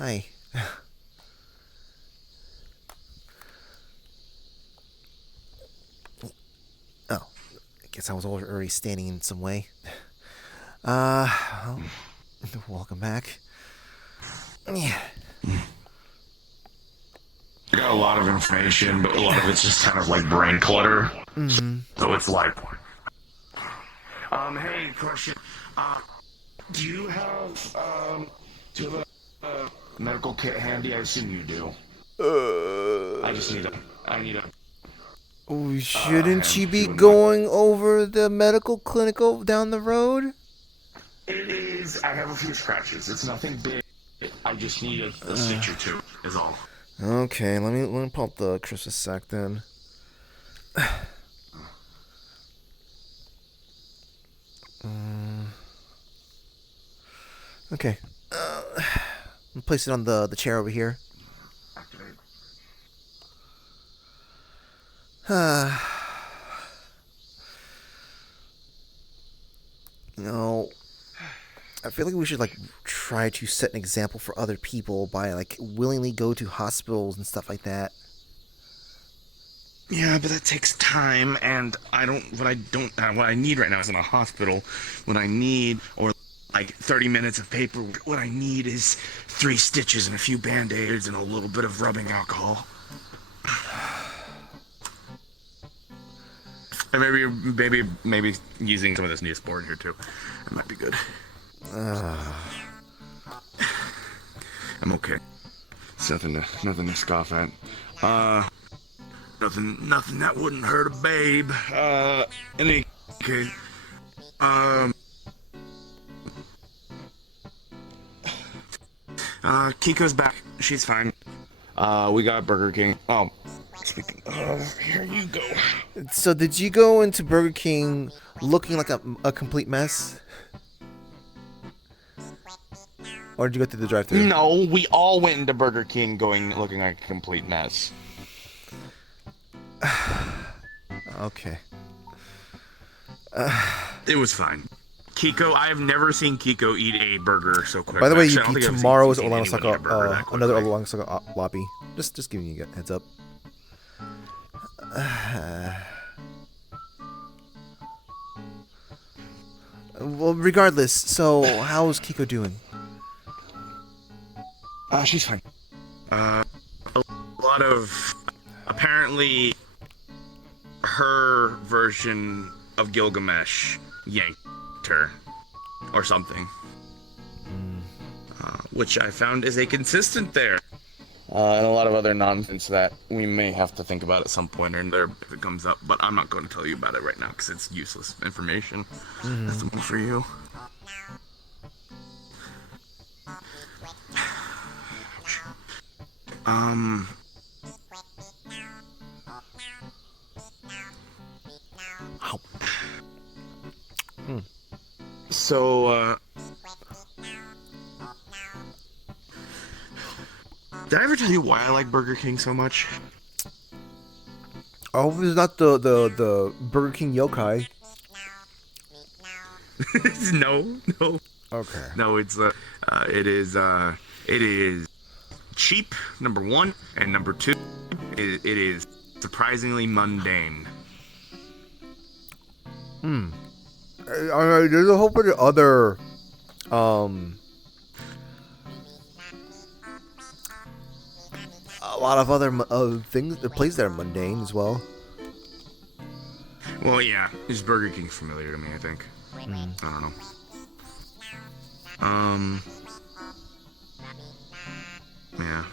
Hi. Oh, I guess I was already standing in some way. Well, welcome back. Yeah. I got a lot of information, but a lot of it's just kind of like brain clutter. Mm-hmm. So it's like, hey, question. Do you have, a medical kit handy? I assume you do. I just need a, I need a, Shouldn't hand she if be you wouldn't mind. going over the medical clinic down the road? It is, I have a few scratches. It's nothing big. I just need a stitch or two, is all. Okay, let me pull up the Christmas sack then. Okay. Place it on the chair over here. Activate. No, I feel like we should like try to set an example for other people by like willingly go to hospitals and stuff like that. Yeah, but that takes time, and what I need right now isn't a hospital. What I need, or like 30 minutes of paper, what I need is 3 stitches and a few band-aids and a little bit of rubbing alcohol. And maybe using some of this Neosporin here too. That might be good. I'm okay. It's nothing to scoff at. Nothing that wouldn't hurt a babe. In any case, um, Kiko's back. She's fine. We got Burger King. Oh, speaking of, here you go. So did you go into Burger King looking like a complete mess? Or did you go through the drive-thru? No, we all went into Burger King looking like a complete mess. Okay. It was fine. Kiko, I have never seen Kiko eat a burger so quick. By the way, Actually, I don't think I've tomorrow is seen anyone eat a burger that Olanosaka, another quickly. Olanosaka lobby. Just giving you a heads up. Well, regardless, so how's Kiko doing? She's fine. A lot of apparently her version of Gilgamesh yanked her or something, which I found is a consistent there. And a lot of other nonsense that we may have to think about at some point or there if it comes up, but I'm not going to tell you about it right now because it's useless information. That's more for you. Um. Ow. So, did I ever tell you why I like Burger King so much? Oh, it's not the Burger King yokai. No. Okay. No, it is cheap, number one, and number two, it is surprisingly mundane. There's a whole bunch of other, a lot of other things, the places that are mundane as well. Well, yeah, just Burger King's familiar to me, I think. I don't know. Yeah.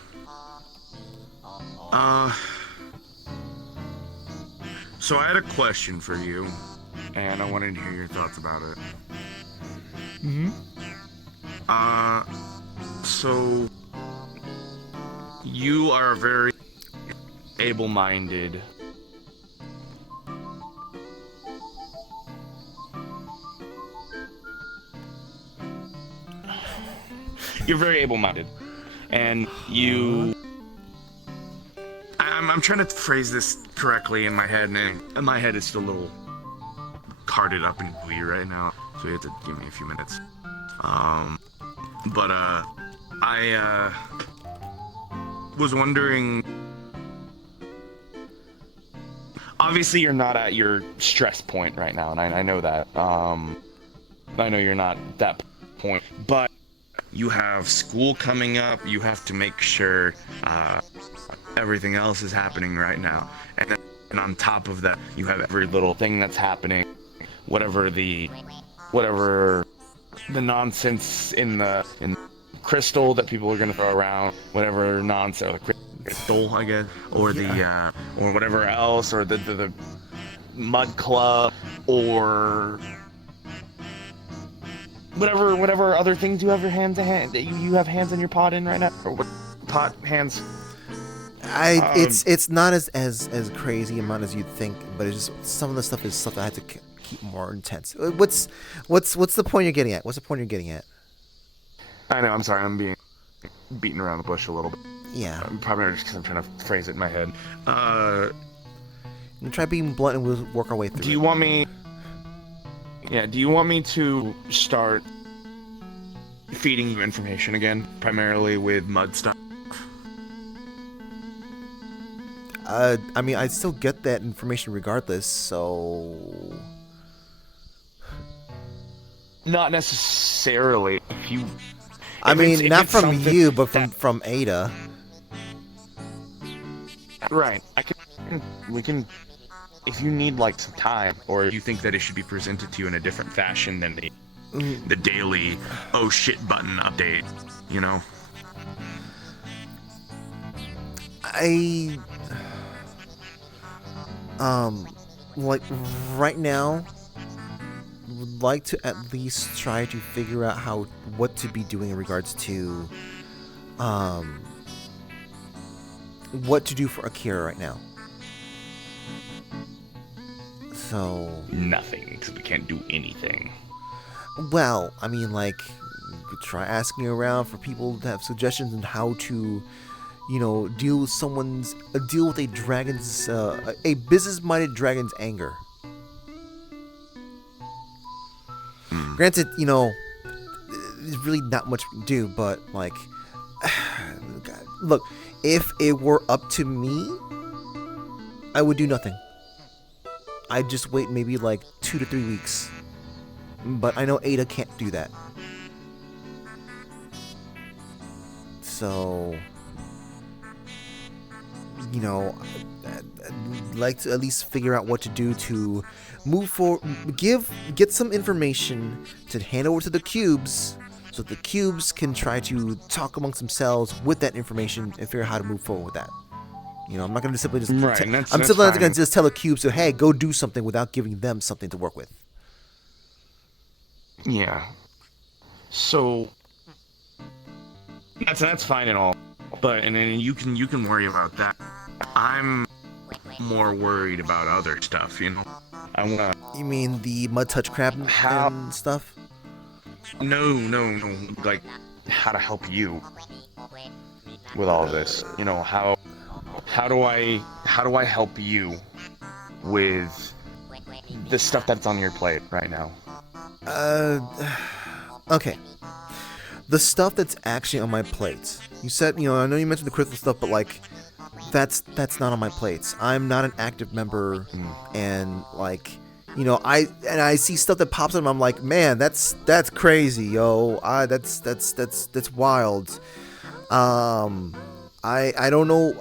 So I had a question for you, and I wanted to hear your thoughts about it. So you are very able-minded. You're very able-minded, and you. I'm trying to phrase this correctly in my head, and my head is still a little carded up and gooey right now, so you have to give me a few minutes. But I was wondering. Obviously, you're not at your stress point right now, and I know that. I know you're not at that point, but you have school coming up. You have to make sure everything else is happening right now, and on top of that, you have every little thing that's happening, whatever the nonsense in crystal that people are gonna throw around, whatever nonsense, or the crystal, I guess, or the or whatever else, or the mud club, or whatever other things you have your hands you have hands in your pot in right now, or what pot hands. It's not as crazy amount as you'd think, but it's just some of the stuff is stuff that I had to keep more intense. What's the point you're getting at? What's the point you're getting at? I know. I'm sorry. I'm being beaten around the bush a little bit. Yeah. Probably just because I'm trying to phrase it in my head. We'll try being blunt and we'll work our way through. Do you want me? Yeah. Do you want me to start feeding you information again, primarily with mud stuff? I mean, I still get that information regardless, so... Not necessarily. If you... I mean, not from you, but that... from Ada. Right. We can... If you need, like, some time, or you think that it should be presented to you in a different fashion than the daily, oh shit button update, you know? Like, right now, would like to at least try to figure out what to be doing in regards to, what to do for Akira right now. So... Nothing, because we can't do anything. Well, I mean, like, try asking around for people to have suggestions on how to, you know, deal with a dragon's, a business-minded dragon's anger. Granted, you know, there's really not much we can do, but, like, look, if it were up to me, I would do nothing. I'd just wait maybe like 2 to 3 weeks. But I know Ada can't do that. So, you know, I'd like to at least figure out what to do to move forward, get some information to hand over to the cubes, so the cubes can try to talk amongst themselves with that information and figure out how to move forward with that. You know, I'm not going to simply just... Right, I'm simply not going to just tell a cube, so, hey, go do something without giving them something to work with. Yeah. So... That's fine and all. But, and then you can worry about that. I'm more worried about other stuff, you know? I wanna... You mean the mud touch crab and stuff? No. Like, how to help you with all of this. You know, how do I help you with the stuff that's on your plate right now? Okay. The stuff that's actually on my plate. You said, you know, I know you mentioned the crystal stuff, but like, that's not on my plates. I'm not an active member, and like, you know, I see stuff that pops up, and I'm like, man, that's crazy, yo. That's wild. I don't know.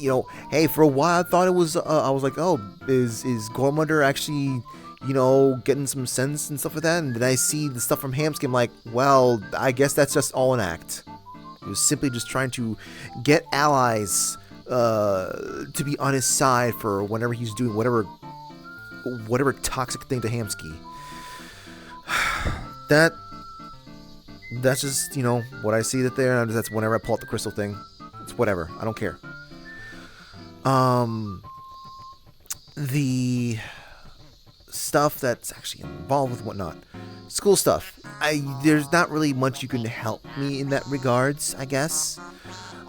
You know, hey, for a while I thought it was, I was like, oh, is Gormunder actually, you know, getting some sense and stuff like that? And then I see the stuff from Hamsky, I'm like, well, I guess that's just all an act. He was simply just trying to get allies to be on his side for whenever he's doing whatever toxic thing to Hamsky. That's just, you know, what I see that there, and that's whenever I pull out the crystal thing. It's whatever. I don't care. The stuff that's actually involved with whatnot, school stuff. There's not really much you can help me in that regards, I guess.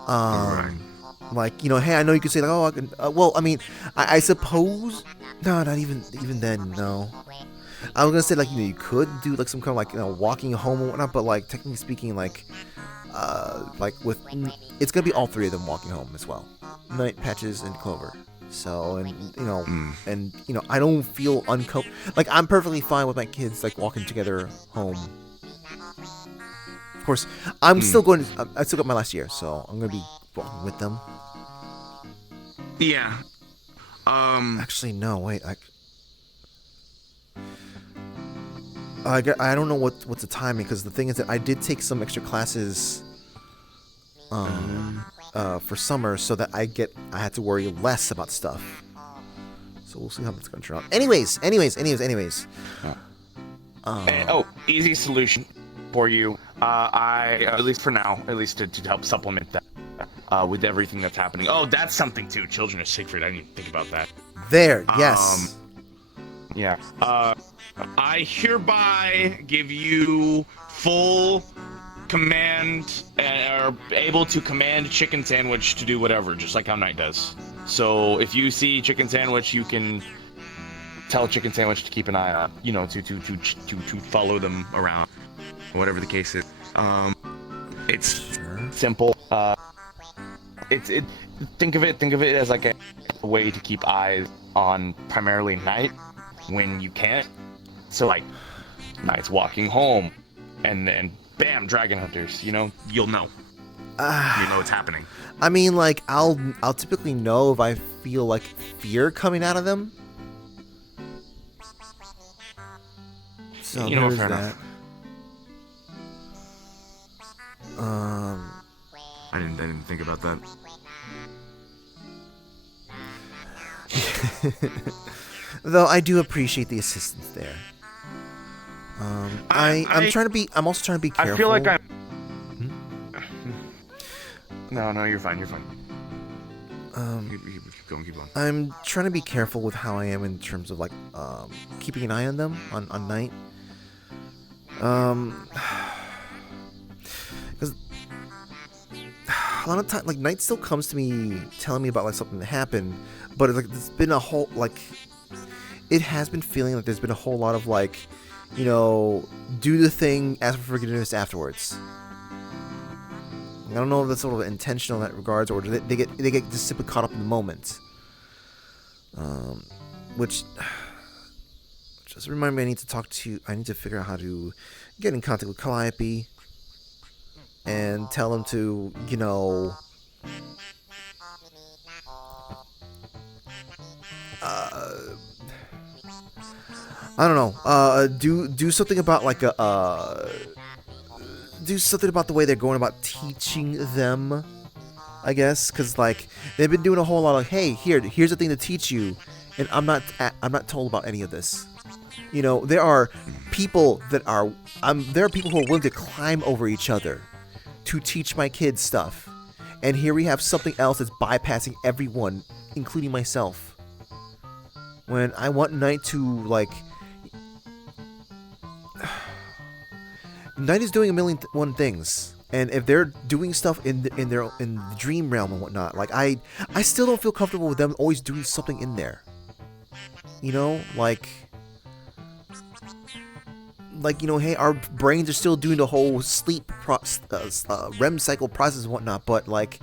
Like, you know, hey, I know you could say like, oh, I can. Well, I mean, I suppose. No, not even then. No. I was gonna say like, you know, you could do like some kind of like, you know, walking home or whatnot, but like technically speaking, like, like with it's gonna be all three of them walking home as well, Night, Patches, and Clover. So and I don't feel like I'm perfectly fine with my kids like walking together home. Of course, I'm still going. I still got my last year, so I'm gonna be walking with them. Yeah. Actually, no. Wait. I don't know what's the timing, because the thing is that I did take some extra classes for summer, so that I had to worry less about stuff. So we'll see how that's gonna turn out. Anyways. Easy solution for you. I at least for now, at least to help supplement that with everything that's happening. Oh, that's something too. Children are sacred. I didn't even think about that. There. Yes. Yeah. I hereby give you full command, are able to command Chicken Sandwich to do whatever, just like how Knight does. So if you see Chicken Sandwich, you can tell Chicken Sandwich to keep an eye on, to follow them around, whatever the case is. It's simple. Think of it as like a way to keep eyes on primarily Knight when you can't. So like Knight's walking home, and then bam, dragon hunters. You'll know. You know what's happening. I mean, like I'll typically know if I feel like fear coming out of them. So there's fair that. Enough. I didn't think about that. Though I do appreciate the assistance there. I'm also trying to be careful. I feel like I'm. No, you're fine. Keep going. I'm trying to be careful with how I am in terms of like keeping an eye on them on Night. Because a lot of time, like Night still comes to me telling me about like something that happened, but it's been a whole it has been feeling like there's been a whole lot of like, do the thing, ask for forgiveness afterwards. I don't know if that's sort of intentional in that regards, or they get just simply caught up in the moment. Which just remind me, I need to figure out how to get in contact with Calliope and tell them to, I don't know. Do something about like do something about the way they're going about teaching them, I guess, because like they've been doing a whole lot of, hey, here's the thing to teach you, and I'm not told about any of this. There are people who are willing to climb over each other to teach my kids stuff, and here we have something else that's bypassing everyone, including myself. When I want Knight to like. Knight is doing a million one things, and if they're doing stuff in the dream realm and whatnot, like I still don't feel comfortable with them always doing something in there. Hey, our brains are still doing the whole sleep REM cycle process and whatnot, but like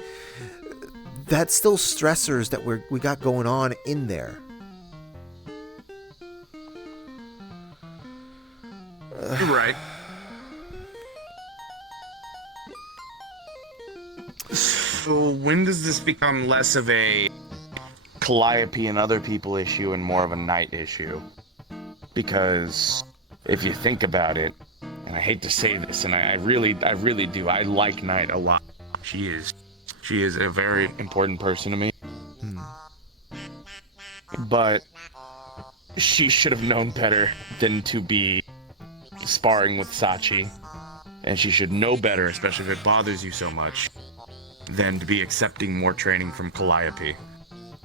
that's still stressors that we got going on in there. You're right. So when does this become less of a Calliope and other people issue and more of a Knight issue? Because if you think about it, and I hate to say this, and I really do, I like Knight a lot. She is a very important person to me. But she should have known better than to be sparring with Sachi, and she should know better, especially if it bothers you so much, than to be accepting more training from Calliope.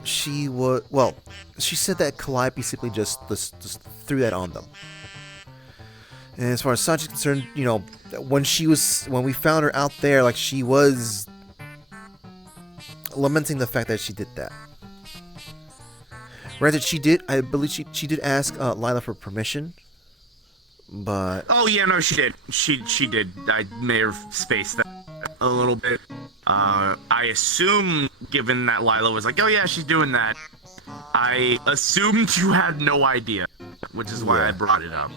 She said that Calliope simply just threw that on them. And as far as Sachi's concerned, when we found her out there, like she was lamenting the fact that she did that. Granted, I believe she did ask Lila for permission, but... Oh, yeah, no, she did. She did. I may have spaced that. a little bit. I assume, given that Lila was like, "Oh yeah, she's doing that," I assumed you had no idea, which is why I brought it up.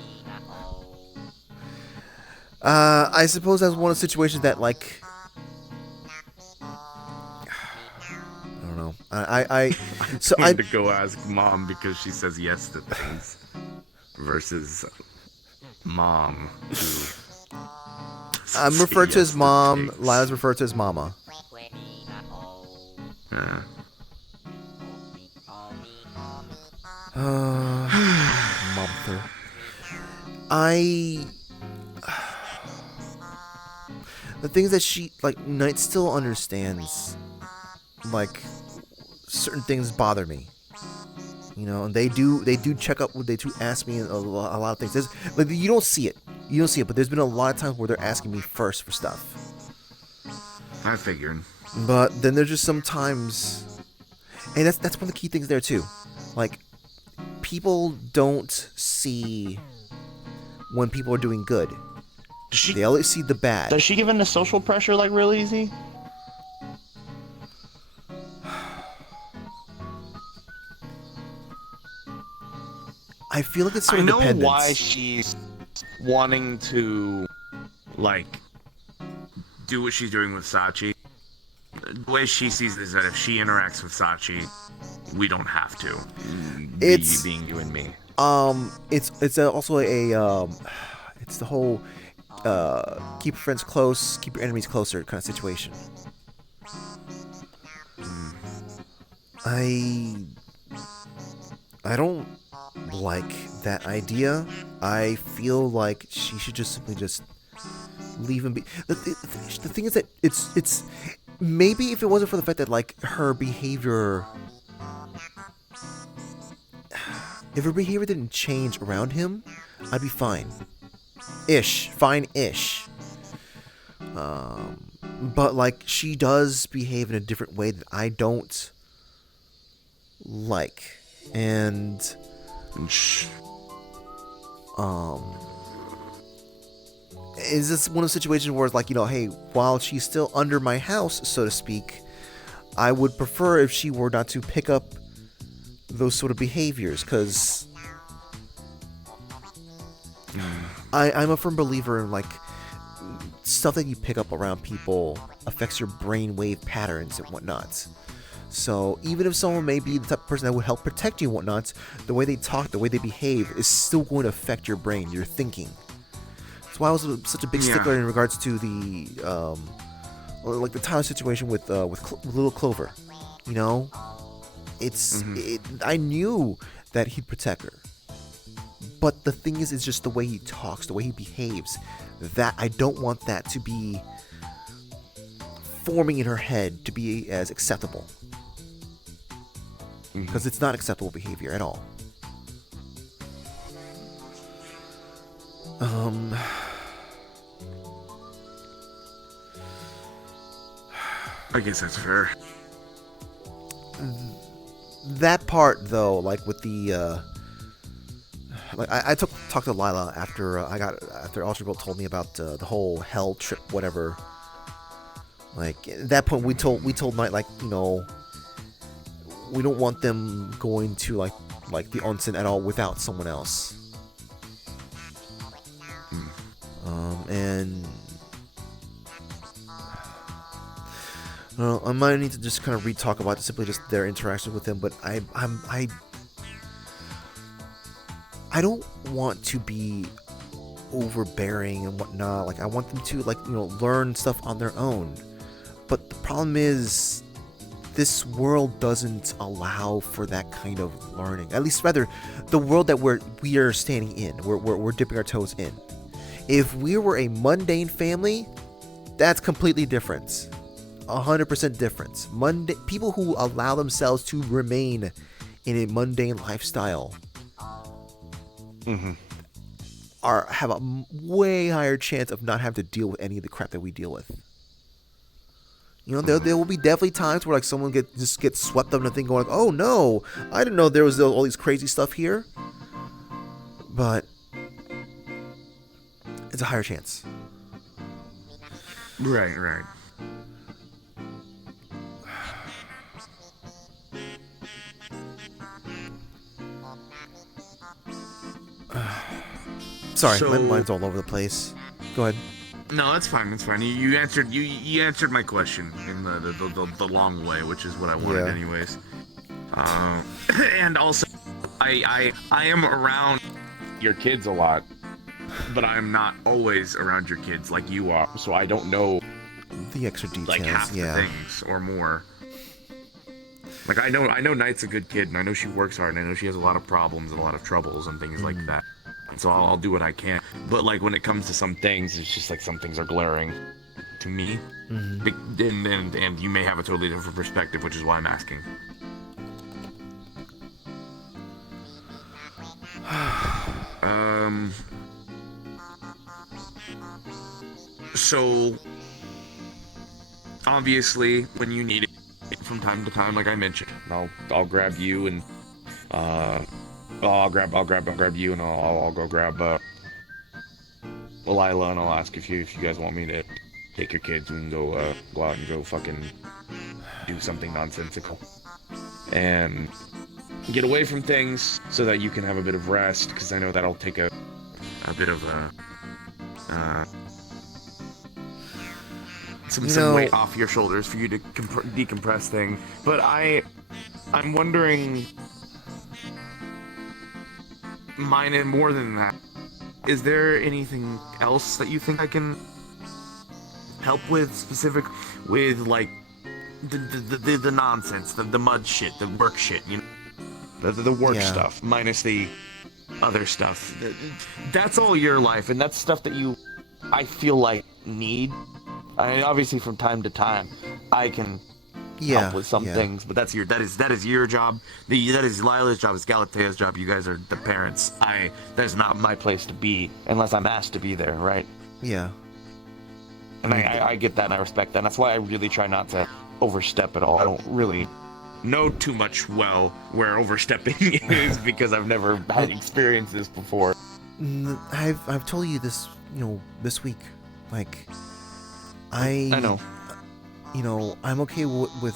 I suppose that's one of the situations that, like, I don't know. So I'm to go ask mom because she says yes to things, versus mom who. I'm referred to as mom. Lila's referred to as mama. Mother. The things that she, like, Knight still understands, like, certain things bother me. You know, and they do check up, they do ask me a lot of things. Like, you don't see it, but there's been a lot of times where they're asking me first for stuff. I figured. But then there's just some times, and that's one of the key things there too. Like, people don't see when people are doing good. They always see the bad. Does she give in to social pressure like real easy? I feel like it's sort of of dependence. I know why she's wanting to, like, do what she's doing with Sachi. The way she sees it is that if she interacts with Sachi, we don't have to. It's being you and me. It's also it's the whole keep your friends close, keep your enemies closer kind of situation. I don't like that idea. I feel like she should just simply just leave him be. The thing is that it's maybe if it wasn't for the fact that, like, her behavior, if her behavior didn't change around him, I'd be fine. Fine-ish. But, like, she does behave in a different way that I don't like. And is this one of the situations where it's like, you know, hey, while she's still under my house, so to speak, I would prefer if she were not to pick up those sort of behaviors, because I'm a firm believer in, like, stuff that you pick up around people affects your brainwave patterns and whatnot. So even if someone may be the type of person that would help protect you and whatnot, the way they talk, the way they behave is still going to affect your brain, your thinking. That's why I was such a big stickler in regards to the like the Tyler situation with Little Clover. You know, I knew that he'd protect her, but the thing is, it's just the way he talks, the way he behaves, that I don't want that to be forming in her head to be as acceptable. Because it's not acceptable behavior at all. I guess that's fair. That part, though, like with the like I talked to Lila after Ultrabolt told me about the whole hell trip, whatever. Like, at that point, we told Knight, like, you know, we don't want them going to like the onsen at all without someone else. And I might need to just kind of re-talk about simply just their interaction with him, but I don't want to be overbearing and whatnot. Like, I want them to, like, you know, learn stuff on their own. But the problem is, this world doesn't allow for that kind of learning. At least, rather, the world that we are standing in, we're dipping our toes in. If we were a mundane family, that's completely different. 100% different. People who allow themselves to remain in a mundane lifestyle have a way higher chance of not having to deal with any of the crap that we deal with. You know, there will be definitely times where, like, someone gets swept up in a thing going like, oh no, I didn't know there was all these crazy stuff here. But it's a higher chance. Right. Sorry, my So- mind's all over the place. Go ahead. No, that's fine. That's fine. You answered my question in the long way, which is what I wanted, Yeah. anyways. And also, I am around your kids a lot, but I'm not always around your kids like you are. So I don't know The extra details, like half yeah. the things or more. Like I know Knight's a good kid, and I know she works hard, and I know she has a lot of problems and a lot of troubles and things like that. And so I'll do what I can. But like when it comes to some things, it's just like some things are glaring to me. And you may have a totally different perspective, which is why I'm asking. So obviously when you need it from time to time, like I mentioned, I'll grab you and I'll grab you and I'll go grab Lila, and I'll ask if you guys want me to take your kids and go out and go fucking do something nonsensical and get away from things so that you can have a bit of rest, because I know that'll take a bit of some weight off your shoulders for you to decompress things. But I'm wondering, mine and more than that, is there anything else that you think I can help with, specific with, like the nonsense, the mud shit, the work shit, you know, the work stuff minus the other stuff? That's all your life, and that's stuff that I feel like need. I mean, obviously from time to time I can help with some things, but that is your job. That is Lila's job, it's Galatea's job. You guys are the parents. That is not my place to be unless I'm asked to be there, right? Yeah. And I get that and I respect that. And that's why I really try not to overstep at all. I don't really know too much where overstepping is, because I've never had experienced this before. I've told you this, this week. Like, I know. I'm okay with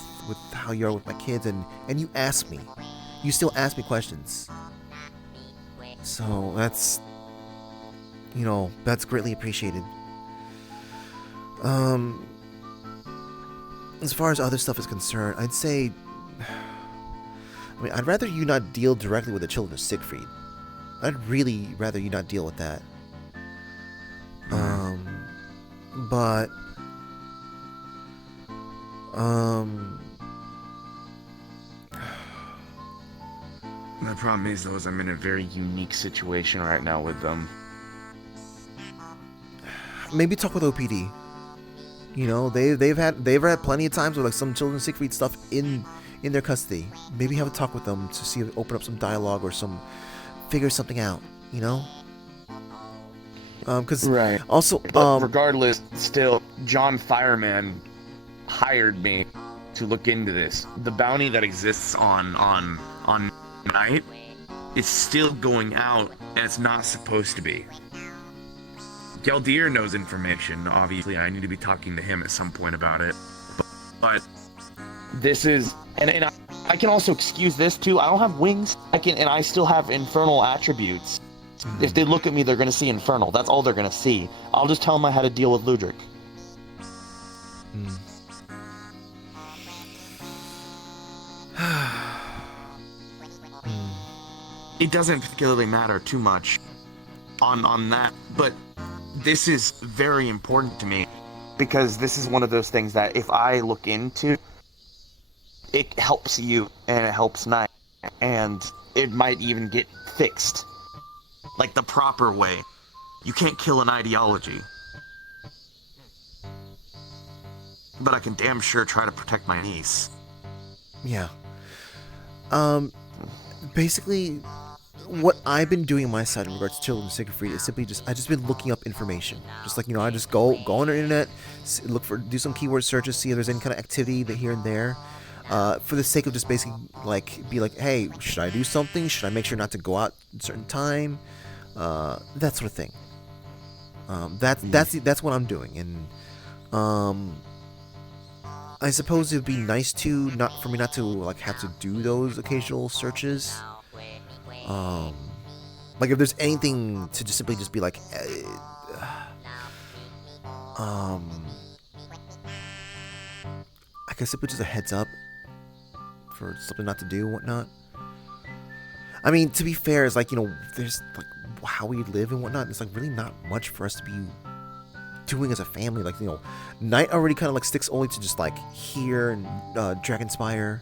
how you are with my kids, and you ask me. You still ask me questions. So that's greatly appreciated. As far as other stuff is concerned, I'd say, I'd rather you not deal directly with the children of Siegfried. I'd really rather you not deal with that. But the problem is, though, I'm in a very unique situation right now with them. Maybe talk with OPD. They've had plenty of times with like some children of Siegfried stuff in their custody. Maybe have a talk with them to see if open up some dialogue or figure something out. Because right. Also, but regardless, still, John Fireman hired me to look into this. The bounty that exists on Night is still going out, and it's not supposed to be. Galdir knows information. Obviously, I need to be talking to him at some point about it. But this is, and I can also excuse this too. I don't have wings. I still have infernal attributes. If they look at me, they're gonna see infernal. That's all they're gonna see. I'll just tell them I had to deal with Ludric. It doesn't particularly matter too much on that, but this is very important to me, because this is one of those things that if I look into, it helps you and it helps Night, and it might even get fixed, like the proper way. You can't kill an ideology, but I can damn sure try to protect my niece. Yeah. Basically, what I've been doing on my side in regards to children of Siegfried is simply I just been looking up information. Just like, I just go on the internet, do some keyword searches, see if there's any kind of activity here and there, for the sake of just basically be like, hey, should I do something? Should I make sure not to go out at a certain time? That sort of thing. That's what I'm doing, and I suppose it'd be nice for me not to have to do those occasional searches. Like if there's anything to just simply just be like, I guess simply just a heads up for something not to do and whatnot. I mean, to be fair, it's like, there's like how we live and whatnot. It's like really not much for us to be doing as a family. Like, Night already kind of like sticks only to just like here and Dragonspire.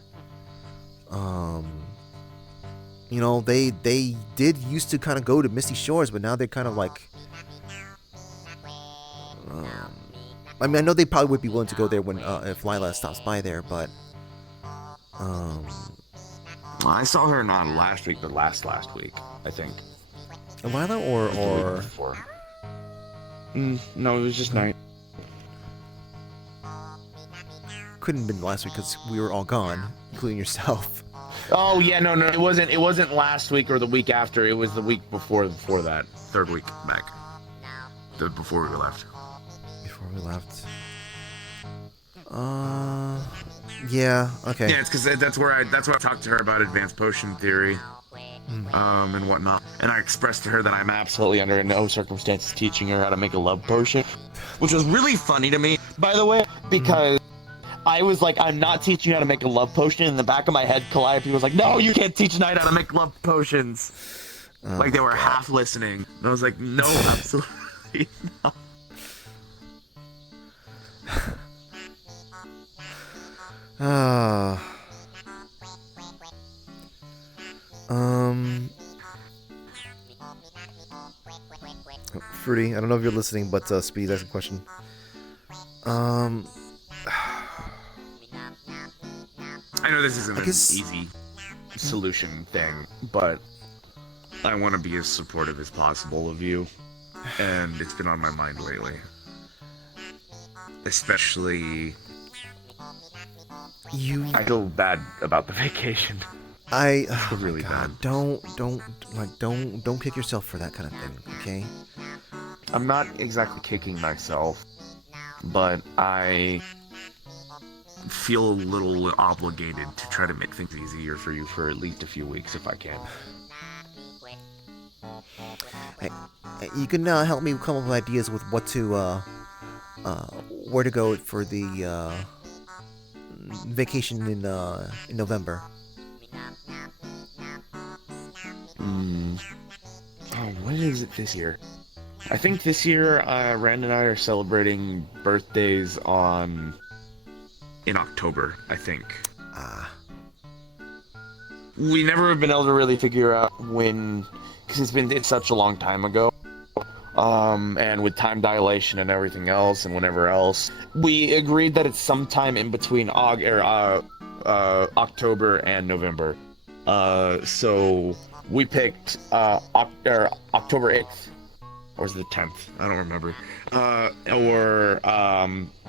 They did used to kind of go to Misty Shores, but now they're kind of like, I mean, I know they probably would be willing to go there when if Lila stops by there, but I saw her not last week, but last week, I think. Lila or before. No, it was just Night. Couldn't have been last week because we were all gone, including yourself. Oh yeah, no, it wasn't. It wasn't last week or the week after. It was the week before that. Third week back. Before we left. Before we left. Yeah. Okay. Yeah, it's because that's where I talked to her about advanced potion theory, and whatnot. And I expressed to her that I'm absolutely under no circumstances teaching her how to make a love potion, which was really funny to me, by the way, because I was like, I'm not teaching you how to make a love potion. In the back of my head, Calliope was like, no, you can't teach Knight how to make love potions. Like they were half listening. And I was like, no, absolutely not. Fruity, I don't know if you're listening, but Speed, that's a question. I know this isn't an easy solution thing, but I want to be as supportive as possible of you, and it's been on my mind lately. Especially... I feel bad about the vacation. Oh really my God, bad. don't kick yourself for that kind of thing, okay? I'm not exactly kicking myself, but I feel a little obligated to try to make things easier for you for at least a few weeks if I can. Hey, you can help me come up with ideas with what to where to go for the vacation in November. Oh, when is it this year? I think this year, Rand and I are celebrating birthdays in October, I think. We never have been able to really figure out when, because it's such a long time ago. And with time dilation and everything else and whenever else, we agreed that it's sometime in between October and November. So we picked October 8th. Or was it the 10th? I don't remember. Or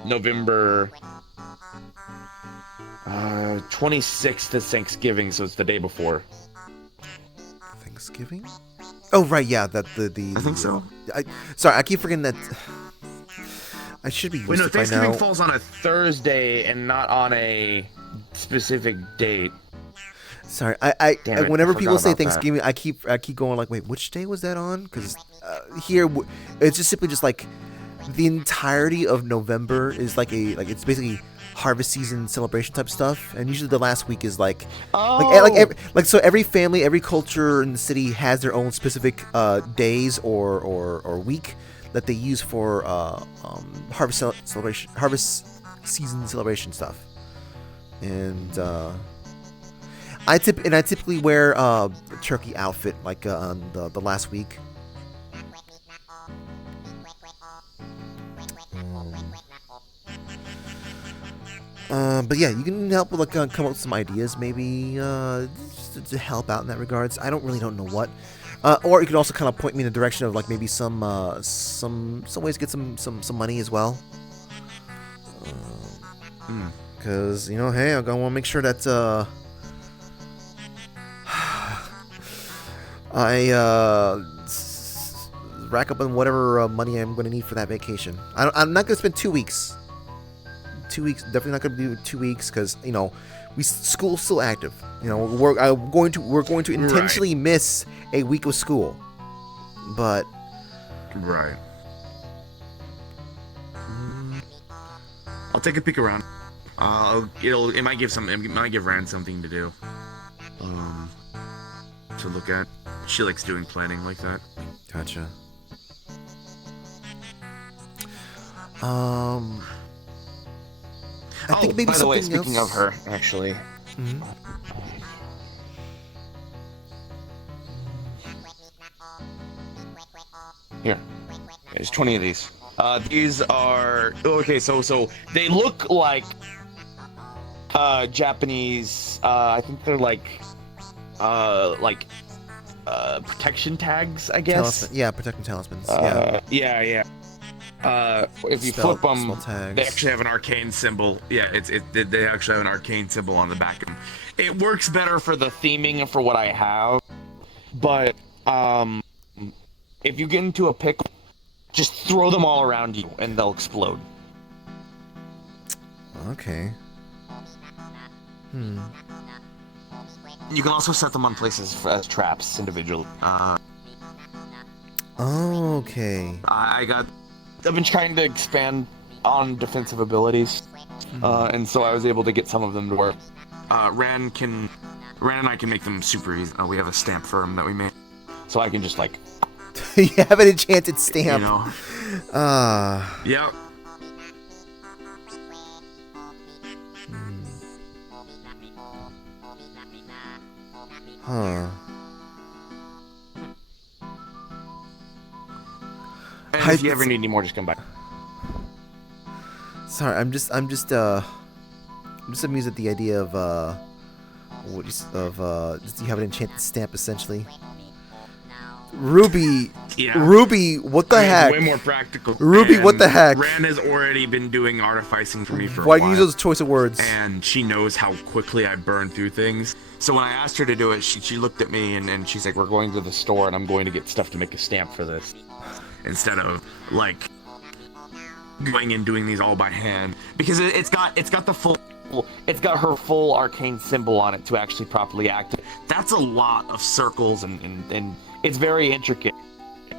November 26th is Thanksgiving, so it's the day before. Thanksgiving? Oh right, yeah. That the I think so. Sorry, I keep forgetting that. I should be used Wait, no, to by Thanksgiving now. falls on a Thursday and not on a specific date. Sorry, Damn it, whenever I people forgot say about Thanksgiving, I keep going like, wait, which day was that on? Because here it's just simply just like the entirety of November is like it's basically harvest season celebration type stuff, and usually the last week is like so every family, every culture in the city has their own specific days or week that they use for harvest season celebration stuff, and I typically wear a turkey outfit like on the last week. But yeah, you can help with come up with some ideas, maybe just to help out in that regards. I don't know what, or you could also kind of point me in the direction of like maybe some ways to get some money as well. Because hey, I want to make sure that I rack up on whatever money I'm going to need for that vacation. I'm not going to spend 2 weeks. 2 weeks, definitely not going to do 2 weeks because school's still active. We're going to intentionally miss a week of school. but Right. I'll take a peek around. It might give Rand something to do. To look at. She likes doing planning like that. gotcha. I think maybe by the way, something speaking else. of her, actually, Mhm. here, there's 20 of these. These are okay. So they look like Japanese. I think they're like protection tags, I guess. Talisman. Yeah, protecting talismans. Yeah. If you Spell- flip them, spell tags. They actually have an arcane symbol. Yeah, they actually have an arcane symbol on the back of them. it works better for the theming and for what I have. But if you get into a pickle, just throw them all around you and they'll explode. Okay. You can also set them on places as traps individually. Okay. I've been trying to expand on defensive abilities, and so I was able to get some of them to work. Ran and I can make them super easy. We have a stamp for them that we made. So I can just like, You have an enchanted stamp. You know. Ah. Yep. Huh. and if you ever need any more, just come by. Sorry, I'm just amused at the idea of just you have an enchanted stamp essentially. Ruby, Yeah. Ruby, what the I mean, it's heck? way more practical. Ruby, what the heck? Ran has already been doing artificing for me for a Why while. use those choice of words? And she knows how quickly I burn through things. So when I asked her to do it, she looked at me and she's like, We're going to the store, and I'm going to get stuff to make a stamp for this. instead of like going and doing these all by hand, because it's got the full. It's got her full arcane symbol on it to actually properly activate. That's a lot of circles And it's very intricate.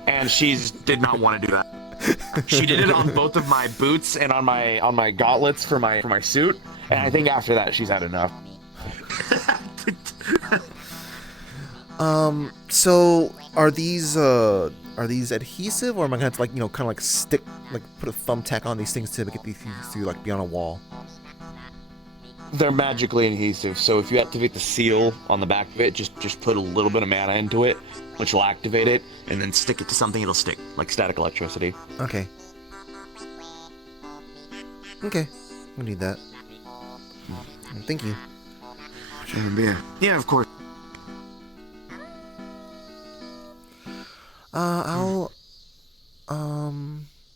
And she's did not want to do that. she did it on both of my boots and on my gauntlets for my suit. And I think after that she's had enough. So are these adhesive, or am I gonna have to like kind of like stick put a thumbtack on these things to get these things to like be on a wall? They're magically adhesive, so if you activate the seal on the back of it, just put a little bit of mana into it, which will activate it, and then stick it to something, it'll stick, like static electricity. Okay. Okay, we need that. Thank you. Yeah, of course.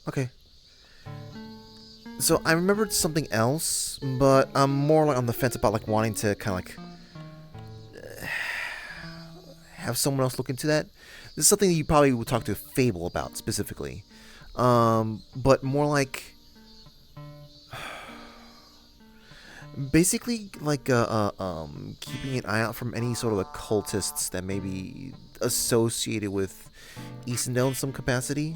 Okay. So I remembered something else, but I'm more like on the fence about like wanting to kind of like have someone else look into that. This is something that you probably would talk to Fable about specifically, but more like basically like keeping an eye out from any sort of occultists that may be associated with Eastendale in some capacity.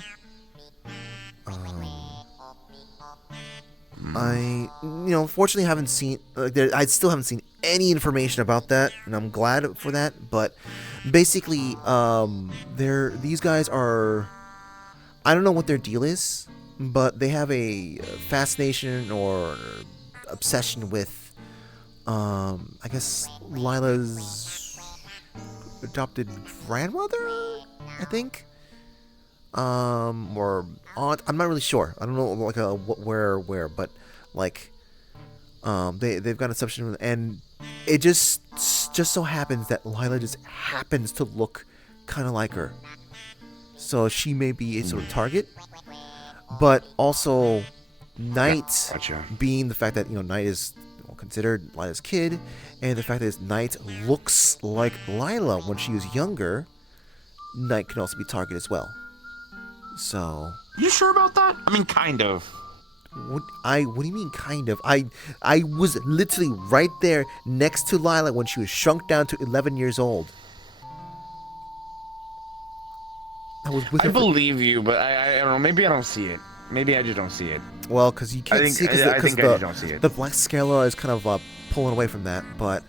I fortunately haven't seen I still haven't seen any information about that, and I'm glad for that. But basically, these guys are, I don't know what their deal is, but they have a fascination or obsession with, I guess Lila's adopted grandmother, I think, or aunt. I'm not really sure. I don't know like where, but like, they've got an obsession with, and it just so happens that Lila just happens to look kind of like her, so she may be a sort of target, but also Knight, Gotcha. being the fact that Knight is considered Lila's kid, and the fact that Knight looks like Lila when she was younger, Knight can also be target as well. So, You sure about that? I mean, kind of. what do you mean kind of? I was literally right there next to Lila when she was shrunk down to 11 years old. I was with I her. believe you, but I don't know. Maybe I don't see it. Maybe I just don't see it. Well, because you can't see because I just don't see it. the black scala is kind of pulling away from that. But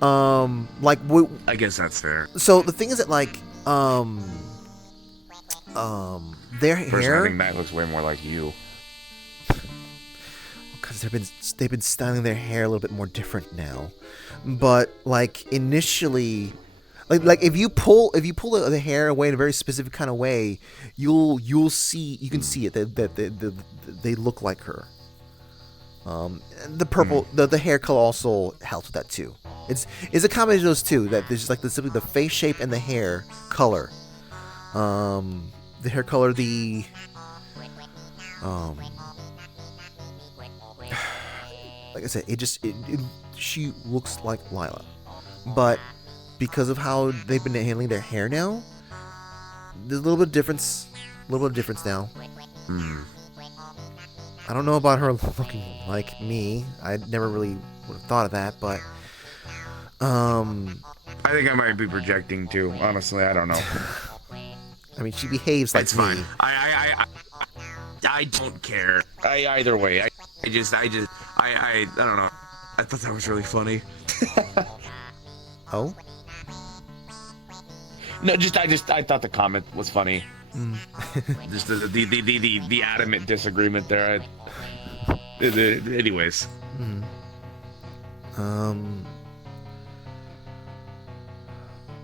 like I guess that's fair. so the thing is that like their Personally, hair, I think Matt looks way more like you. because they've been styling their hair a little bit more different now. But like initially, like if you pull the hair away in a very specific kind of way, you can see it that they look like her. The purple, the hair color also helps with that too. It's a combination of those two. That there's just like simply the face shape and the hair color. The hair color, like I said, she looks like Lila, but because of how they've been handling their hair now, there's a little bit of difference now. I don't know about her looking like me. I never really would have thought of that, but I think I might be projecting too. Honestly, I don't know. I mean, she behaves like It's me. fine. I don't care. Either way, I don't know. I thought that was really funny. Oh, no, I thought the comment was funny. Just the adamant disagreement there. Anyways.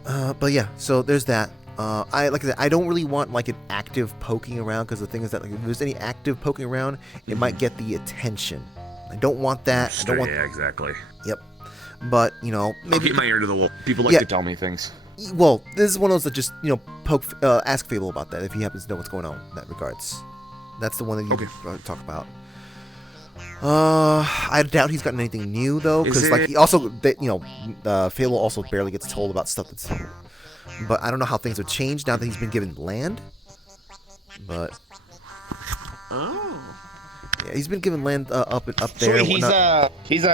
But yeah, so there's that. Like I said, I don't really want like an active poking around, because the thing is that like, if there's any active poking around, it might get the attention. I don't want that. I don't want. Yeah, exactly. Yep. But maybe I'll keep my ear to the wall. People like to tell me things. Well, this is one of those that just ask Fable about that if he happens to know what's going on in that regards. That's the one that you talk about. I doubt he's gotten anything new though, because like he also Fable also barely gets told about stuff that's. But I don't know how things have changed now that he's been given land. But yeah, he's been given land up there. So he's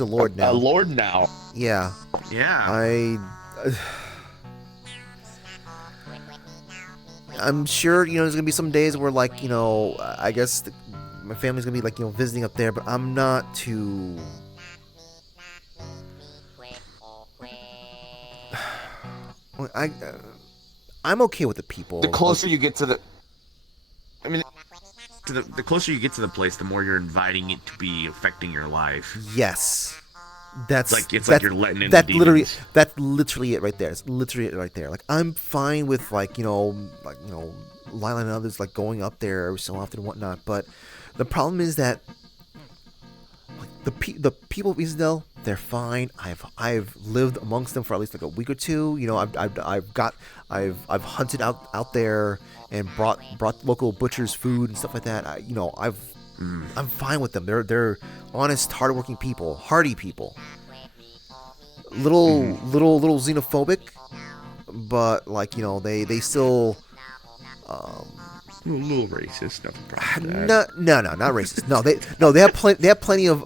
a lord now. A lord now. Yeah. Yeah. I'm sure there's gonna be some days where like I guess my family's gonna be like visiting up there, but I'm not too. I'm okay with the people. The closer you get to the, I mean, The closer you get to the place, the more you're inviting it to be affecting your life. Yes. That's like you're letting in that the literally demons. that's literally it right there. It's literally it right there. Like I'm fine with Lila and others like going up there every so often and whatnot, but the problem is that the people of Isdell, they're fine. I've lived amongst them for at least like a week or two. I've hunted out there and brought local butchers food and stuff like that. I'm fine with them. They're honest, hardworking people, hardy people. Little xenophobic, but like they still. A little racist, nothing wrong with that. No, not racist. They have plenty of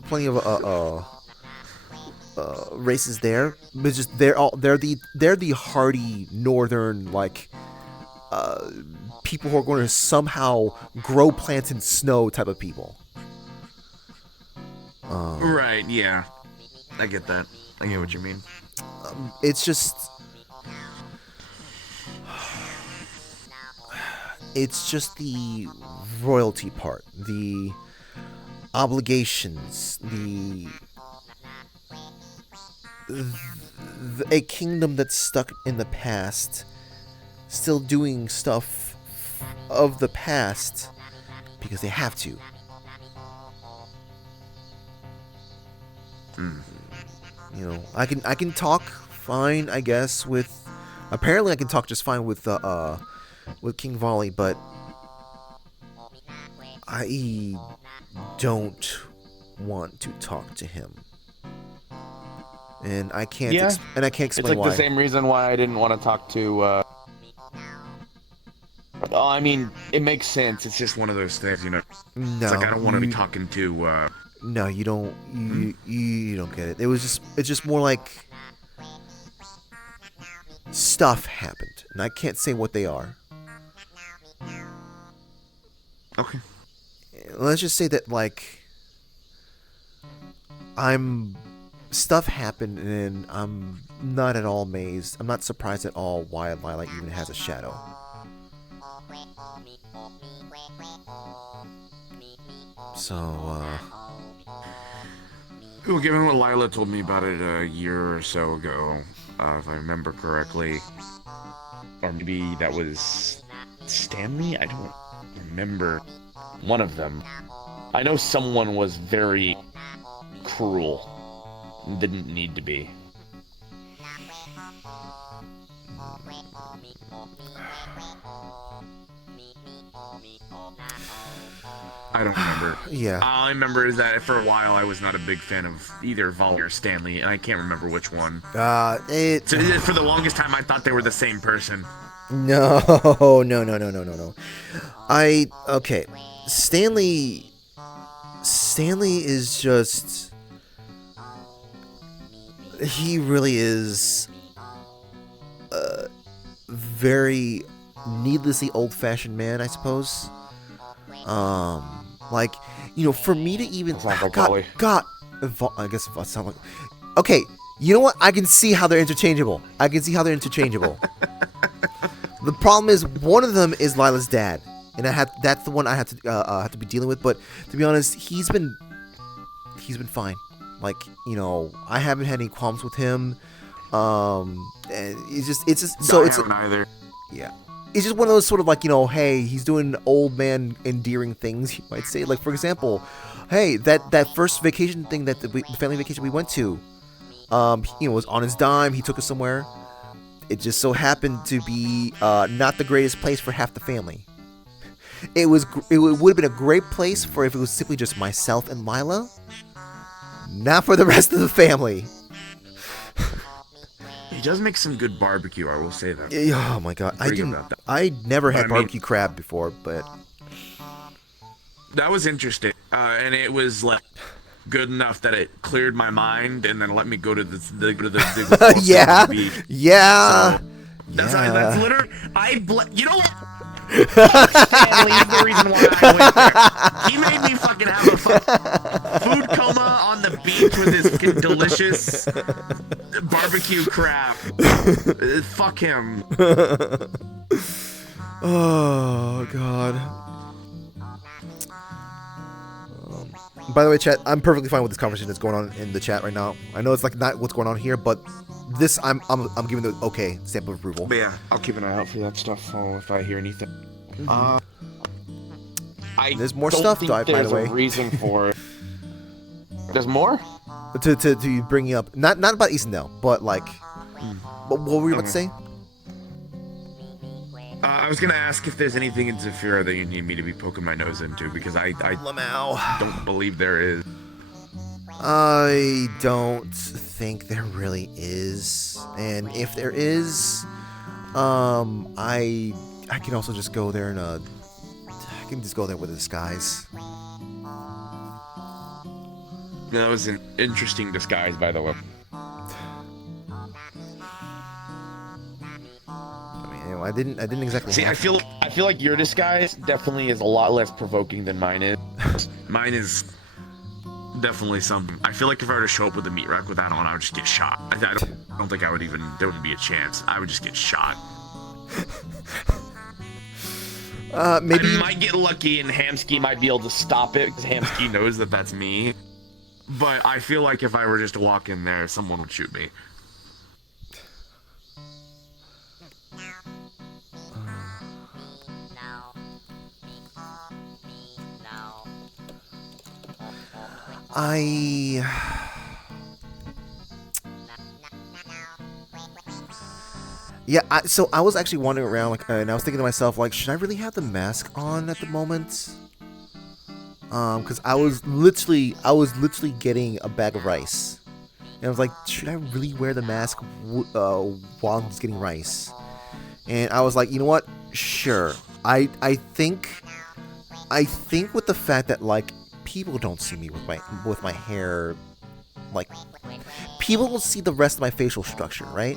races there. But it's just they're the hardy northern people who are going to somehow grow plants in snow type of people. Right, yeah. I get that. I get what you mean. It's just the royalty part, the obligations, a kingdom that's stuck in the past, still doing stuff of the past because they have to. I can talk fine, I guess, with. Apparently, I can talk just fine with King Volley, but I don't want to talk to him, and I can't. And I can't explain it's like why. the same reason why I didn't want to talk to. Oh, I mean, it makes sense. It's just one of those things, No, it's like I don't want to be talking to. No, you don't. You don't get it. It's just more like stuff happened. and I can't say what they are. Okay. Let's just say that, like, stuff happened, and I'm not at all amazed. I'm not surprised at all why Lila even has a shadow. So, Well, given what Lila told me about it a year or so ago, if I remember correctly, or maybe that was Stanley? I don't remember. One of them. I know someone was very cruel. Didn't need to be. I don't remember. Yeah. All I remember is that for a while I was not a big fan of either Volley or Stanley, and I can't remember which one. So for the longest time, I thought they were the same person. No. Okay. Stanley is just... He really is a very needlessly old-fashioned man, I suppose. Like, you know, for me to even... Volley. I guess it sounds like... Okay, you know what? I can see how they're interchangeable. The problem is, one of them is Lila's dad, and that's the one I have to be dealing with. But to be honest, he's been fine. Like, you know, I haven't had any qualms with him. And it's just so it's either. Yeah. It's just one of those sort of like, you know, hey, he's doing old man endearing things, you might say. Like, for example, hey, that first vacation thing the family vacation we went to, you know, was on his dime. He took us somewhere. It just so happened to be not the greatest place for half the family. It would have been a great place for if it was simply just myself and Lila. Not for the rest of the family. He does make some good barbecue, I will say that. Oh my god, I never had barbecue crab before, but that was interesting, and it was like good enough that it cleared my mind, and then let me go to the yeah, beach. Yeah. So, that's literally you know. Stanley's the reason why I went there. He made me fucking have a food coma on the beach with his fucking delicious barbecue crab. Fuck him. Oh god. By the way, chat, I'm perfectly fine with this conversation that's going on in the chat right now. I know it's like not what's going on here, but this I'm giving the okay stamp of approval. But yeah, I'll keep an eye out for that stuff if I hear anything. There's more stuff, by the way. There's a reason for it. There's more? To bring you up, not about Eastendale, but like, what were you about to say? I was gonna ask if there's anything in Zafira that you need me to be poking my nose into, because I don't believe there is. I don't think there really is, and if there is, I can also just go there and I can just go there with a disguise. That was an interesting disguise, by the way. I didn't exactly. See, I feel like your disguise definitely is a lot less provoking than mine is. Mine is definitely something. I feel like if I were to show up with a meat rack with that on, I would just get shot. I don't think there would be a chance. I would just get shot. Maybe I might get lucky and Hamsky might be able to stop it because Hamsky knows that that's me. But I feel like if I were just to walk in there, someone would shoot me. Yeah, so I was actually wandering around, like, and I was thinking to myself, like, should I really have the mask on at the moment? Because I was literally getting a bag of rice, and I was like, should I really wear the mask while I'm just getting rice? And I was like, you know what? Sure. I think with the fact that, like, people don't see me with my hair, like, people will see the rest of my facial structure, right?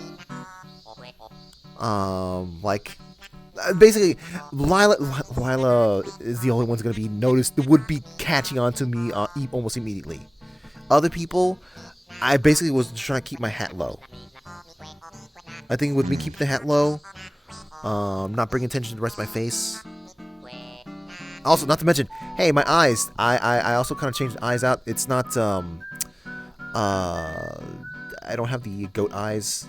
Like basically, Lila is the only one's gonna be noticed. Would be catching on to me almost immediately. Other people, I basically was trying to keep my hat low. I think with me keeping the hat low, not bringing attention to the rest of my face. Also, not to mention, hey, my eyes. I also kind of changed the eyes out. It's not I don't have the goat eyes.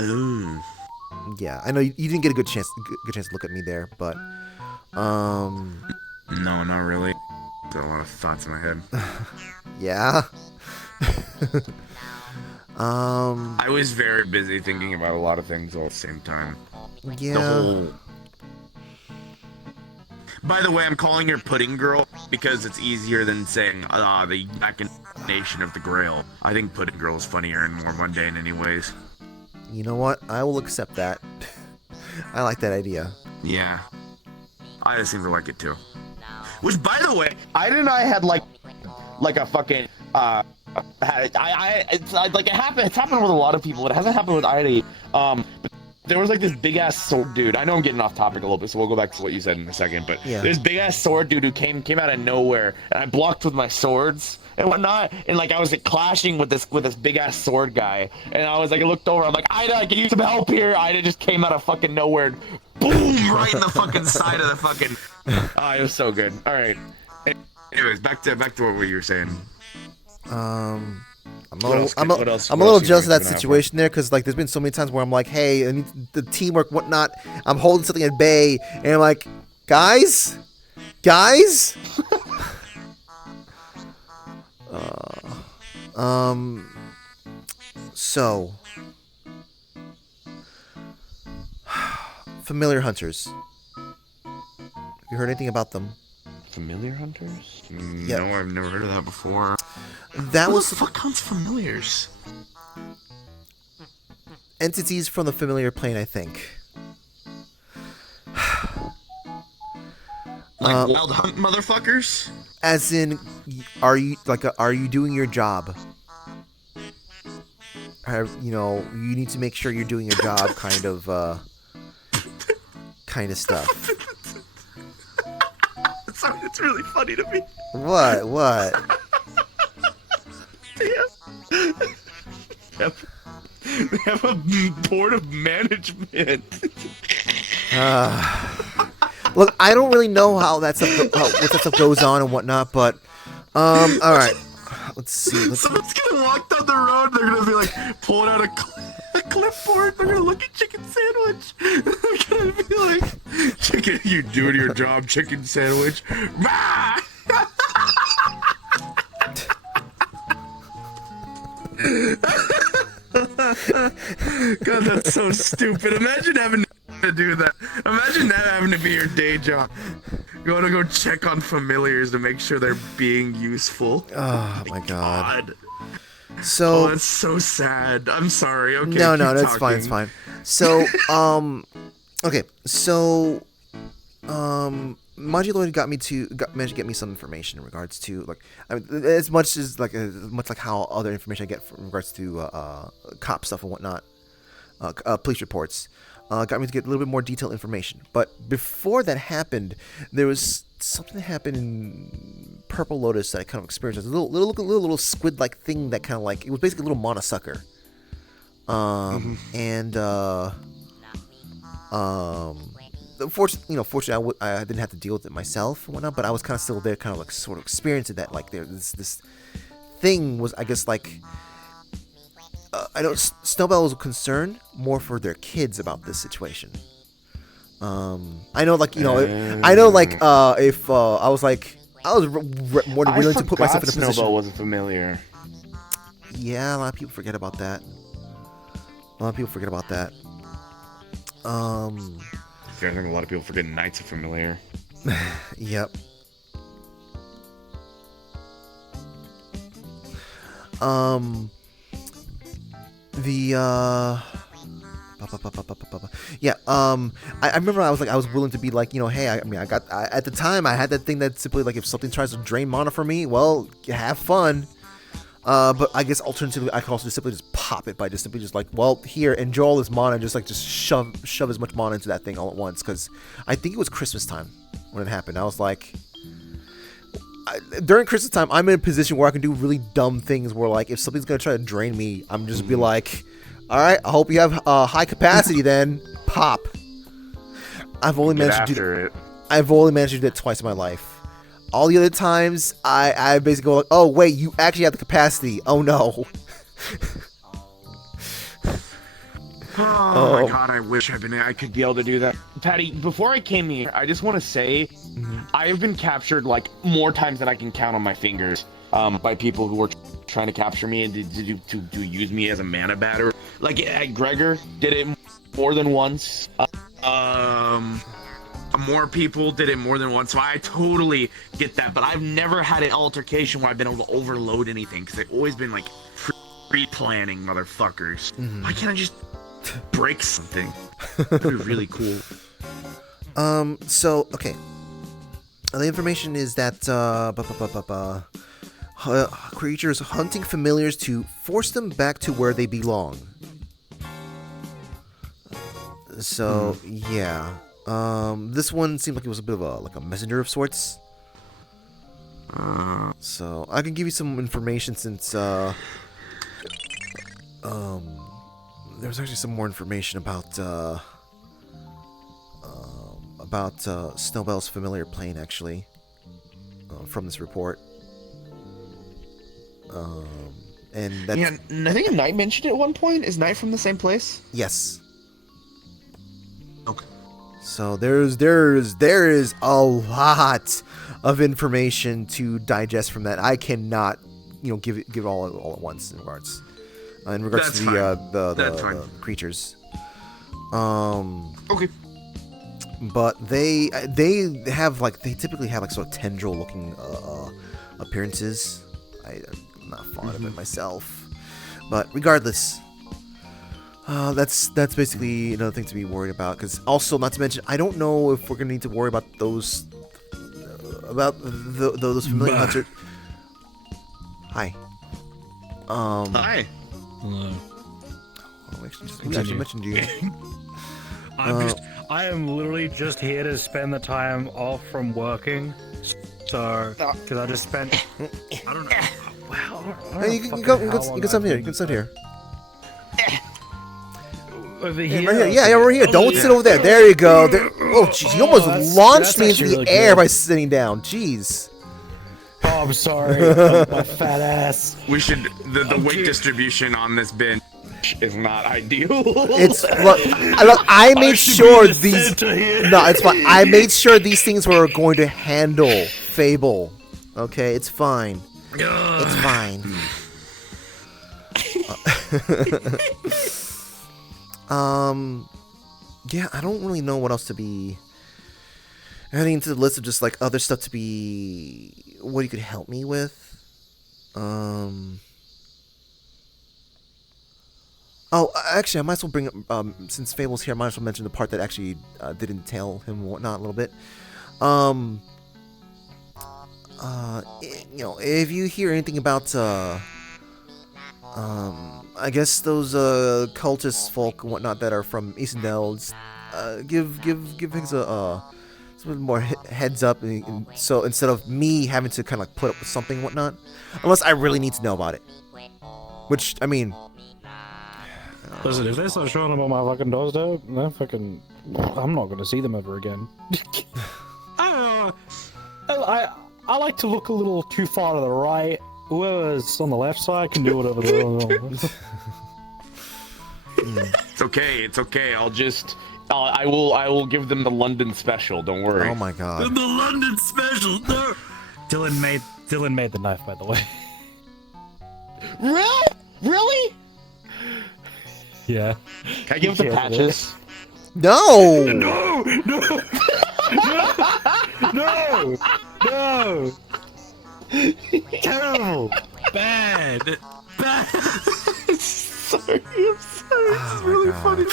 Ooh. Yeah, I know you didn't get a good chance to look at me there, but No, not really. Got a lot of thoughts in my head. yeah. I was very busy thinking about a lot of things all at the same time. Yeah. By the way, I'm calling her Pudding Girl because it's easier than saying the machination of the Grail. I think Pudding Girl is funnier and more mundane anyways. You know what? I will accept that. I like that idea. Yeah. I just seem to like it too. Which, by the way, Ida and I had like a fucking it's like it's happened with a lot of people. It hasn't happened with Ida. But there was like this big ass sword dude. I know I'm getting off topic a little bit, so we'll go back to what you said in a second. But this big ass sword dude who came out of nowhere, and I blocked with my swords and whatnot, and like I was like, clashing with this big ass sword guy, and I was like, I looked over, I'm like, Ida, I can use some help here. Ida just came out of fucking nowhere, boom, right in the fucking side of the fucking. Oh, it was so good. All right. anyways, back to what you were saying. I'm a What else little you jealous of that looking out situation there, because like there's been so many times where I'm like, hey, I need the teamwork, whatnot. I'm holding something at bay, and I'm like, guys. So familiar hunters. Have you heard anything about them? Familiar hunters? Yep. No, I've never heard of that before. That What was the fuck hunts familiars? entities from the familiar plane, I think. Like wild hunt motherfuckers? As in, are you doing your job? You need to make sure you're doing your job, kind of stuff. It's really funny to me. What? They have a board of management. Look, I don't really know how what that stuff goes on and whatnot, but all right. Let's see. Someone's gonna walk down the road. They're gonna be like pulling out a clipboard. They're gonna look at chicken sandwich. They're gonna be like, "Chicken, you doing your job, chicken sandwich." God, that's so stupid. Imagine having to do that. Imagine that having to be your day job. You want to go check on familiars to make sure they're being useful. Oh my god. Oh, So that's so sad. I'm sorry. Okay. no, keep it's fine. It's talking. fine. So okay. So Moduloid managed to get me some information in regards to as much like how other information I get in regards to cop stuff and whatnot, police reports. Got me to get a little bit more detailed information. But before that happened, there was something that happened in Purple Lotus that I kind of experienced. It was a little squid-like thing that kind of like, it was basically a little monosucker. Fortunately, I didn't have to deal with it myself and whatnot, but I was kind of still there, kind of like sort of experiencing that. Like this thing was, I guess, like. I know Snowbell was concerned more for their kids about this situation. I know, like, if I was more than willing to put myself in a position. Snowbell wasn't familiar. Yeah, a lot of people forget about that. I think a lot of people forget Knights are familiar. Yep. I remember I was willing to be like, hey, at the time I had that thing that simply like, if something tries to drain mana from me, well, have fun. But I guess alternatively, I could also just simply just pop it by just simply just like, well, here, enjoy all this mana, and just shove as much mana into that thing all at once. Because I think it was Christmas time when it happened. I was like, during Christmas time, I'm in a position where I can do really dumb things. Where like, if something's gonna try to drain me, I'm just be like, all right, I hope you have high capacity then. Pop. I've only managed to do it. I've only managed to do it twice in my life. All the other times, I basically go like, oh, wait, you actually have the capacity. Oh, no. Oh, my God, I wish I could be able to do that. Patty, before I came here, I just want to say, I have been captured, like, more times than I can count on my fingers, by people who were trying to capture me and to use me as a mana batter. Like, Gregor did it more than once. More people did it more than once, so I totally get that, but I've never had an altercation where I've been able to overload anything, because they've always been, like, pre-planning motherfuckers. Why can't I just break something? That'd be really cool. So, okay. The information is that, creatures hunting familiars to force them back to where they belong. So, yeah. This one seemed like it was a bit of a messenger of sorts. So I can give you some information since there was actually some more information about Snowbell's familiar plane actually from this report. And that's, yeah, I think Knight mentioned it at one point. Is Knight from the same place? Yes. Okay. So there is a lot of information to digest from that. I cannot, give it all at once in regards to the creatures. Okay. But they typically have like sort of tendril looking appearances. I'm not fond of it myself, but regardless. That's basically another thing to be worried about. Because also, not to mention, I don't know if we're gonna need to worry about those those familiar hunters. Hi. Hi. Hello. We actually mentioned you. I am literally just here to spend the time off from working. So, because I just spent. I don't know. Wow. Hey, you can sit here. You can sit here. Over here? here? Right here. Yeah, right here. Don't sit over there. There you go. Oh, jeez. You almost launched me into the really air good. by sitting down. Jeez. Oh, I'm sorry. My fat ass. We should. The weight distribution on this bench is not ideal. It's look. I made sure these. No, it's fine. I made sure these things were going to handle Fable. Okay, it's fine. It's fine. Yeah, I don't really know what else to be adding to the list of just like other stuff to be what you could help me with. Oh, actually, I might as well bring up, since Fable's here, I might as well mention the part that actually didn't tell him whatnot a little bit. If you hear anything about, I guess those cultist folk and whatnot that are from Eastern Dells, give things a some more heads up, and so instead of me having to kind of like put up with something and whatnot, unless I really need to know about it. Which I mean, Listen, if they start showing up on my fucking doorstep, I'm not gonna see them ever again. I don't know. I like to look a little too far to the right. Whoever's on the left side can do whatever they want. It's okay. It's okay. I will give them the London special. Don't worry. oh my god. The London special. No. Dylan made the knife, by the way. Really? Yeah. Can I give the patches? No. No. Terrible. Bad. Sorry. It's really funny.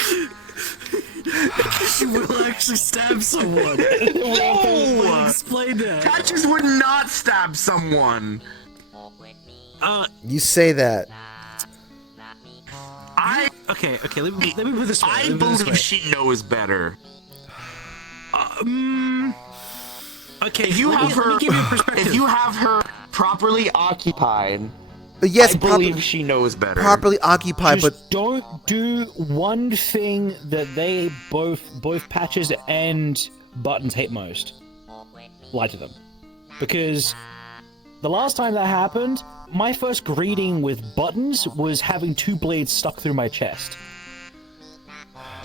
She will actually stab someone. No! Explain that. Patches would not stab someone. You say that. Okay. Let me put it this way. I believe she knows better. Okay. If you let me give you a perspective. if you have her properly occupied, Yes, I believe she knows better. properly occupied, Just but don't do one thing that they both Patches and Buttons hate most. Lie to them. Because the last time that happened, my first greeting with Buttons was having 2 blades stuck through my chest.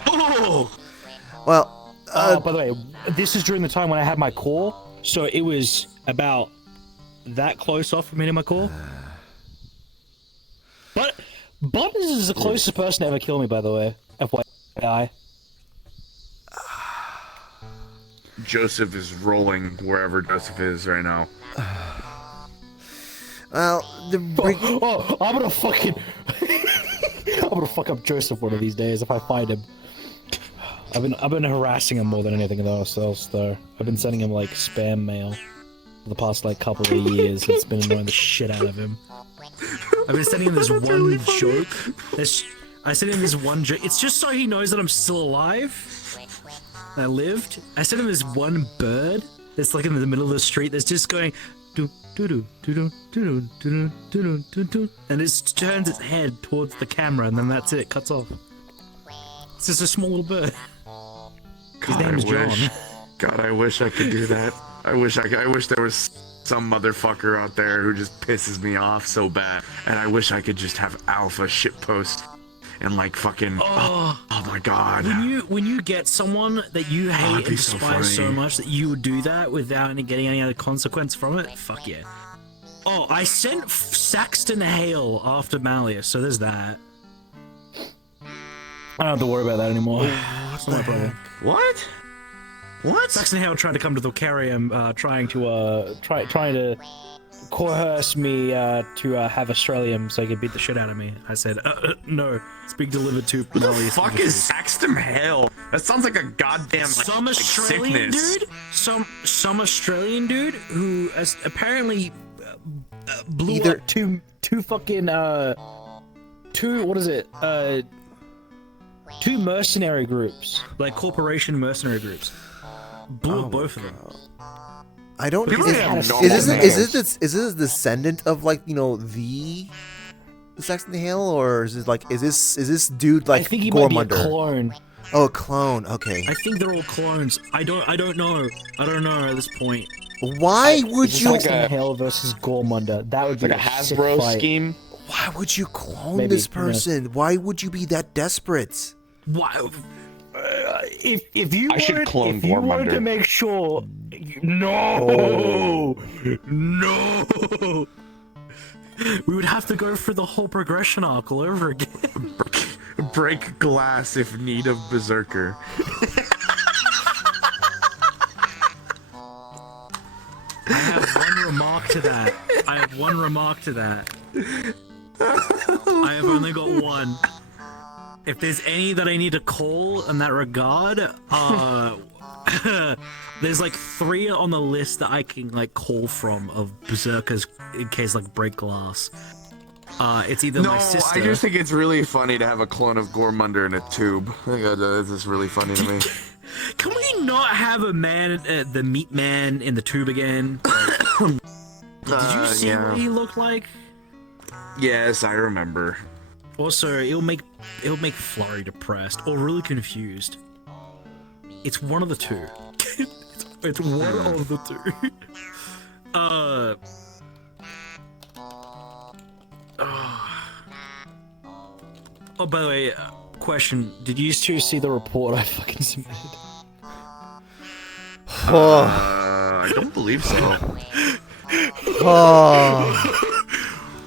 Oh! well, By the way, this is during the time when I had my core, so it was about that close off from hitting my core. But Buttons is the closest person to ever kill me, by the way. FYI. Joseph is rolling wherever Joseph is right now. well, I'm gonna fucking... I'm gonna fuck up Joseph one of these days if I find him. I've been harassing him more than anything else, though. I've been sending him, like, spam mail for the past, like, couple of years. It's been annoying the shit out of him. I've been sending him this one joke. I sent him this one joke. It's just so he knows that I'm still alive. I lived. I sent him this one bird that's like in the middle of the street that's just going do do do do do do do do do do, and it turns its head towards the camera, and then that's it. Cuts off. It's just a small little bird. His name is John. God, I wish I could do that. I wish there was some motherfucker out there who just pisses me off so bad, and I wish I could just have alpha shitpost and like fucking. Oh my god. When you get someone that you hate and it'd be so despise so funny. much that you would do that without getting any other consequence from it, fuck yeah. Oh, I sent Saxton Hale after Malleus, so there's that. I don't have to worry about that anymore. That's not my problem. What? What? Saxton Hale tried to come to the Thulcarium, trying to coerce me to have Australium so he could beat the shit out of me. I said, no, it's being delivered to Who the Malleus. fuck is Saxton Hale? That sounds like a goddamn Some like Australian sickness. dude, some Australian dude who apparently blew Either- up two fucking two mercenary groups, like corporation mercenary groups. Blew up both of them. I don't. People Is, have is normal this names. is this a descendant of like the Saxton Hale, or is this dude like I think he might be a Gormunder? clone. Oh, a clone. Okay. I think they're all clones. I don't know. I don't know at this point. Why would Is this you? like Saxton a- Hale versus Gormunder. That would be Like a sick Hasbro fight. scheme. Why would you clone Maybe, this person? Why would you be that desperate? Wow. If you I should wanted, clone if you wanted Gormunder. to make sure, no, we would have to go through the whole progression arc all over again. Break glass if need of berserker. I have one remark to that. I have only got one. If there's any that I need to call in that regard, there's like 3 on the list that I can like call from of berserkers in case like break glass. It's either No, my sister. I just think it's really funny to have a clone of Gormunder in a tube. I think this is really funny to me. Can we not have a man, the meat man, in the tube again? Like, did you see yeah. what he looked like? Yes, I remember. Also, it'll make Flurry depressed or really confused. It's one of the two. it's one of the two. Oh, by the way, question: did you two see the report I fucking submitted? I don't believe so.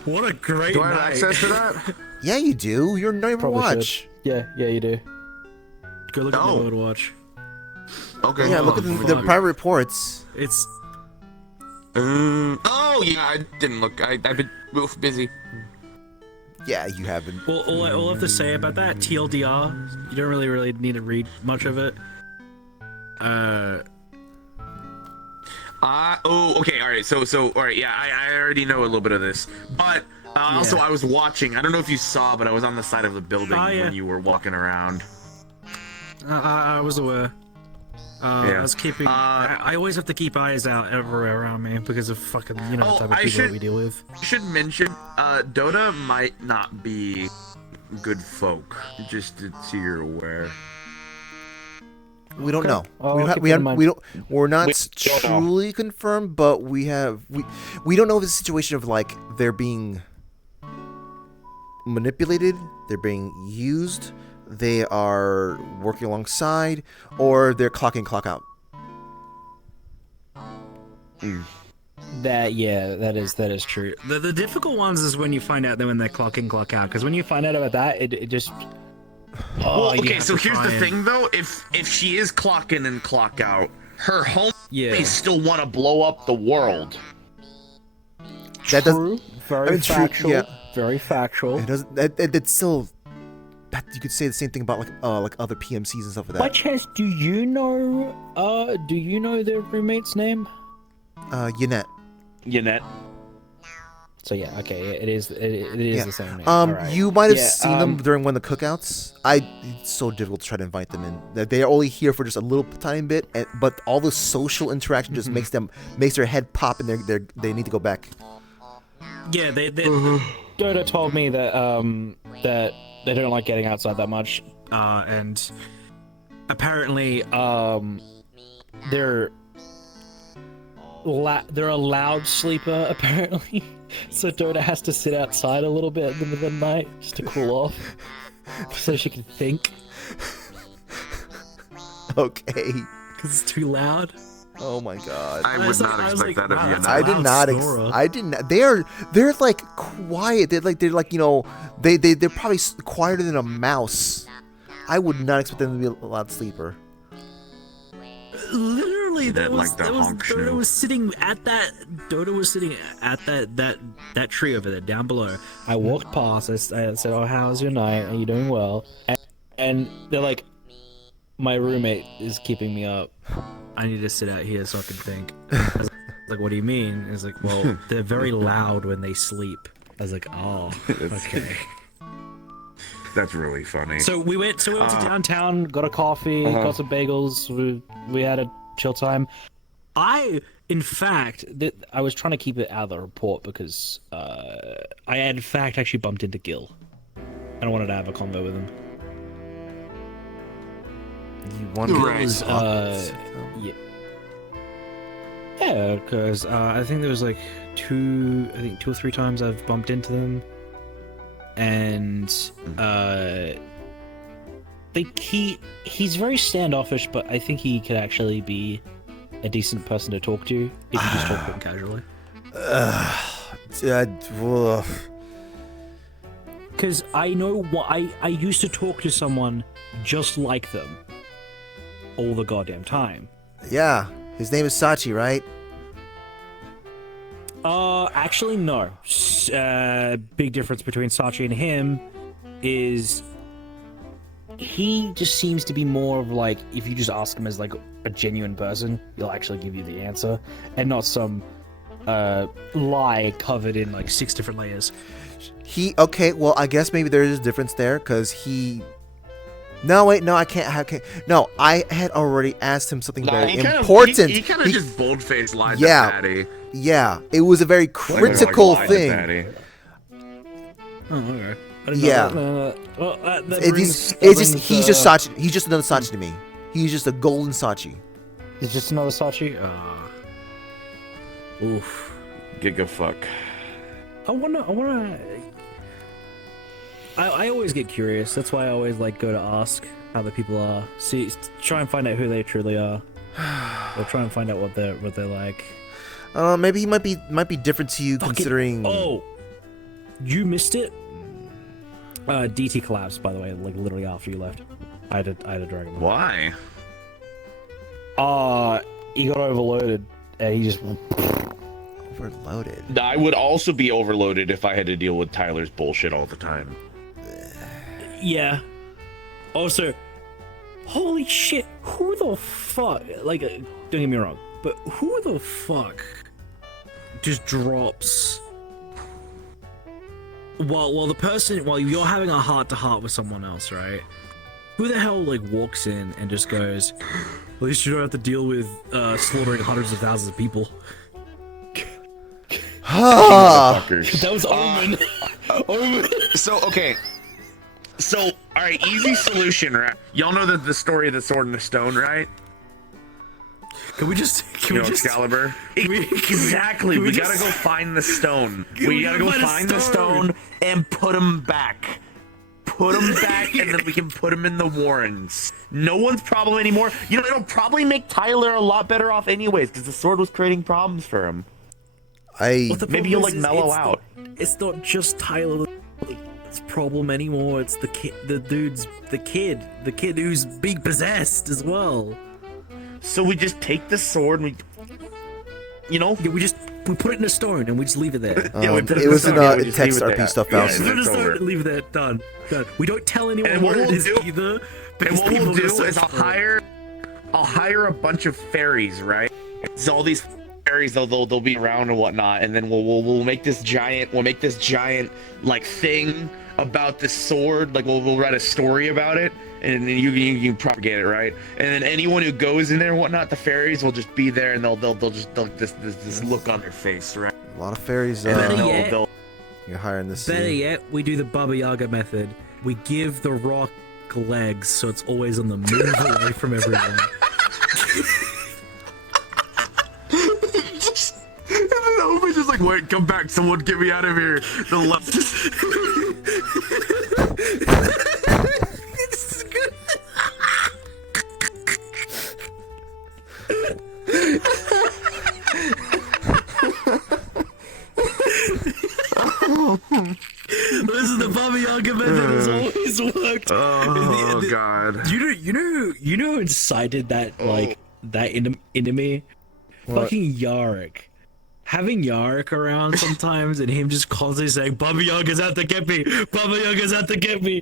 What a great Do I have night. access to that? Yeah, you do. You're not even Probably watch. should. Yeah, you do. Go look at No. the Overwatch. Okay. Yeah, look at the private reports. It's Oh yeah, I didn't look. I've been busy. Yeah, you haven't. well. All I have to say about that TLDR, you don't really need to read much of it. Okay, all right. So, all right. Yeah, I already know a little bit of this, but Also, I was watching. I don't know if you saw, but I was on the side of the building when you were walking around. I was aware. Yeah. I was keeping. I always have to keep eyes out everywhere around me because of fucking, you know, the type of people that we deal with. I should mention, Dota might not be good folk. Just so you're aware. We don't know. I'll keep We that in mind. we're not don't know. truly confirmed, but we don't know if it's a situation of like they're being manipulated, they're being used, they are working alongside, or they're clock in, clock out. That is true. The difficult ones is when you find out that when they're clock in, clock out. Because when you find out about that, it just. Well, you okay, have so to here's try the and- thing, though. If she is clock in and clock out, her home Yeah. They still want to blow up the world. That does. True. Very I mean, true, factual. yeah. Very factual. It doesn't. That's still. You could say the same thing about like other PMCs and stuff like By that. chance, do you know their roommate's name? Yannette. Yannette. So yeah, okay, it is Yeah. the same name. Alright. You might have Yeah, seen them during one of the cookouts. It's so difficult to try to invite them in. That they are only here for just a little tiny bit, but all the social interaction just makes their head pop, and they need to go back. Yeah, they Dota told me that that they don't like getting outside that much. and apparently They're a loud sleeper apparently, so Dota has to sit outside a little bit in the middle of the night just to cool off, so she can think. Okay. because it's too loud. Oh my god. I would not expect that of wow, you. that's I did loud not. snorer. I didn't. They're like quiet. They're like they're probably quieter than a mouse. I would not expect them to be a loud sleeper. Literally, That, like, the honk Dota schnoop. was sitting at that. Dota was sitting at that tree over there, down below. I walked past. I said, "Oh, how's your night? Are you doing well?" And they're like, "My roommate is keeping me up." I need to sit out here so I can think. I was like, what do you mean? It's like, well, they're very loud when they sleep. I was like, oh, okay. That's really funny. So we went to downtown. Got a coffee, got some bagels. We had a chill time. In fact, I was trying to keep it out of the report because I had in fact actually bumped into Gil, and I wanted to have a convo with him. You want to Right. Yeah, because I think there was like two or three times I've bumped into them, and he's very standoffish, but I think he could actually be a decent person to talk to if you just talk to him casually. Because I know what I used to talk to someone just like them all the goddamn time. Yeah, his name is Sachi, right? Actually, no. Big difference between Sachi and him is he just seems to be more of like, if you just ask him as like a genuine person, he'll actually give you the answer, and not some lie covered in like 6 different layers. Okay, well, I guess maybe there is a difference there, because No, wait, no, I can't. No, I had already asked him something very important. He kind of just bold-faced lied Yeah. to Patty. Yeah, it was a very critical Like, lied to thing. Patty. Oh, okay. I didn't Yeah. know. Well, that He's just Sachi. He's just another Sachi to me. He's just a golden Sachi. he's just another Sachi. Oof. Giga fuck. I always get curious. That's why I always like go to ask how the people are. See, try and find out who they truly are, or try and find out what they're like. Maybe he might be different to you, considering. Oh, you missed it. DT collapsed, by the way, like literally after you left. I had to drag him. Why? He got overloaded, and he just. Overloaded. I would also be overloaded if I had to deal with Tyler's bullshit all the time. Yeah. Also, holy shit! Who the fuck? Like, don't get me wrong, but who the fuck just drops while you're having a heart to heart with someone else, right? Who the hell like walks in and just goes, "At least you don't have to deal with slaughtering hundreds of thousands of people." Motherfuckers. That was Omen. Omen. So okay. So all right, easy solution, right? Y'all know the story of the sword and the stone, right? Can we just? Can You we know just? Excalibur. we- Exactly. we We just- gotta go find the stone. we We gotta go find a find the stone. stone and put him back. Put him back, and then we can put him in the Warrens. No one's problem anymore. You know, it'll probably make Tyler a lot better off anyways, because the sword was creating problems for him. What the Maybe problem you'll, like, is mellow it's out. It's not just Tyler that's problem anymore. It's the kid, the kid who's being possessed as well. So we just take the sword and we We put it in a stone and we just leave it there. we put It was in yeah, we just text leave it RP there. stuff Yeah, out. and Put it in a it's stone over. and leave it there. Done. We don't tell anyone And what where it we'll is do- either. And Because what people we'll will do search is I'll for it. hire a bunch of fairies, right? So all these fairies, they'll be around and whatnot, and then we'll make this giant like thing about this sword. Like we'll write a story about it, and then you can propagate it, right? And then anyone who goes in there and whatnot, the fairies will just be there, and they'll this look on their face, right? A lot of fairies. And then Better yet- they'll You're hiring this. Better yet, we do the Baba Yaga method. We give the rock legs so it's always on the move away from everyone. And then Omen's just like, wait, come back, someone get me out of here. The left. This is good. Listen, the Baba Yaga method has always worked. Oh god. You know who incited that that into me? What? Fucking Yarick. Having Yarick around sometimes and him just constantly saying Baba Yaga's out to get me, Baba Yaga's out to get me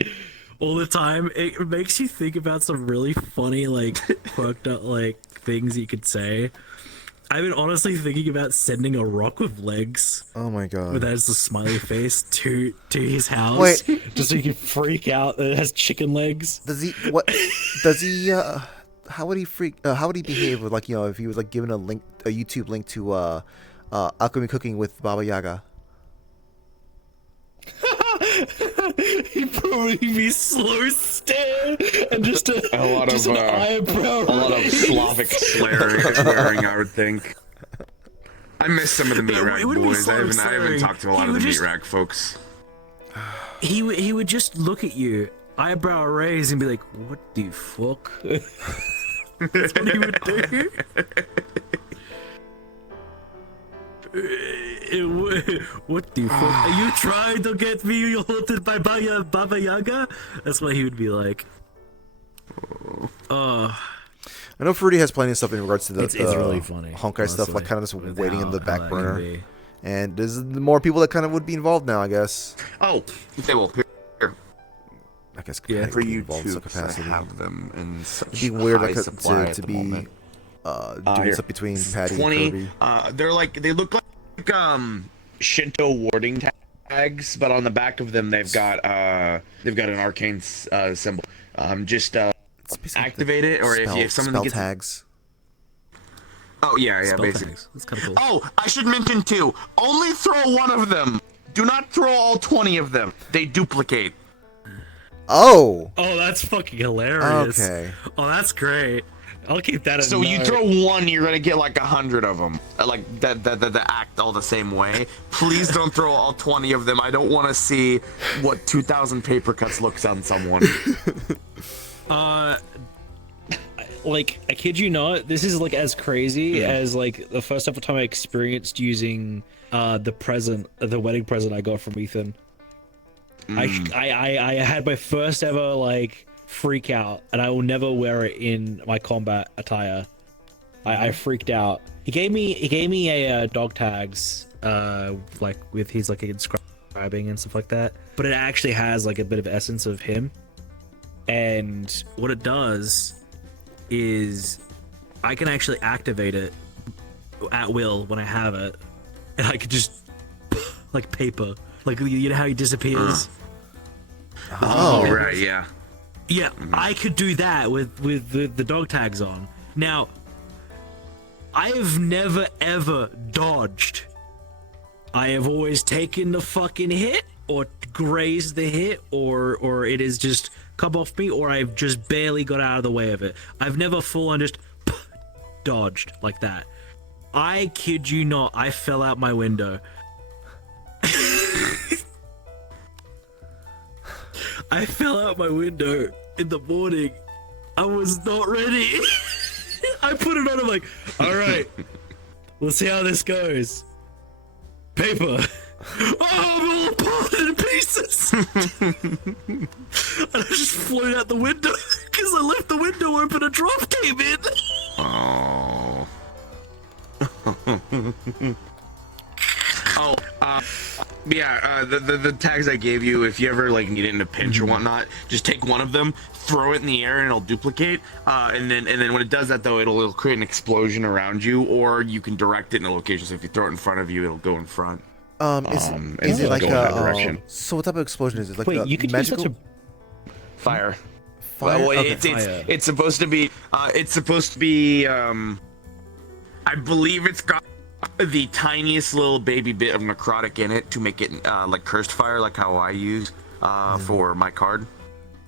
all the time, it makes you think about some really funny fucked up things you could say. I've been honestly thinking about sending a rock with legs Oh my god. that has the smiley face to his house. Wait. Just so he can freak out that it has chicken legs. Does he? What? Does he? How would he how would he behave with if he was given a YouTube link to alchemy cooking with Baba Yaga? He'd probably be slow stare and just an eyebrow. a lot of Slavic swearing, I would think. I miss some of the meat No, rag it wouldn't be boys. I haven't swearing. talked to a lot He of the would meat just- rag folks. He would just look at you, eyebrow raised, and be like, "What the fuck?" That's what he would do. What the fuck? Are you trying to get me haunted by Baba Yaga? That's what he would be like. I know Fruity has plenty of stuff in regards to the It's really funny, Honkai stuff, honestly, kind of just with waiting in the how back that can burner. be. And there's more people that kind of would be involved now, I guess. Oh, okay, well, here, I guess Yeah. for be you involved in two, some 'cause I capacity. have them in such It'd be weird high supply at to the be moment. doing Here. stuff between Patty 20. and Kirby. They look like Shinto warding tags, but on the back of them they've got an arcane symbol. Just It's basically activate it, or if someone spell gets tags. Oh yeah, Spell basically. tags. That's kind of cool. Oh, I should mention too. Only throw one of them. Do not throw all 20 of them. They duplicate. Oh, Oh, that's fucking hilarious. okay. Oh, that's great. I'll keep that in So you mind. throw one, you're gonna get like 100 of them. Like that act all the same way. Please don't throw all 20 of them. I don't want to see what 2,000 paper cuts looks on someone. I kid you not, this is as crazy as the first ever time I experienced using the wedding present I got from Ethan. I had my first ever freak out, and I will never wear it in my combat attire. I freaked out. He gave me a dog tags with his inscribing and stuff like that, but it actually has a bit of essence of him. And what it does is I can actually activate it at will when I have it, and I could just paper Like, you know how he disappears? Oh, right, yeah. Yeah, I could do that with the dog tags on. Now, I have never ever dodged. I have always taken the fucking hit, or grazed the hit, or it has just come off me, or I've just barely got out of the way of it. I've never full on just dodged like that. I kid you not, I fell out my window. I fell out my window in the morning. I was not ready. I put it on, I'm like, all right, we'll see how this goes. Paper. Oh, I'm all apart in pieces. And I just floated out the window because I left the window open, a drop came in. Oh. The tags I gave you, if you ever like need it in a pinch or whatnot, just take one of them, throw it in the air, and it'll duplicate. And then when it does that, though, it'll create an explosion around you, or you can direct it in a location. So if you throw it in front of you, it'll go in frnt. Is it like go in that direction. so what type of explosion is it? Like Wait, you could magical? use Fire. Fire? Well, Okay. it's supposed to be. I believe it's got the tiniest little baby bit of necrotic in it to make it like cursed fire, like how I use for my card.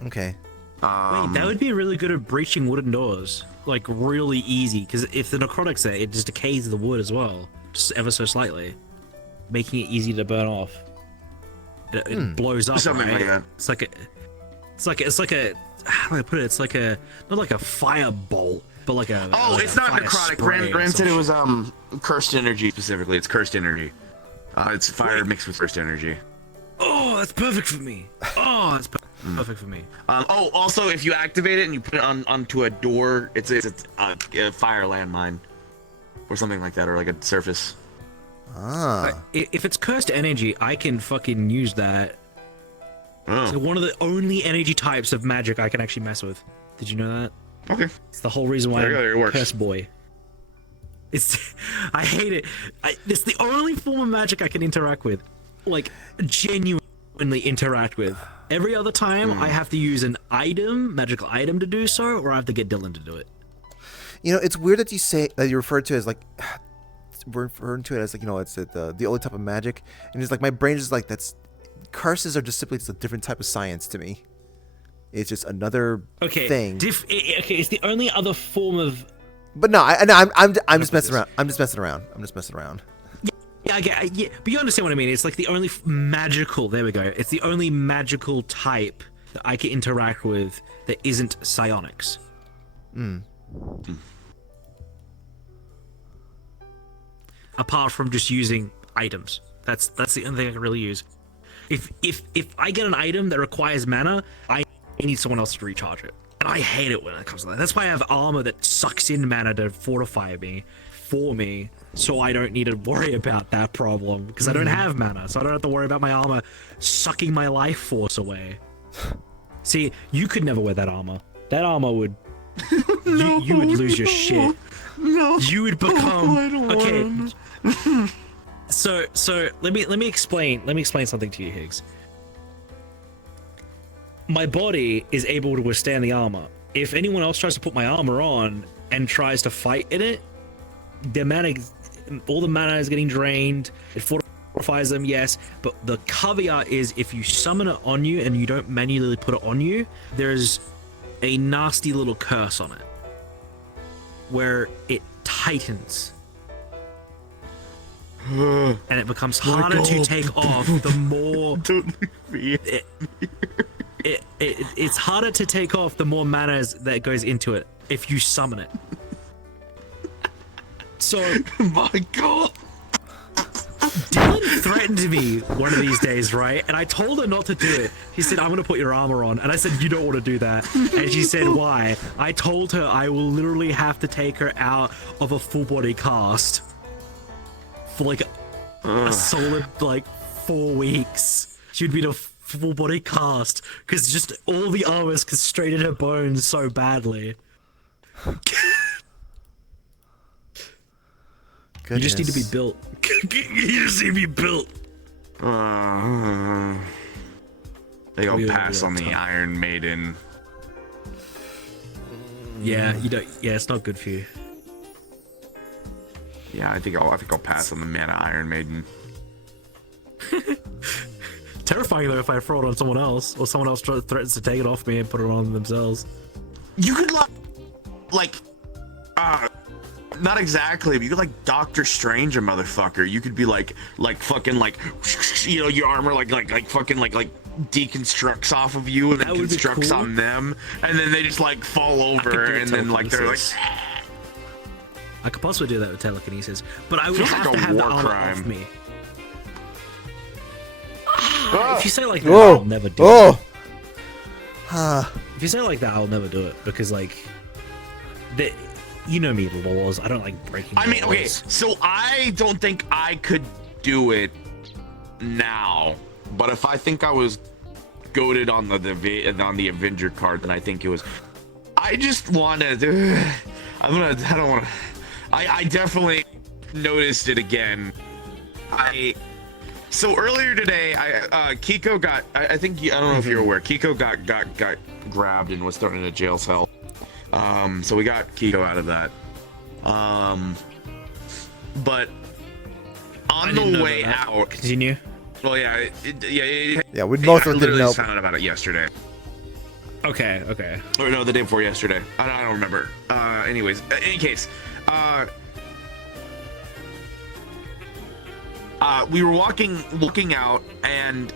Okay. Wait, that would be really good at breaching wooden doors. Like, really easy, because if the necrotic's there, it just decays the wood as well, just ever so slightly, making it easy to burn off. It blows up, Something right? like that. It's like a how do I put it? It's like a, not like a fireball, but like a It's not fire necrotic. spray or Rand some said it was shit. cursed energy specifically. It's cursed energy. It's fire mixed with cursed energy. Oh, that's perfect for me. Oh, that's perfect for me. Also, if you activate it and you put it onto a door, it's a fire landmine or something like that, or like a surface. If it's cursed energy, I can fucking use that. Oh. So one of the only energy types of magic I can actually mess with. Did you know that? Okay. It's the whole reason why There you go, it I'm works. Curse Boy. I hate it. It's the only form of magic I can interact with. Like, genuinely interact with. Every other time, I have to use an magical item to do so, or I have to get Dylan to do it. You know, it's weird that you refer to it as like, we're referring to it as like, you know, it's the only type of magic, and it's like my brain is like, curses are just simply a different type of science to me. It's just another thing. Okay, it's the only other form of. But no, I'm just messing around. I'm just messing around. Yeah, yeah, but you understand what I mean. It's like the only magical. There we go. It's the only magical type that I can interact with that isn't psionics. Apart from just using items, that's the only thing I can really use. If I get an item that requires mana, I need someone else to recharge it, and I hate it when it comes to that. That's why I have armor that sucks in mana to fortify me for me, so I don't need to worry about that problem because I don't have mana, so I don't have to worry about my armor sucking my life force away. See, you could never wear that armor. That armor would you would lose your shit. No. You would become I don't okay. So let me explain something to you, Higgs. My body is able to withstand the armor. If anyone else tries to put my armor on and tries to fight in it, all the mana is getting drained. It fortifies them, yes, but the caveat is if you summon it on you and you don't manually put it on you, there's a nasty little curse on it where it tightens. And it becomes harder to take off the more it's harder to take off the more mana that goes into it if you summon it. So My God. Dylan threatened me one of these days, right? And I told her not to do it. He said, I'm gonna put your armor on. And I said, you don't want to do that. And she said, why? I told her I will literally have to take her out of a full body cast for like a solid like 4 weeks. She'd be in a full body cast because just all the armor is constricted her bones so badly. You just need to be built. You just need to be built. They go We pass on the time. Iron Maiden. Yeah, you don't. Yeah, it's not good for you. Yeah, I think I'll pass on the mana Iron Maiden. Terrifying though if I throw it on someone else, or someone else threatens to take it off me and put it on themselves. You could like, not exactly, but you could like Doctor Strange a motherfucker. You could be like fucking like, you know, your armor like fucking like deconstructs off of you and then That would be constructs cool. on them, and then they just like fall over, do and then like they're like. telekinesis. I could possibly do that with telekinesis, but I would Feels have like to a have the war armor crime. off me. If you say it like that, Whoa! I'll never do it. Oh! Ah. If you say it like that, I'll never do it because like, you know me, laws. I don't like breaking. I mean, laws. okay, so I don't think I could do it now, but if I think I was goated on the Avenger card, then I think it was. I just want to. I don't want to. I definitely noticed it again. So earlier today, Kiko got. I think I don't know if you're aware. Kiko got grabbed and was thrown into jail cell. So we got Kiko out of that. But I on didn't the know way about that. out. Continue. Well, yeah, Yeah, we both I didn't literally know. just found out about it yesterday. Okay. Okay. Or no, the day before yesterday. I don't remember. Anyways, in any case, we were looking out, and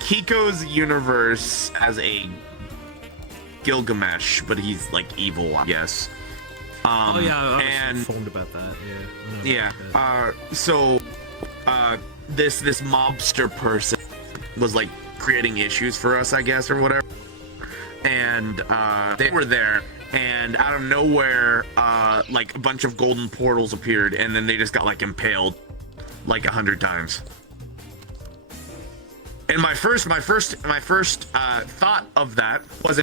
Kiko's universe has a Gilgamesh, but he's like evil, I guess. Oh yeah, I was and informed about that. Yeah. I know yeah, about that. so this mobster person was like creating issues for us, I guess, or whatever. And they were there, and out of nowhere, like a bunch of golden portals appeared, and then they just got like impaled like 100 times. And my first thought of that was,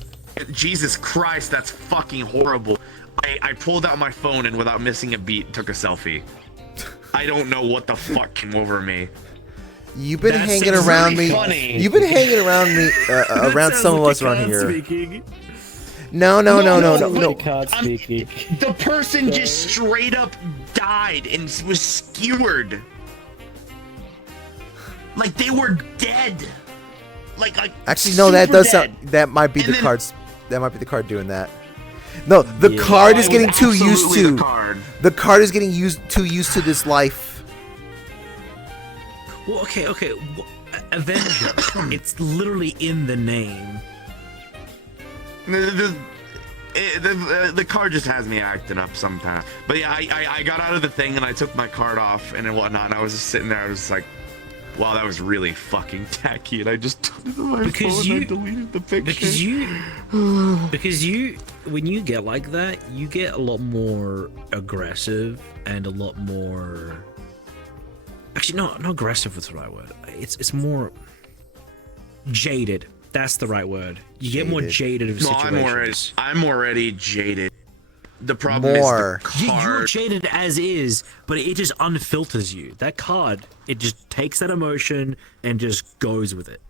Jesus Christ, that's fucking horrible. I pulled out my phone and without missing a beat took a selfie. I don't know what the fuck came over me. You've been That's hanging around really me. funny. You've been hanging around me, around That some of sounds us like around a here. card speaking. No. Card speaking. The person just straight up died and was skewered. Like they were dead. Like Actually, no. That super does dead. sound. That might be And the then- cards. That might be the card doing that. No, the Yeah. card Oh, is it getting was too used absolutely to. the card. The card is getting too used to this life. Well, okay. Avenger. It's literally in the name. The card just has me acting up sometimes. But yeah, I got out of the thing and I took my card off and whatnot. And I was just sitting there. I was like, wow, that was really fucking tacky. And I just took it to my Because phone you- and deleted the picture. Because you, when you get like that, you get a lot more aggressive and a lot more. Actually, no, not aggressive was the right word. It's more jaded. That's the right word. You get more jaded of Well, situations. I'm already jaded. The problem More. is the You're card. jaded as is, but it just unfilters you. That card, it just takes that emotion and just goes with it.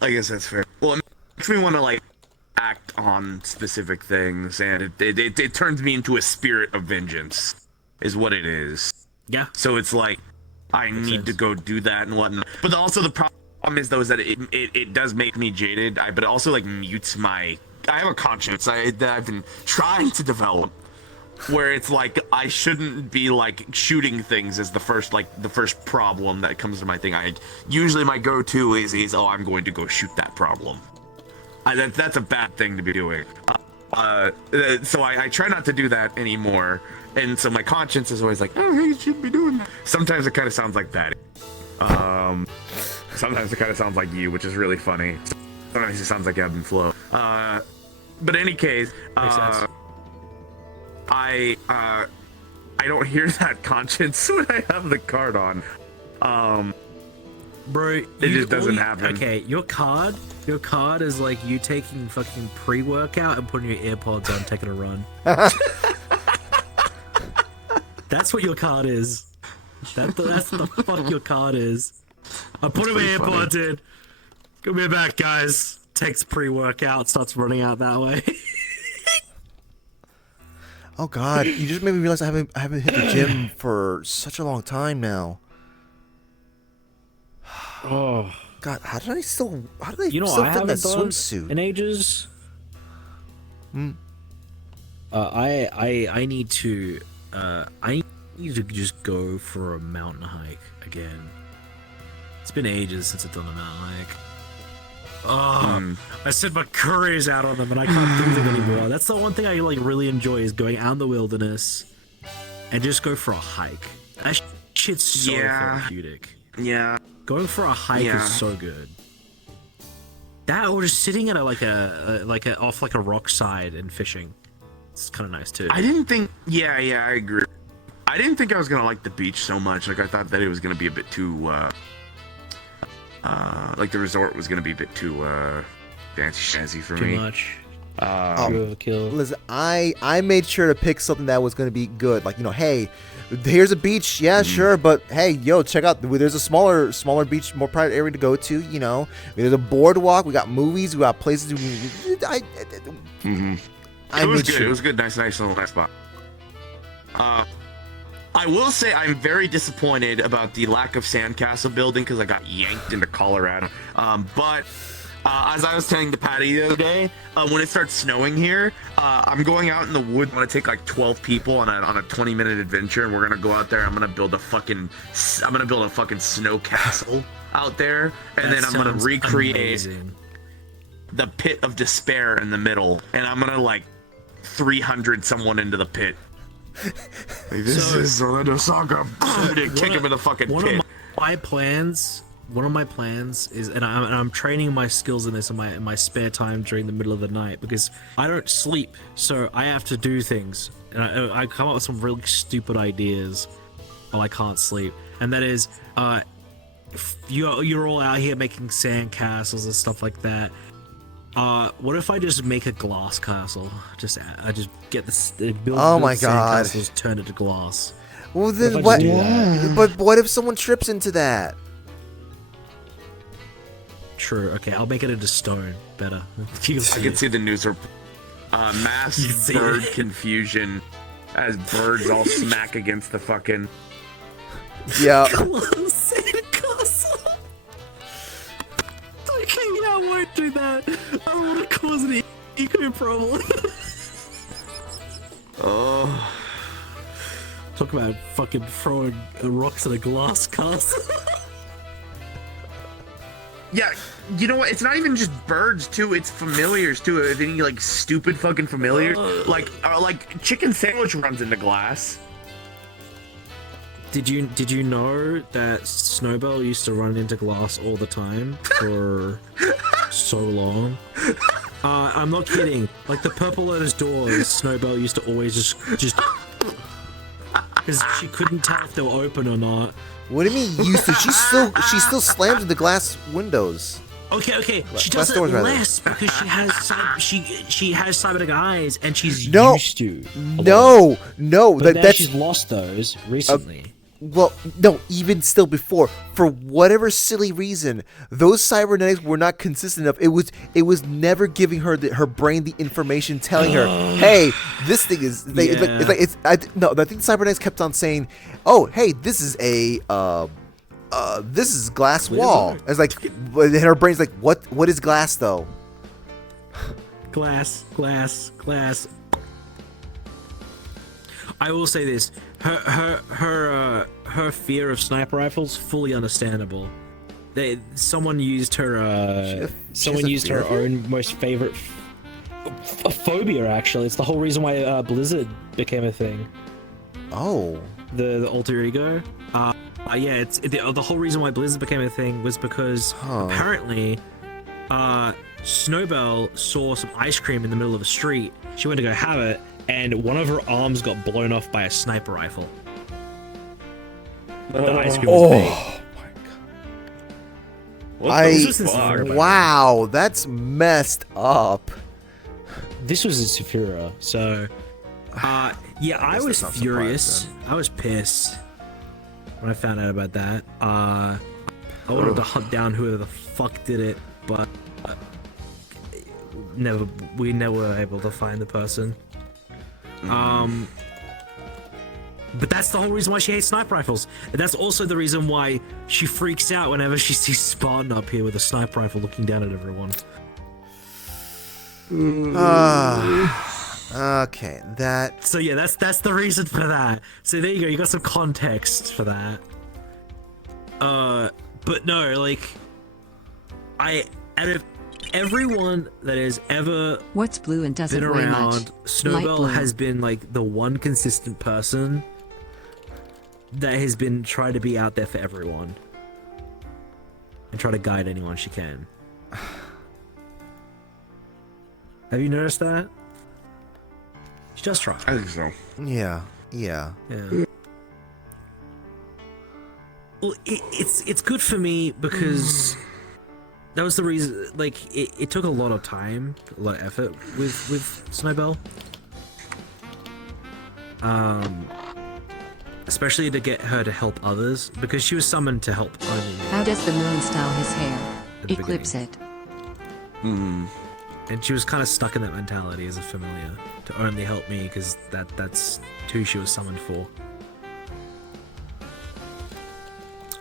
I guess that's fair. Well, it makes me want to like act on specific things, and it turns me into a spirit of vengeance, is what it is. Yeah. So it's like I need to go do that and whatnot. But also the problem is though is that it does make me jaded. But it also like mutes my. I have a conscience that I've been trying to develop, where it's like I shouldn't be like shooting things as the first problem that comes to my thing. Usually my go-to is oh, I'm going to go shoot that problem. That's a bad thing to be doing. So I try not to do that anymore. And so my conscience is always like, oh, hey, you shouldn't be doing that. Sometimes it kind of sounds like Patty. Sometimes it kind of sounds like you, which is really funny. Sometimes it sounds like Ebb and Flow. But in any case, I don't hear that conscience when I have the card on. Bro, It just doesn't happen. Okay, your card is like you taking fucking pre-workout and putting your AirPods on, taking a run. That's what your card is. That's the fuck your card is. I put my AirPods in. Give me back, guys. Takes pre-workout, starts running out that way. Oh God, you just made me realize I haven't hit the gym for such a long time now. Oh, God, how did I still I fit in that haven't done swimsuit? in ages. I need to just go for a mountain hike again. It's been ages since I've done a mountain hike. Oh, I set my curries out on them and I can't do them anymore. That's the one thing I like really enjoy is going out in the wilderness and just go for a hike. That shit's so therapeutic. Yeah. Going for a hike is so good. That or just sitting at off a rock side and fishing. It's kind of nice too. I didn't think. Yeah, I agree. I didn't think I was gonna like the beach so much. Like I thought that it was gonna be a bit too. Like the resort was gonna be a bit too fancy schmancy for me. Too much. Overkill. Listen, I made sure to pick something that was going to be good. Like, hey, here's a beach. Yeah, sure. But hey, yo, check out. There's a smaller beach, more private area to go to. There's a boardwalk. We got movies. We got places. It was good. It was good. Nice little spot. I will say I'm very disappointed about the lack of sandcastle building because I got yanked into Colorado. But as I was telling the Patty the other day, when it starts snowing here, I'm going out in the woods. I'm gonna take like 12 people on a 20-minute adventure, and we're gonna go out there. I'm gonna build a fucking snow castle out there, and then I'm gonna recreate the pit of despair in the middle, and I'm gonna like 300 someone into the pit. Like, this is the Legend of Saga. Kick him in the fucking pit. One of my plans is, and I'm training my skills in this in my spare time during the middle of the night because I don't sleep, so I have to do things. And I come up with some really stupid ideas while I can't sleep, and that is, you're all out here making sand castles and stuff like that. What if I just make a glass castle? I just get build sand castles, turn it to glass. Well then what? But what if someone trips into that? True. Okay, I'll make it into stone. Better. I can see the news report. Mass bird confusion as birds all smack against the fucking. Yeah. Sandcastle. Okay, I won't do that. I don't want to cause an eco problem. Oh. Talk about fucking throwing rocks at a glass castle. Yeah, you know what? It's not even just birds too. It's familiars too. Are any like stupid fucking familiars? Like chicken sandwich runs into glass. Did you know that Snowbell used to run into glass all the time for so long? I'm not kidding. Like the Purple Lotus doors, Snowbell used to always just because she couldn't tell if they were open or not. What do you mean used to? She still slams the glass windows. Okay. She does it less because she has cybernetic eyes and she's used to. No. But she's lost those recently. Well, no, even still before, for whatever silly reason, those cybernetics were not consistent enough. It was never giving her her brain the information telling her, hey, this thing is. I think cybernetics kept on saying, oh, hey, this is this is glass wall. It's like, and her brain's like, what is glass though? Glass. I will say this: her fear of sniper rifles fully understandable. Someone used her own most favorite phobia. Actually, it's the whole reason why Blizzard became a thing. Oh, the alter ego. It's the whole reason why Blizzard became a thing was because apparently, Snowbell saw some ice cream in the middle of the street. She went to go have it. And one of her arms got blown off by a sniper rifle. The ice cream was big. Oh my god. Wow, that's messed up. This was in Saphira, so I was furious. I was pissed when I found out about that. I wanted to hunt down whoever the fuck did it, but we never were able to find the person. But that's the whole reason why she hates sniper rifles. And that's also the reason why she freaks out whenever she sees Spartan up here with a sniper rifle looking down at everyone. Okay, that. So yeah, that's the reason for that. So there you go, you got some context for that. But no, like, out of everyone that has ever What's blue and doesn't been weigh much? around, Snowbell has been like the one consistent person that has been trying to be out there for everyone and try to guide anyone she can. Have you noticed that? She does try. I think so. Yeah. Well, it's good for me because that was the reason. Like, it took a lot of time, a lot of effort with Snowbell. Especially to get her to help others, because she was summoned to help only me. How does the moon style his hair? At the Eclipse it. And she was kind of stuck in that mentality as a familiar to only help me, because that's who she was summoned for.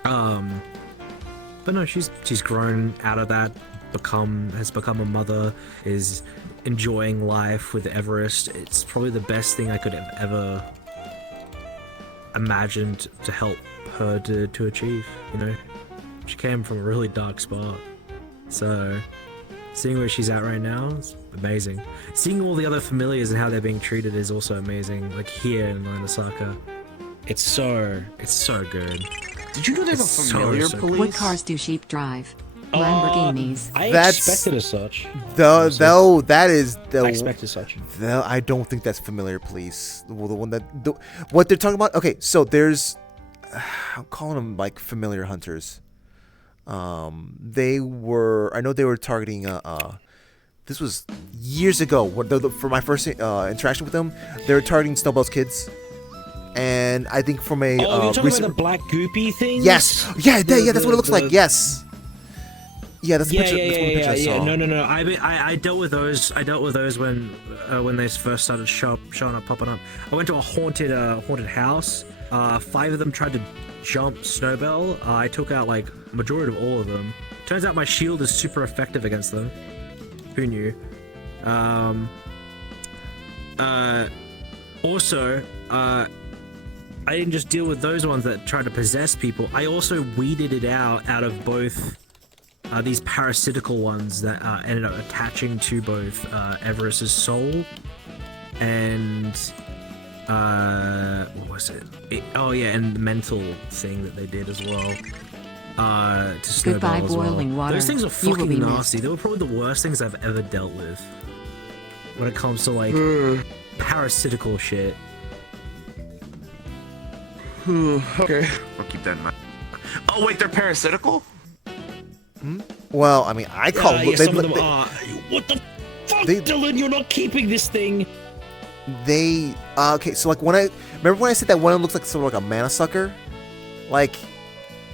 But no, she's grown out of that, has become a mother, is enjoying life with Everest. It's probably the best thing I could have ever imagined to help her to achieve, you know? She came from a really dark spot. So seeing where she's at right now is amazing. Seeing all the other familiars and how they're being treated is also amazing, like here in Lanasaka. It's so good. Did you know there's a familiar so police? What cars do sheep drive? Lamborghinis. I That's- expected as such. Though that is the. I expected such. I don't think that's familiar police. The one that what they're talking about. Okay, so there's, I'm calling them like familiar hunters. They were. I know they were targeting. This was years ago. For my first interaction with them, they were targeting Snowbell's kids. And I think from a you're talking recent. about the black goopy thing? Yes. Yeah. That's what it looks like. Yes. Yeah, that's the picture. That's one picture I saw. No. I dealt with those. I dealt with those when they first started showing up, popping up. I went to a haunted house. 5 of them tried to jump Snowbell. I took out like majority of all of them. Turns out my shield is super effective against them. Who knew? Also, I didn't just deal with those ones that tried to possess people. I also weeded it out of both these parasitical ones that ended up attaching to both Everest's soul and what was it? And the mental thing that they did as well. To Snowbell Goodbye, as well. boiling water. Those things are You will fucking be nasty. missed. They were probably the worst things I've ever dealt with when it comes to like parasitical shit. Okay. I'll keep that in mind. Oh, wait, they're parasitical? Well, I mean, I call Yeah, some of them are. What the fuck, Dylan? You're not keeping this thing. They okay. So like when I said that one of them looks like sort of like a mana sucker, like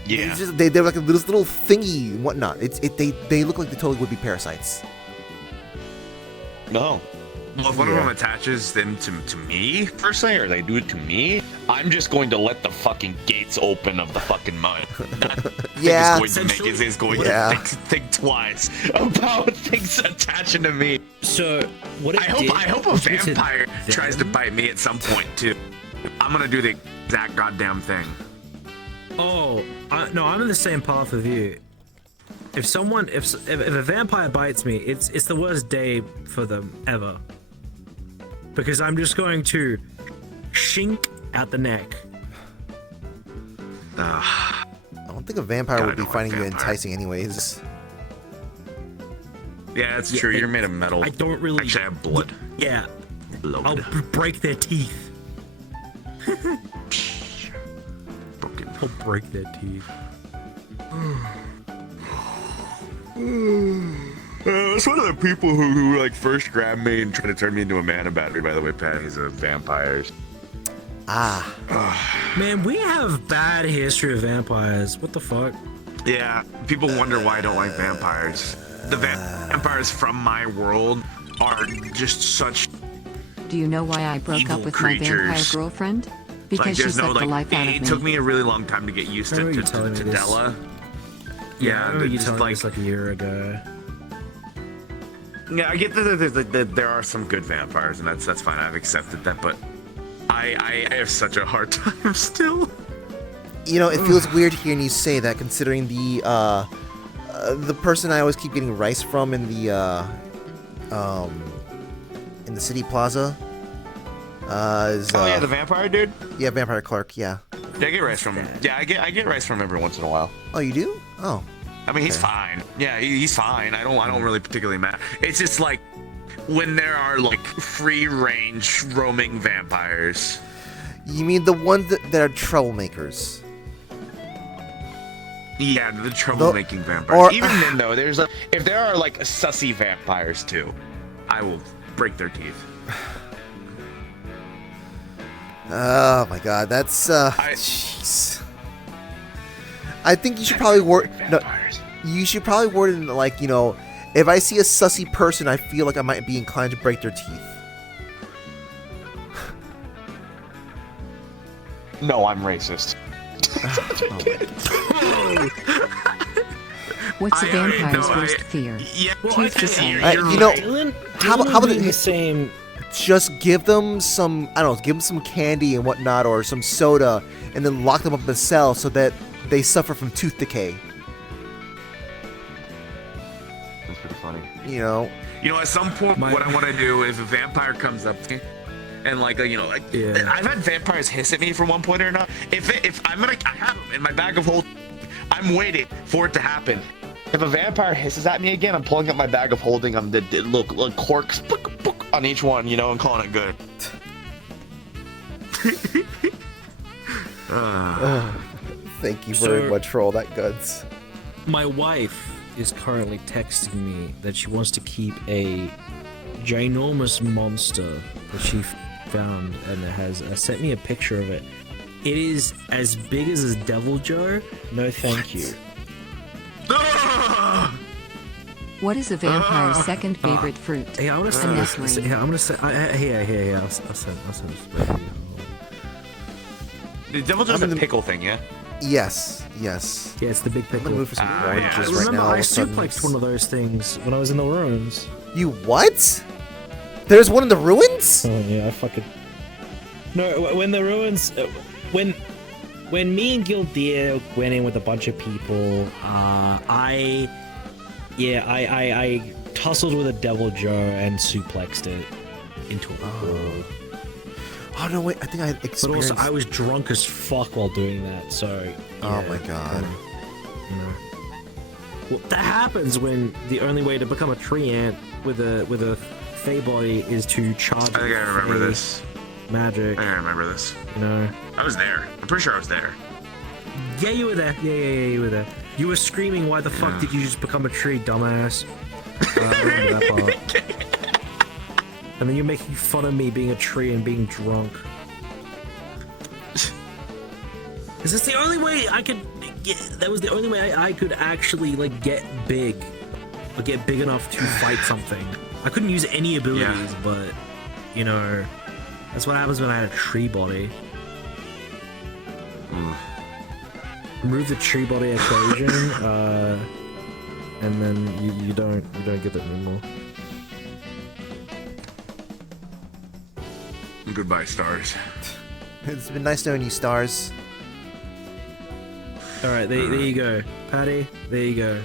Yeah. they're like a little thingy and whatnot. They look like they totally would be parasites. No. Well, if one of them attaches them to me, Personally, or they do it to me, I'm just going to let the fucking gates open of the fucking mud. Yeah. Is going to think twice about things attaching to me. So what I hope a vampire tries to bite me at some point too. I'm gonna do the exact goddamn thing. Oh, no, I'm in the same path with you. If a vampire bites me, it's the worst day for them ever. Because I'm just going to shink at the neck. I don't think a vampire God, would be I don't finding like you vampires. enticing anyways. Yeah, that's true. You're made of metal. I don't really. Actually, I have blood. Yeah, Blood. I'll break their teeth. Broken. I'll break their teeth. It's one of the people who like first grabbed me and tried to turn me into a mana battery. By the way, Pat, he's a vampire. Man, we have bad history of vampires. What the fuck? Yeah, people wonder why I don't like vampires. The vampires from my world are just such Do you know why I broke evil up with my vampire creatures. girlfriend? Because like she there's sucked no the like. life out of It me. took me a really long time to get used I to remember you telling me this. Della. I Yeah, remember you just telling me like this like a year ago. yeah, I get that there are some good vampires, and that's fine. I've accepted that, but I have such a hard time still. You know, it feels weird hearing you say that, considering the person I always keep getting rice from in the city plaza. Is, Oh yeah, the vampire dude. yeah, Vampire Clark. Yeah. Yeah, I get rice from him. Yeah, I get rice from him every once in a while. Oh, you do? Oh. I mean, he's fine. Yeah, he's fine. I don't really particularly matter. It's just like when there are like free range roaming vampires. You mean the ones that are troublemakers? Yeah, the troublemaking vampires. or- Even then, though, there's like if there are like sussy vampires too, I will break their teeth. Oh my god, that's jeez. I think you should probably word you should probably word it in, like, you know, if I see a sussy person, I feel like I might be inclined to break their teeth. No, I'm racist. What's a I already vampire's know, worst fear? Yeah, well, Truth to say. You know, Dylan, how Dylan about would be the- the same? Just give them some, I don't know, give them some candy and whatnot, or some soda, and then lock them up in a cell so that they suffer from tooth decay. That's pretty funny. You know, at some point, what I want to do is a vampire comes up to me, and like Yeah. I've had vampires hiss at me from one point or another. If I have them in my bag of holding, I'm waiting for it to happen. If a vampire hisses at me again, I'm pulling up my bag of holding. I'm the look corks on each one, and calling it good. thank you very much for all that guts. My wife is currently texting me that she wants to keep a ginormous monster that she found, and it has sent me a picture of it. It is as big as a devil jar. No, thank you. What is a vampire's second favorite fruit? Hey, I want to A send this. nectarine. Yeah, I'm gonna send. Hey, I'll send this. The devil jar's a pickle thing, yeah. Yes. Yeah, it's the big I'm gonna pickle. move for some yeah. oranges I right remember now. all I of a sudden. suplexed one of those things when I was in the ruins. You what? There's one in the ruins? Oh yeah, I fucking. No, when the ruins, when me and Gildeer went in with a bunch of people, I tussled with a devil jar and suplexed it into a hole. Oh no, wait! I think I had But experienced. also, I was drunk as fuck while doing that, so. Oh yeah, my god! you know. Well, that happens when the only way to become a tree ant with a fey body is to charge. I think I remember fey this. Magic, I remember this. you know. I was there. I'm pretty sure I was there. Yeah, you were there. Yeah, you were there. You were screaming, "Why the fuck did you just become a tree, dumbass?" I remember that part. And then you're making fun of me being a tree and being drunk. Because it's the only way I could get. That was the only way I could actually like get big, or get big enough to fight something. I couldn't use any abilities, but you know, that's what happens when I had a tree body. Remove the tree body equation, and then you don't get that anymore. Goodbye, stars. It's been nice knowing you, stars. All right, there you go, Patty. There you go.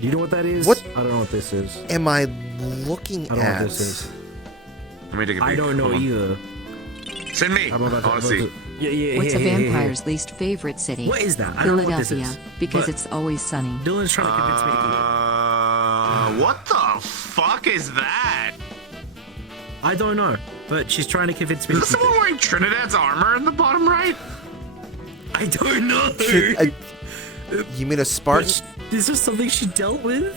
Do you know what that is? What? I don't know what this is. Am I looking I don't know at? what this is. Let me take a peek. I don't know Hold on. either. Send me. I I'm about to, want to see. Yeah. What's a hey. vampire's least favorite city? What is that? I don't know what this Philadelphia, is. because but it's always sunny. Dylan's trying to convince me to keep it. What the fuck is that? I don't know, but she's trying to convince me Is to this keep someone it. wearing Trinidad's armor in the bottom right? I don't know. You mean a But Spartan? is this something she dealt with?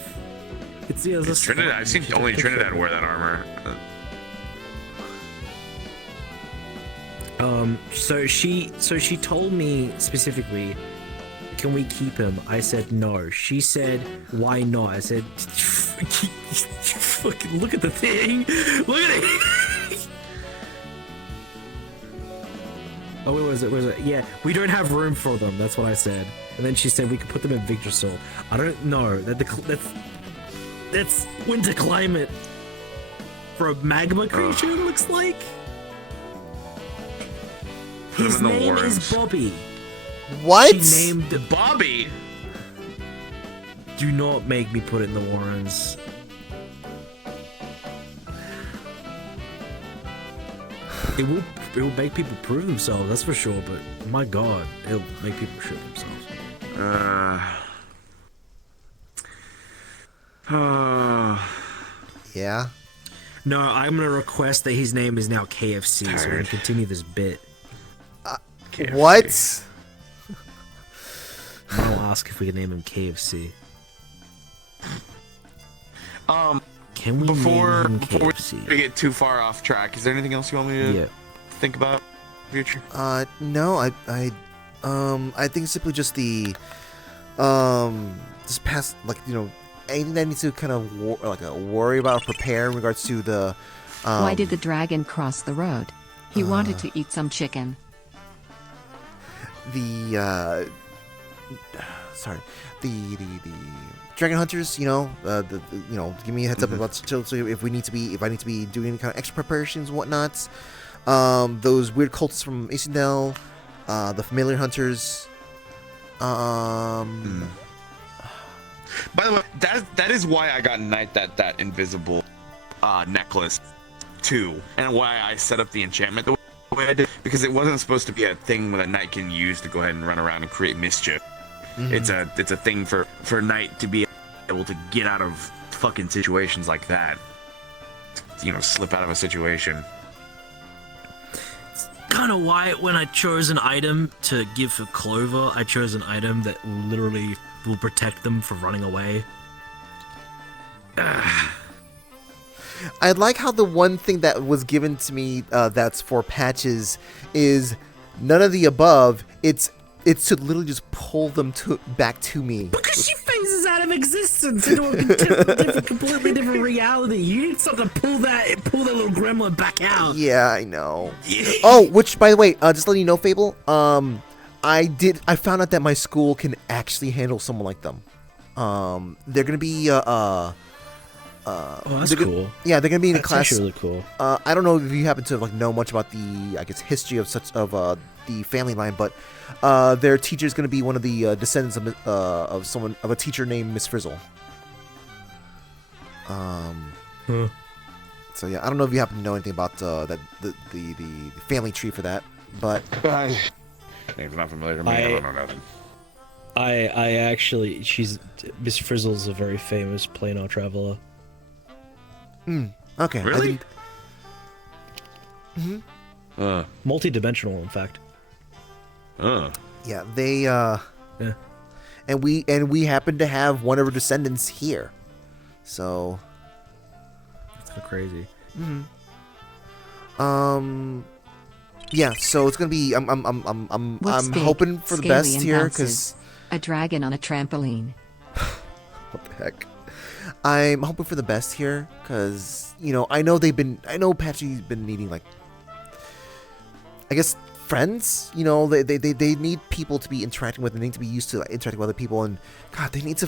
It's Trinidad. I've seen only Trinidad wear that armor. So she told me specifically, can we keep him? I said no. She said, why not? I said, fucking look at the thing. Look at it. Oh, where was it? Yeah, we don't have room for them. That's what I said. And then she said we could put them in Victorsoul. I don't know. That's winter climate for a magma creature. It looks like. His name is Bobby. What? She named Bobby. Do not make me put it in the Warrens. It will make people prove themselves, that's for sure, but my god, it'll make people shit themselves. Yeah. No, I'm gonna request that his name is now KFC so we can continue this bit. What? I'll ask if we can name him KFC. Can we Before name him we KFC? get too far off track, is there anything else you want me to think about in the future? No, I think simply just the, just past, like, you know, anything that needs to kind of worry about or prepare in regards to the, Why did the dragon cross the road? He wanted to eat some chicken. the dragon hunters, you know, give me a heads up about so if I need to be doing any kind of extra preparations and whatnot. Those weird cultists from Asindel, the familiar hunters. By the way, that is why I got Knight that invisible necklace too, and why I set up the enchantment the way I did, because it wasn't supposed to be a thing that Knight can use to go ahead and run around and create mischief. It's a thing for Knight to be able to get out of fucking situations like that. You know, slip out of a situation. Kind of why when I chose an item to give for Clover, I chose an item that literally will protect them from running away. I like how the one thing that was given to me that's for patches is none of the above. It's to literally just pull them back to me. Because she phases out of existence into a completely different reality. You need something to pull that little gremlin back out. Yeah, I know. Oh, which, by the way, just letting you know, Fable, I found out that my school can actually handle someone like them. They're gonna be oh, that's cool. Yeah, they're gonna be in a That's class. actually really cool. I don't know if you happen to know much about the, I guess, history of the family line, but their teacher is gonna be one of the descendants of a teacher named Miss Frizzle. So yeah, I don't know if you happen to know anything about the family tree for that, but Name's not familiar to me. I don't know nothing. I actually, Miss Frizzle's a very famous planar traveler. okay. Really? Multi-dimensional, in fact. Yeah, they and we happen to have one of her descendants here, so That's so crazy. yeah. So it's gonna be. I'm What's big, hoping for the scaly, best and here bounces? because A dragon on a trampoline. what the heck. I'm hoping for the best here because I know Patchy's been needing, like, I guess, friends. They need people to be interacting with, and they need to be used to interacting with other people, and God, they need to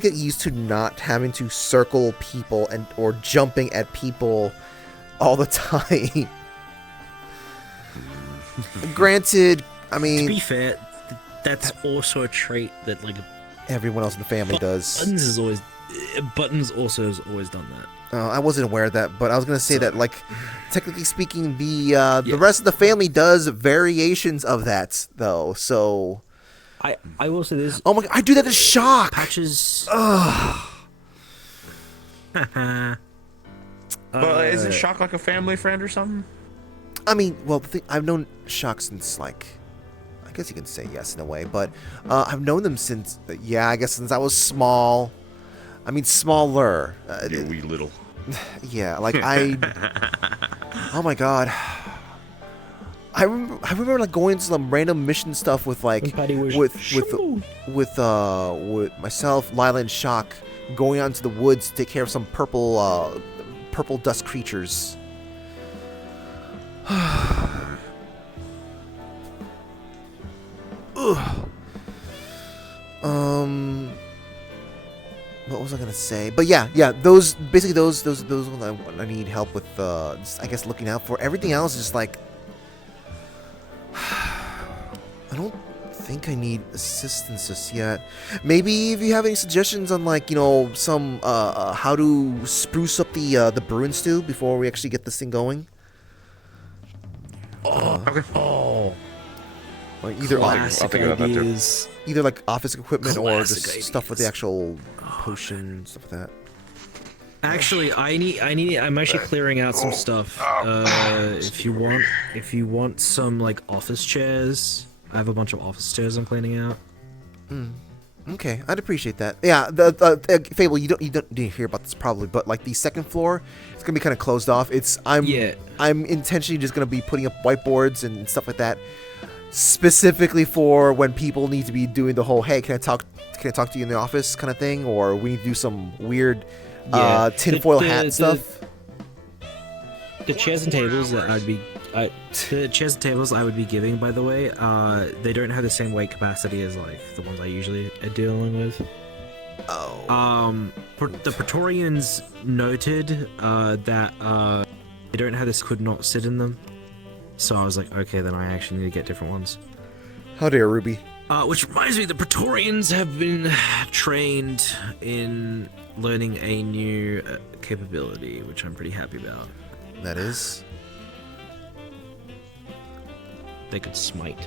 get used to not having to circle people or jumping at people all the time. Granted, I mean, To be fair, that's also a trait that everyone else in the family does. Buttons also has always done that. I wasn't aware of that, but I was gonna say that, like, technically speaking, the rest of the family does variations of that, though. So I will say this. oh my God, I do that to Shock. Patches. But isn't Shock like a family friend or something? I mean, well, I've known Shock since, like, I guess you can say yes in a way, but I've known them since, I guess since I was small. I mean, smaller. You wee little. Yeah, like oh my God. I remember like going into some random mission stuff with like And Patty was with myself, Lila, and Shock going out into the woods to take care of some purple dust creatures. Ugh. What was I gonna say? But yeah, those ones I need help with. Just, I guess looking out for. Everything else is like, I don't think I need assistance just yet. Maybe if you have any suggestions on like some how to spruce up the brewing stew before we actually get this thing going. Like either I'll think about that too. either like office equipment or Classic just stuff with the ideas. actual potion stuff like that. Actually, I'm actually clearing out some stuff. If you want some like office chairs, I have a bunch of office chairs I'm cleaning out. Okay, I'd appreciate that. Yeah, Fable, you didn't hear about this probably, but like the second floor, it's gonna be kind of closed off. I'm intentionally just gonna be putting up whiteboards and stuff like that, specifically for when people need to be doing the whole "Hey, can I talk to you in the office" kind of thing, or we need to do some weird tinfoil hat stuff. The chairs and tables that the chairs and tables I would be giving, by the way, they don't have the same weight capacity as like the ones I usually are dealing with. Oh. The Praetorians noted that they don't have this could not sit in them, so I was like, okay, then I actually need to get different ones. How dare Ruby? Which reminds me, the Praetorians have been trained in learning a new capability, which I'm pretty happy about. That is. They could smite.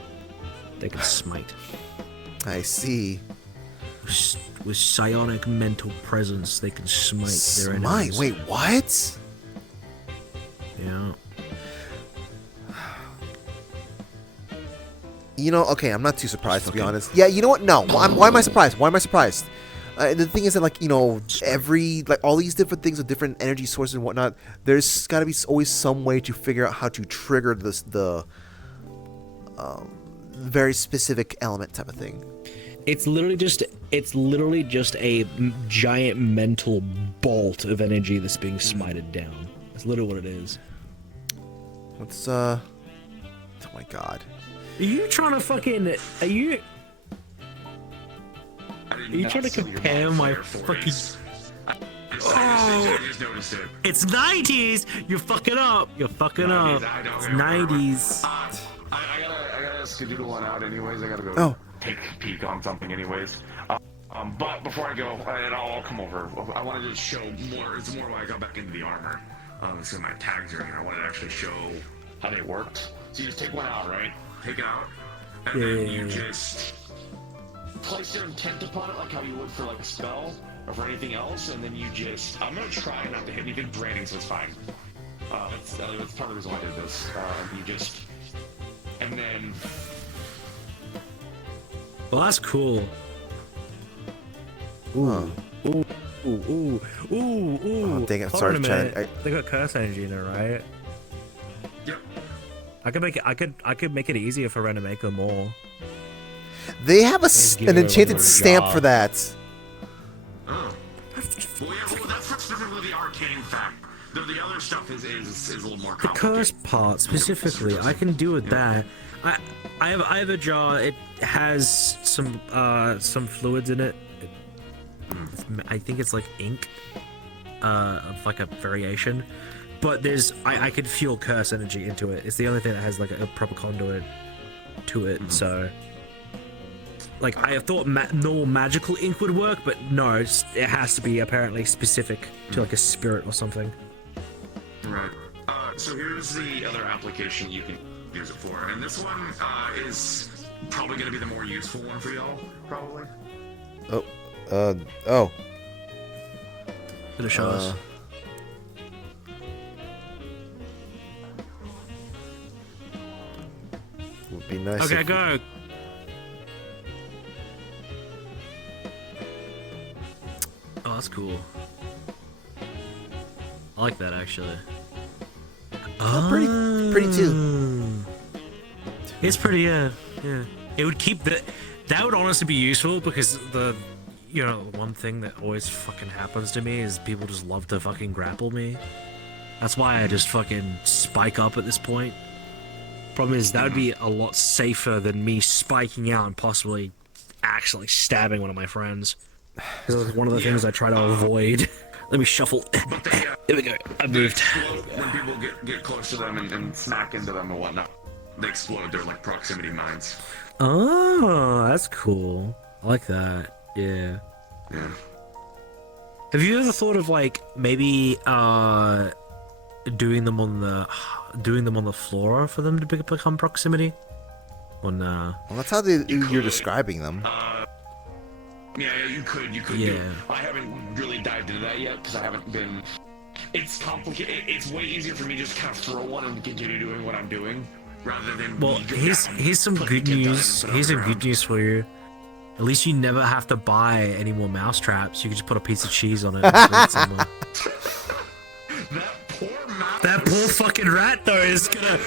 They could smite. I see. With psionic mental presence, they can smite their enemies. Wait, what? Yeah. Okay, I'm not too surprised to be honest. Yeah, you know what? No, why am I surprised? The thing is that every all these different things with different energy sources and whatnot, there's got to be always some way to figure out how to trigger the very specific element type of thing. It's literally just a giant mental bolt of energy that's being smited down. That's literally what it is. Oh my god. Are you trying to fucking? Are you trying to compare my fucking? I just noticed it. It's 90s. You're fucking up. You're fucking up. It's 90s. I gotta skedoodle one out anyways. I gotta go Oh. take a peek on something anyways. But before I go, I'll come over. I wanted to show more. It's more why I got back into the armor. So my tags are here. I wanted to actually show how they worked. So you just take one out, right? Take it out, and then you just place your intent upon it, like how you would for like a spell or for anything else, and then you just. I'm gonna try not to hit anything draining, so it's fine. That's part of the reason why I did this. You just, and then. Well, that's cool. Ooh. Ooh. Ooh. Ooh. Ooh. Oh, dang it! Hold Sorry, on a Chad. minute. They got curse energy in there, right? Yep. I could make it easier for Ren to make them more. They have give an it a enchanted little stamp job. for that. Oh. Well, yeah, that's specifically the arcane fact. The other stuff is a little more The complicated. curse part specifically, I can do with that. I have a jar. It has some fluids in it. I think it's like ink, of like a variation. But I could fuel curse energy into it. It's the only thing that has like a proper conduit to it. So, like, I thought normal magical ink would work, but no, it has to be apparently specific to like a spirit or something. Right. So here's the other application you can use it for, and this one is probably going to be the more useful one for y'all, probably. Oh. Gonna show us. Would be nice. Okay, if- go. Oh, that's cool. I like that actually. Oh, pretty too. It's pretty, yeah. It would keep that would honestly be useful because the one thing that always fucking happens to me is people just love to fucking grapple me. That's why I just fucking spike up at this point. Problem is, that would be a lot safer than me spiking out and possibly actually stabbing one of my friends. Because that's one of the things I try to avoid. Let me shuffle. There we go. I moved. When people get close to them and smack into them and whatnot, they explode. They're like proximity mines. Oh, that's cool. I like that. Yeah. Have you ever thought of like maybe doing them on the floor for them to become proximity? Or nah? Well, that's how you're describing them. Yeah, you could. Yeah. I haven't really dived into that yet because I haven't been. It's complicated. It's way easier for me to just kind of throw one and continue doing what I'm doing rather than. Well, here's some good news. Here's some good news for you. At least you never have to buy any more mouse traps. You can just put a piece of cheese on it and throw it somewhere. That poor fucking rat though is gonna.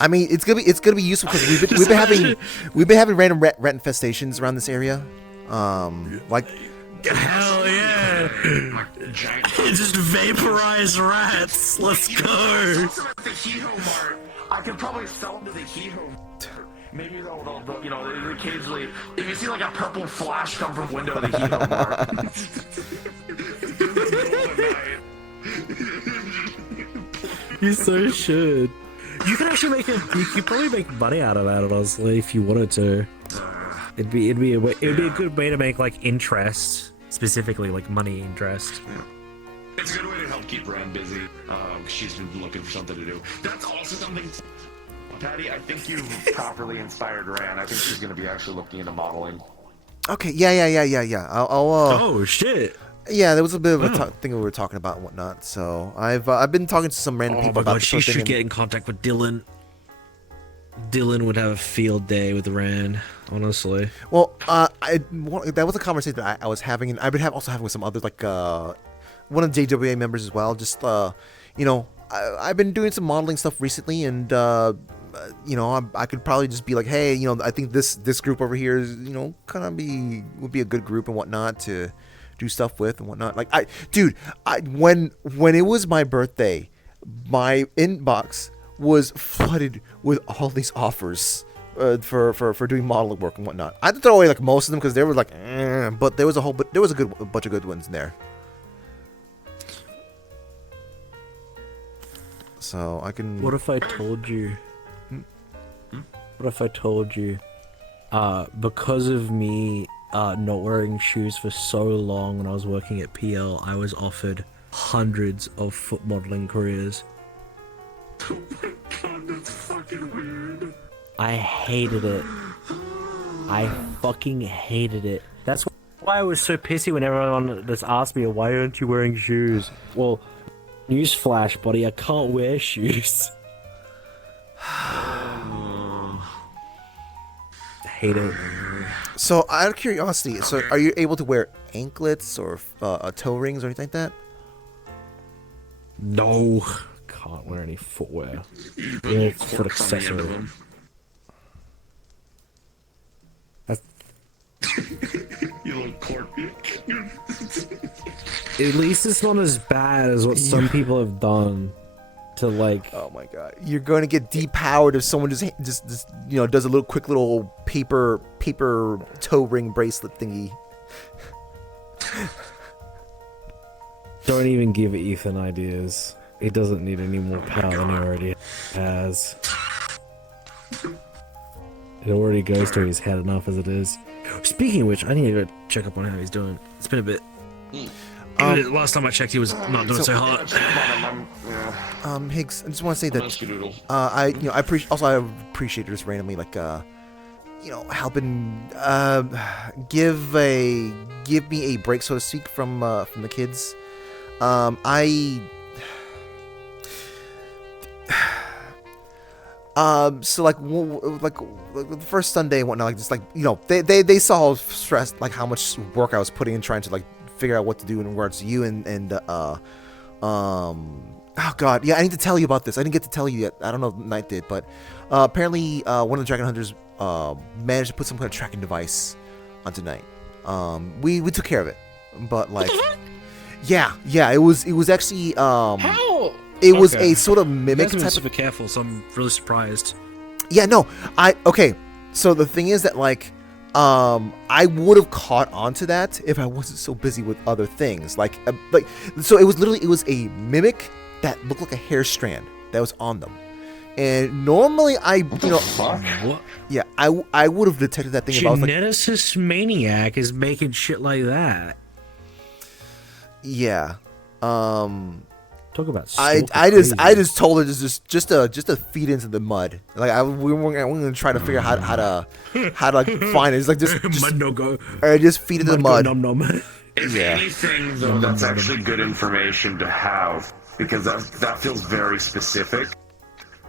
I mean, it's gonna be useful because we've been having random rat infestations around this area. Like. Hell yeah! Just vaporize rats. Let's go. The Hero Mart. I could probably sell them to the Hero. Maybe they'll occasionally, if you see like a purple flash come from window of the Hero Mart. You so should. You could actually you could probably make money out of that, honestly, if you wanted to. It'd be a good way to make like interest, specifically like money interest. Yeah. It's a good way to help keep Rand busy. She's been looking for something to do. That's also something. Patty, I think you've properly inspired Rand. I think she's going to be actually looking into modeling. Okay, yeah. I'll oh shit. Yeah, there was a bit of a thing we were talking about and whatnot. So I've been talking to some random people about this. She should get in contact with Dylan. Dylan would have a field day with Rand, honestly. Well, that was a conversation that I was having, and I would also having with some others, like one of the JWA members as well. Just I've been doing some modeling stuff recently, and I could probably just be like, hey, I think this group over here is kind of would be a good group and whatnot to do stuff with and whatnot. Like when it was my birthday, my inbox was flooded with all these offers for doing modeling work and whatnot. I had to throw away like most of them because they were like, but there was a bunch of good ones in there. So I can. What if I told you? What if I told you? Because of me not wearing shoes for so long when I was working at PL, I was offered hundreds of foot modeling careers. Oh my god, that's fucking weird. I hated it. I fucking hated it. That's why I was so pissy when everyone just asked me, why aren't you wearing shoes? Well, newsflash, buddy, I can't wear shoes. I hate it. So, out of curiosity, are you able to wear anklets or toe rings or anything like that? No. Can't wear any footwear. Yeah, foot accessory. You little cork. At least it's not as bad as what some people have done to like. Oh my god, you're going to get depowered if someone just does a little quick little paper toe ring bracelet thingy. Don't even give Ethan ideas. He doesn't need any more power than he already has. It already goes to his head enough as it is. Speaking of which, I need to go check up on how he's doing. It's been a bit. Last time I checked, he was not doing so hot. Higgs, I just want to say that I appreciate just randomly helping give me a break, so to speak, from the kids. So like the first Sunday and whatnot, they saw how stressed, like how much work I was putting in trying to like figure out what to do in regards to you and Oh god, yeah, I need to tell you about this. I didn't get to tell you yet. I don't know if Knight did, but apparently one of the dragon hunters managed to put some kind of tracking device onto Knight. We took care of it, but like, yeah, it was actually How? it was a sort of mimic You guys have been type super careful, so I'm really surprised. Yeah, no, okay. So the thing is that like, I would have caught on to that if I wasn't so busy with other things. Like, so it was a mimic that looked like a hair strand that was on them. And normally What? yeah, I would have detected that thing if I was like, Geneticist maniac is making shit like that. yeah. Talk about. I just told her just to feed into the mud. Like we weren't gonna try to figure out how to like find it. It's like just mud no go. or just feed into the mud. Nom nom. If anything, though, that's actually good information to have because that feels very specific.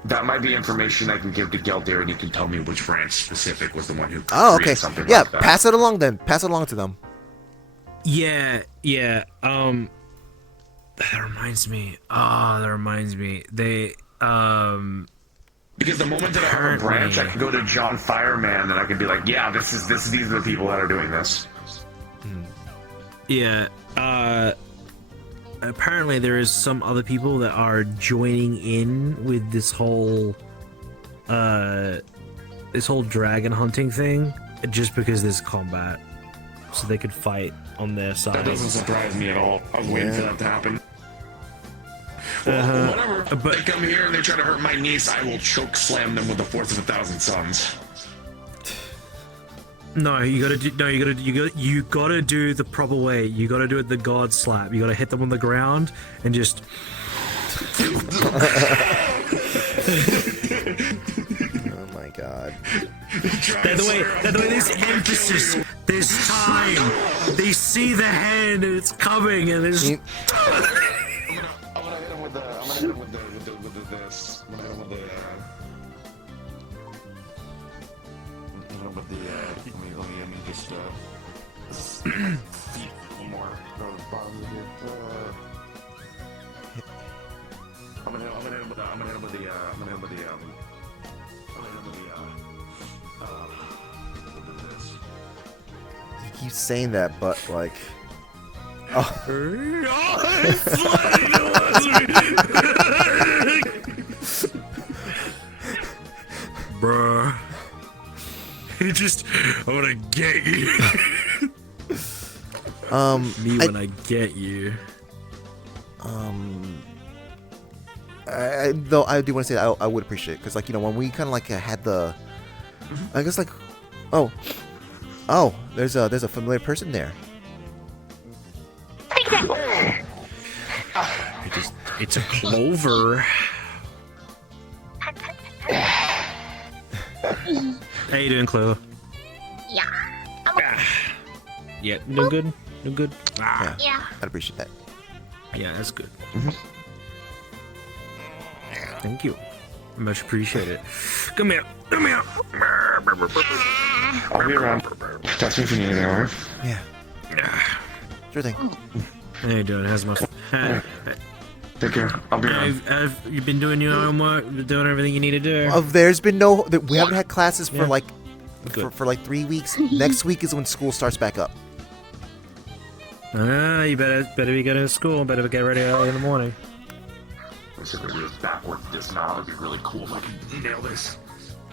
That might be information I can give to Gelder, and he can tell me which branch specific was the one who Oh, created okay. something Yeah, like that. pass it along then. Pass it along to them. Yeah. That reminds me. That reminds me. They Because the moment that I have a branch, I can go to John Fireman, and I can be like, yeah, these are the people that are doing this. Yeah. Apparently there is some other people that are joining in with this whole dragon hunting thing just because there's combat, so they could fight on their side. That doesn't surprise me at all. I was waiting for that to happen. Well, whatever. But- They come here and they try to hurt my niece, I will choke slam them with the force of 1,000 suns. No, you gotta do the proper way. You gotta do it the god slap. You gotta hit them on the ground and just. Oh my god. That way, there's emphasis, there's time. They see the hand and it's coming, and there's. I'm gonna hit him with the this. I'm gonna hit him with the let me just feet one more. Go to the bottom of here. I'm gonna hit him with the this. You keep saying that, but like, Bruh. He just, I wanna get you. Me when I get you. though I do want to say that I would appreciate it because like when we kind of like had the, I guess like, oh, there's a familiar person there. It's a clover. How you doing, Clover? Yeah. Yeah, no good. No good. Yeah. I'd appreciate that. Yeah, that's good. Thank you. Much appreciated. Come here. Come here. I'll be around. Text me if you need anything, alright? Yeah. Sure thing. How you doing? How's my? Take care. I'll be around. Have you been doing your homework? Doing everything you need to do? There's been we haven't had classes for Yeah. like Good. for like 3 weeks. Next week is when school starts back up. You better be going to school. Better get ready early in the morning. Let's see if we do this backwards dismount. It'd be really cool if I could nail this.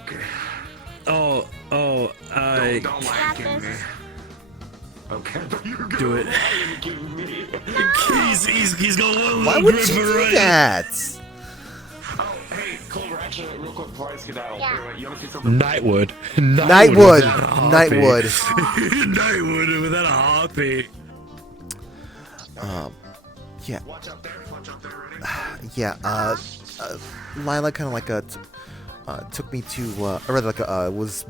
Okay. Oh. Don't lie to me. Okay. Do it. He's got one Why little would grip you do already. that? Oh, hey, Clover, actually, real quick before I skedaddle. Yeah. Wait, you want to see something? Nightwood. Nightwood. Nightwood without a heartbeat. Yeah. Watch out there. Ready? Yeah. Lila kind of like took me to or rather like was.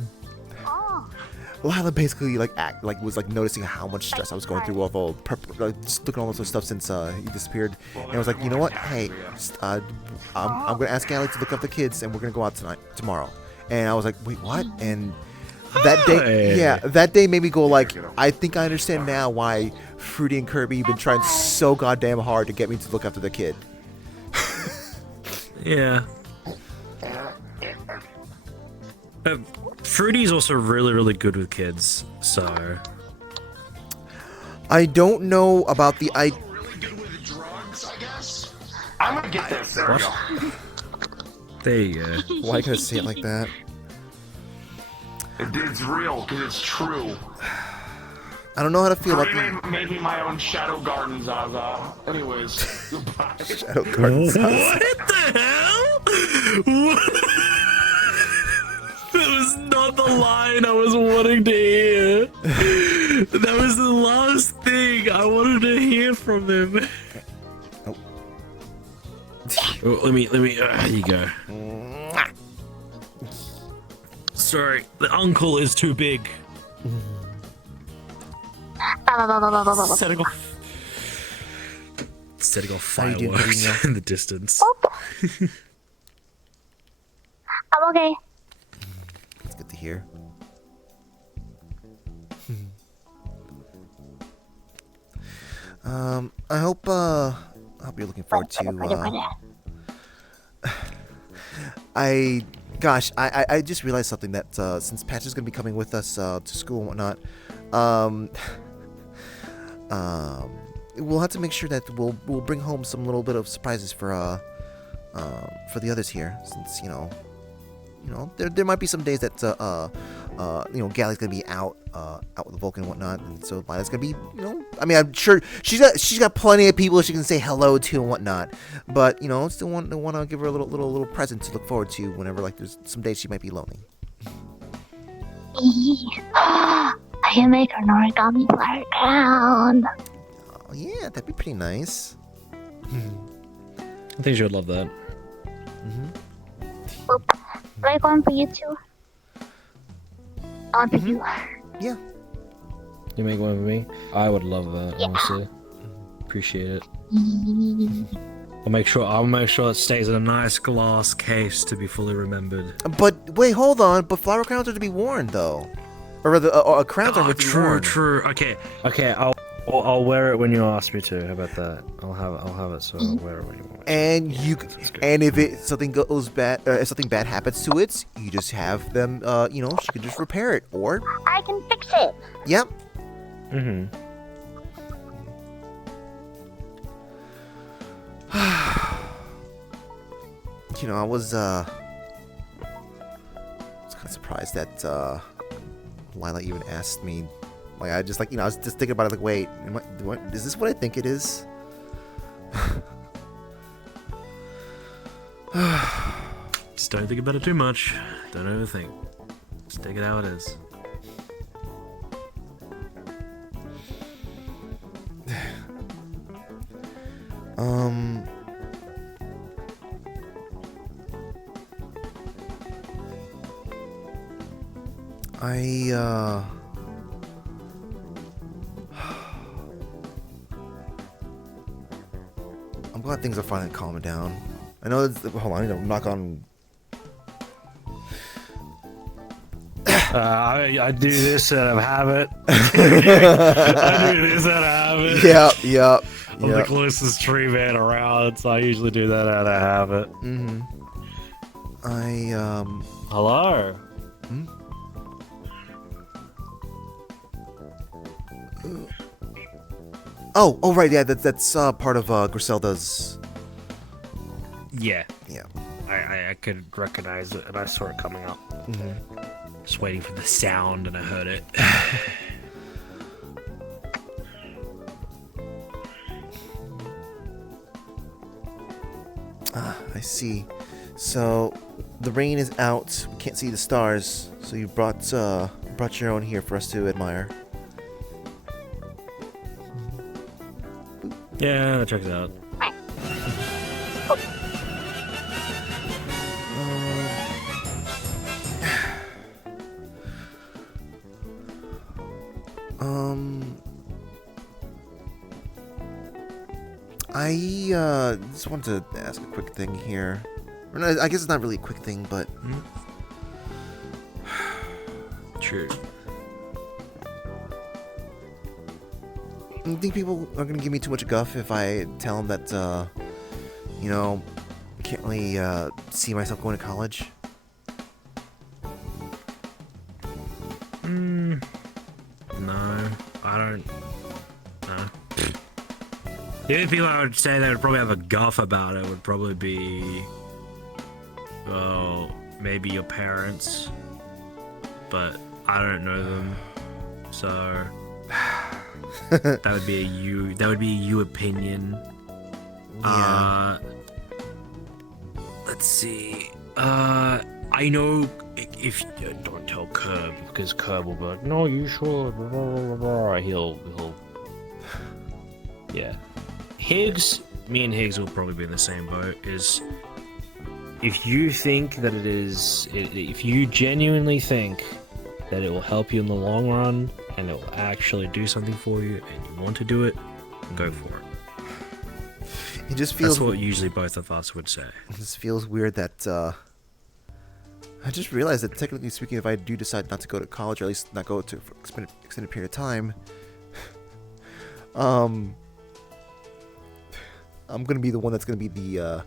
Lila basically was noticing how much stress I was going through with all just looking at all this stuff since he disappeared, and I was like, you know what? Hey, I'm gonna ask Allie to look up the kids, and we're gonna go out tomorrow. And I was like, wait, what? And that day made me go like, I think I understand now why Fruity and Kirby have been trying so goddamn hard to get me to look after the kid. Yeah. Fruity's also really, really good with kids, so... I don't know about the Really good with drugs, I guess. I'm gonna get this. There we go. There you go. Why you gotta say it like that? It's real, because it's true. I don't know how to feel about I made me my own shadow garden, Zaza. Anyways, goodbye. the Shadow Gardens. What the hell? What? That was not the line I was wanting to hear. That was the last thing I wanted to hear from them. Oh. Oh, let me, here you go. Sorry, the uncle is too big. Setting off How you doing, fireworks Karina? in the distance. I'm okay. It's good to hear. I hope you're looking forward to I just realized something that since Patch is gonna be coming with us to school and whatnot, we'll have to make sure that we'll bring home some little bit of surprises for the others here, since you know there might be some days that Gally's gonna be out with the Vulcan and whatnot, and so Lila's gonna be, I mean, I'm sure she's got plenty of people she can say hello to and whatnot, but still want to give her a little present to look forward to whenever, like, there's some days she might be lonely. I can make an origami flower crown. Oh yeah, that'd be pretty nice. I think she would love that. Like one for you too. On for you. Yeah. You make one for me? I would love that, honestly. Appreciate it. I'll make sure it stays in a nice glass case to be fully remembered. But wait, hold on. But flower crowns are to be worn, though, or rather, crowns are to be worn. True. Okay. I'll wear it when you ask me to. How about that? I'll have it, so I'll wear it when you want. And if something goes bad, if something bad happens to it, you just have them. She can just repair it, or I can fix it. yep. Mm-hmm. I was kind of surprised that Lila even asked me. Like, I just I was just thinking about it. Like, wait, is this what I think it is? Just don't think about it too much. Don't overthink. Just take it how it is. I'm glad things are finally calming down. I know it's, hold on, I need to knock on. I do this out of habit. I do this out of habit. Yep. I'm the closest tree man around, so I usually do that out of habit. Hello. Oh, right, yeah, that's part of Griselda's. Yeah. Yeah. I could recognize it, and I saw it coming up. Just waiting for the sound, and I heard it. I see. So the rain is out. We can't see the stars. So you brought your own here for us to admire. Yeah, check it out. I just wanted to ask a quick thing here. Or no, I guess it's not really a quick thing, but True. I think people are gonna give me too much guff if I tell them that, can't really see myself going to college. No, I don't. No. The only people I would say that would probably have a guff about it would probably be, well, maybe your parents, but I don't know them, so that would be a you opinion. Yeah. Let's see. I know if don't tell Curb, because Curb will be like, no, you should. Blah, blah, blah, blah. He'll. Yeah. Higgs, me and Higgs will probably be in the same boat. Is if you think that if you genuinely think that it will help you in the long run and it will actually do something for you and you want to do it, go for it. It just feels. That's what usually both of us would say. It just feels weird that I just realized that technically speaking, if I do decide not to go to college, or at least not go to for extended period of time, I'm gonna be the one that's gonna be the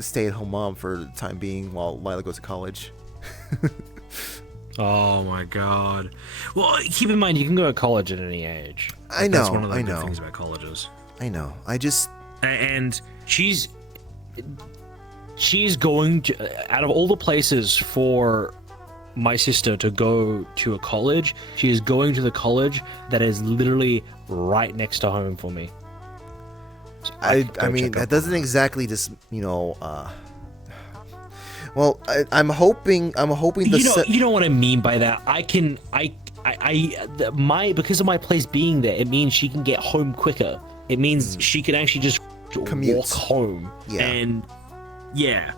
stay-at-home mom for the time being while Lila goes to college. Oh my god. Well, keep in mind you can go to college at any age. I know. That's one of the I good know. things about colleges. I know. I just. And she's going to, out of all the places for my sister to go to a college, she is going to the college that is literally right next to home for me. So I mean, that doesn't exactly just, well, I'm hoping the you know what I mean by that. Because of my place being there, it means she can get home quicker. It means she can actually just commute walk home. Yeah. And yeah.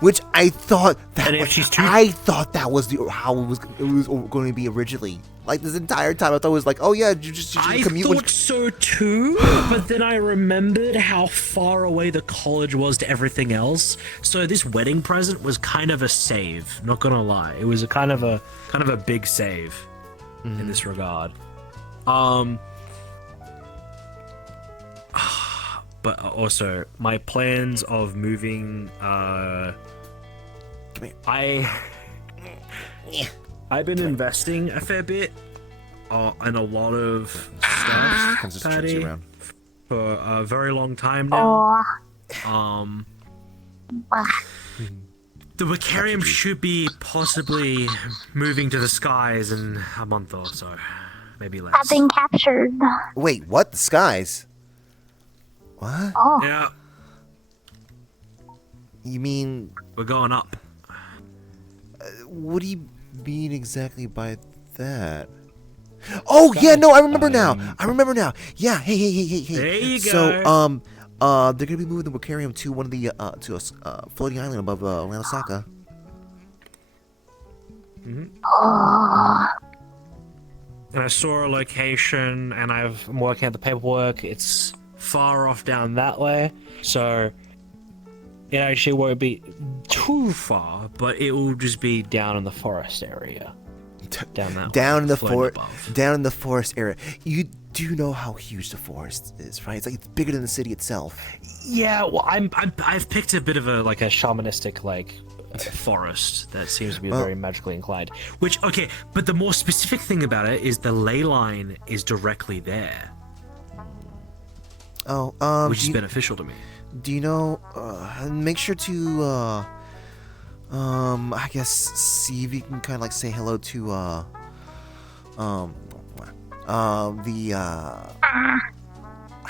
Which I thought that And if was, she's too- I thought that was how it was going to be originally. Like this entire time, I thought it was like, oh yeah, you just I commute. thought so too, but then I remembered how far away the college was to everything else. So this wedding present was kind of a save. Not gonna lie, it was a kind of a big save in this regard. But also my plans of moving. I've been investing a fair bit in a lot of stuff, Patty, for a very long time now. The Vicarium should be possibly moving to the skies in a month or so, maybe less. I've been captured. Wait, what? The skies? What? Oh, Yeah, You mean? we're going up. What do you mean exactly by that? Oh yeah, no, I remember now. Yeah, hey. There you So, go. they're gonna be moving the Vicarium to one of the to a floating island above Osaka. And I saw a location, and I'm working out the paperwork. It's far off down that way, so it actually won't be too far, but it will just be down in the forest area. Down that Down in the floating forest, above. down in the forest area. You do know how huge the forest is, right? It's bigger than the city itself. Yeah, well, I've picked a bit of a shamanistic forest that seems to be very magically inclined. Which, okay, but the more specific thing about it is the ley line is directly there, Oh, which is beneficial to me. do you know? Make sure to I guess see if you can kind of say hello to I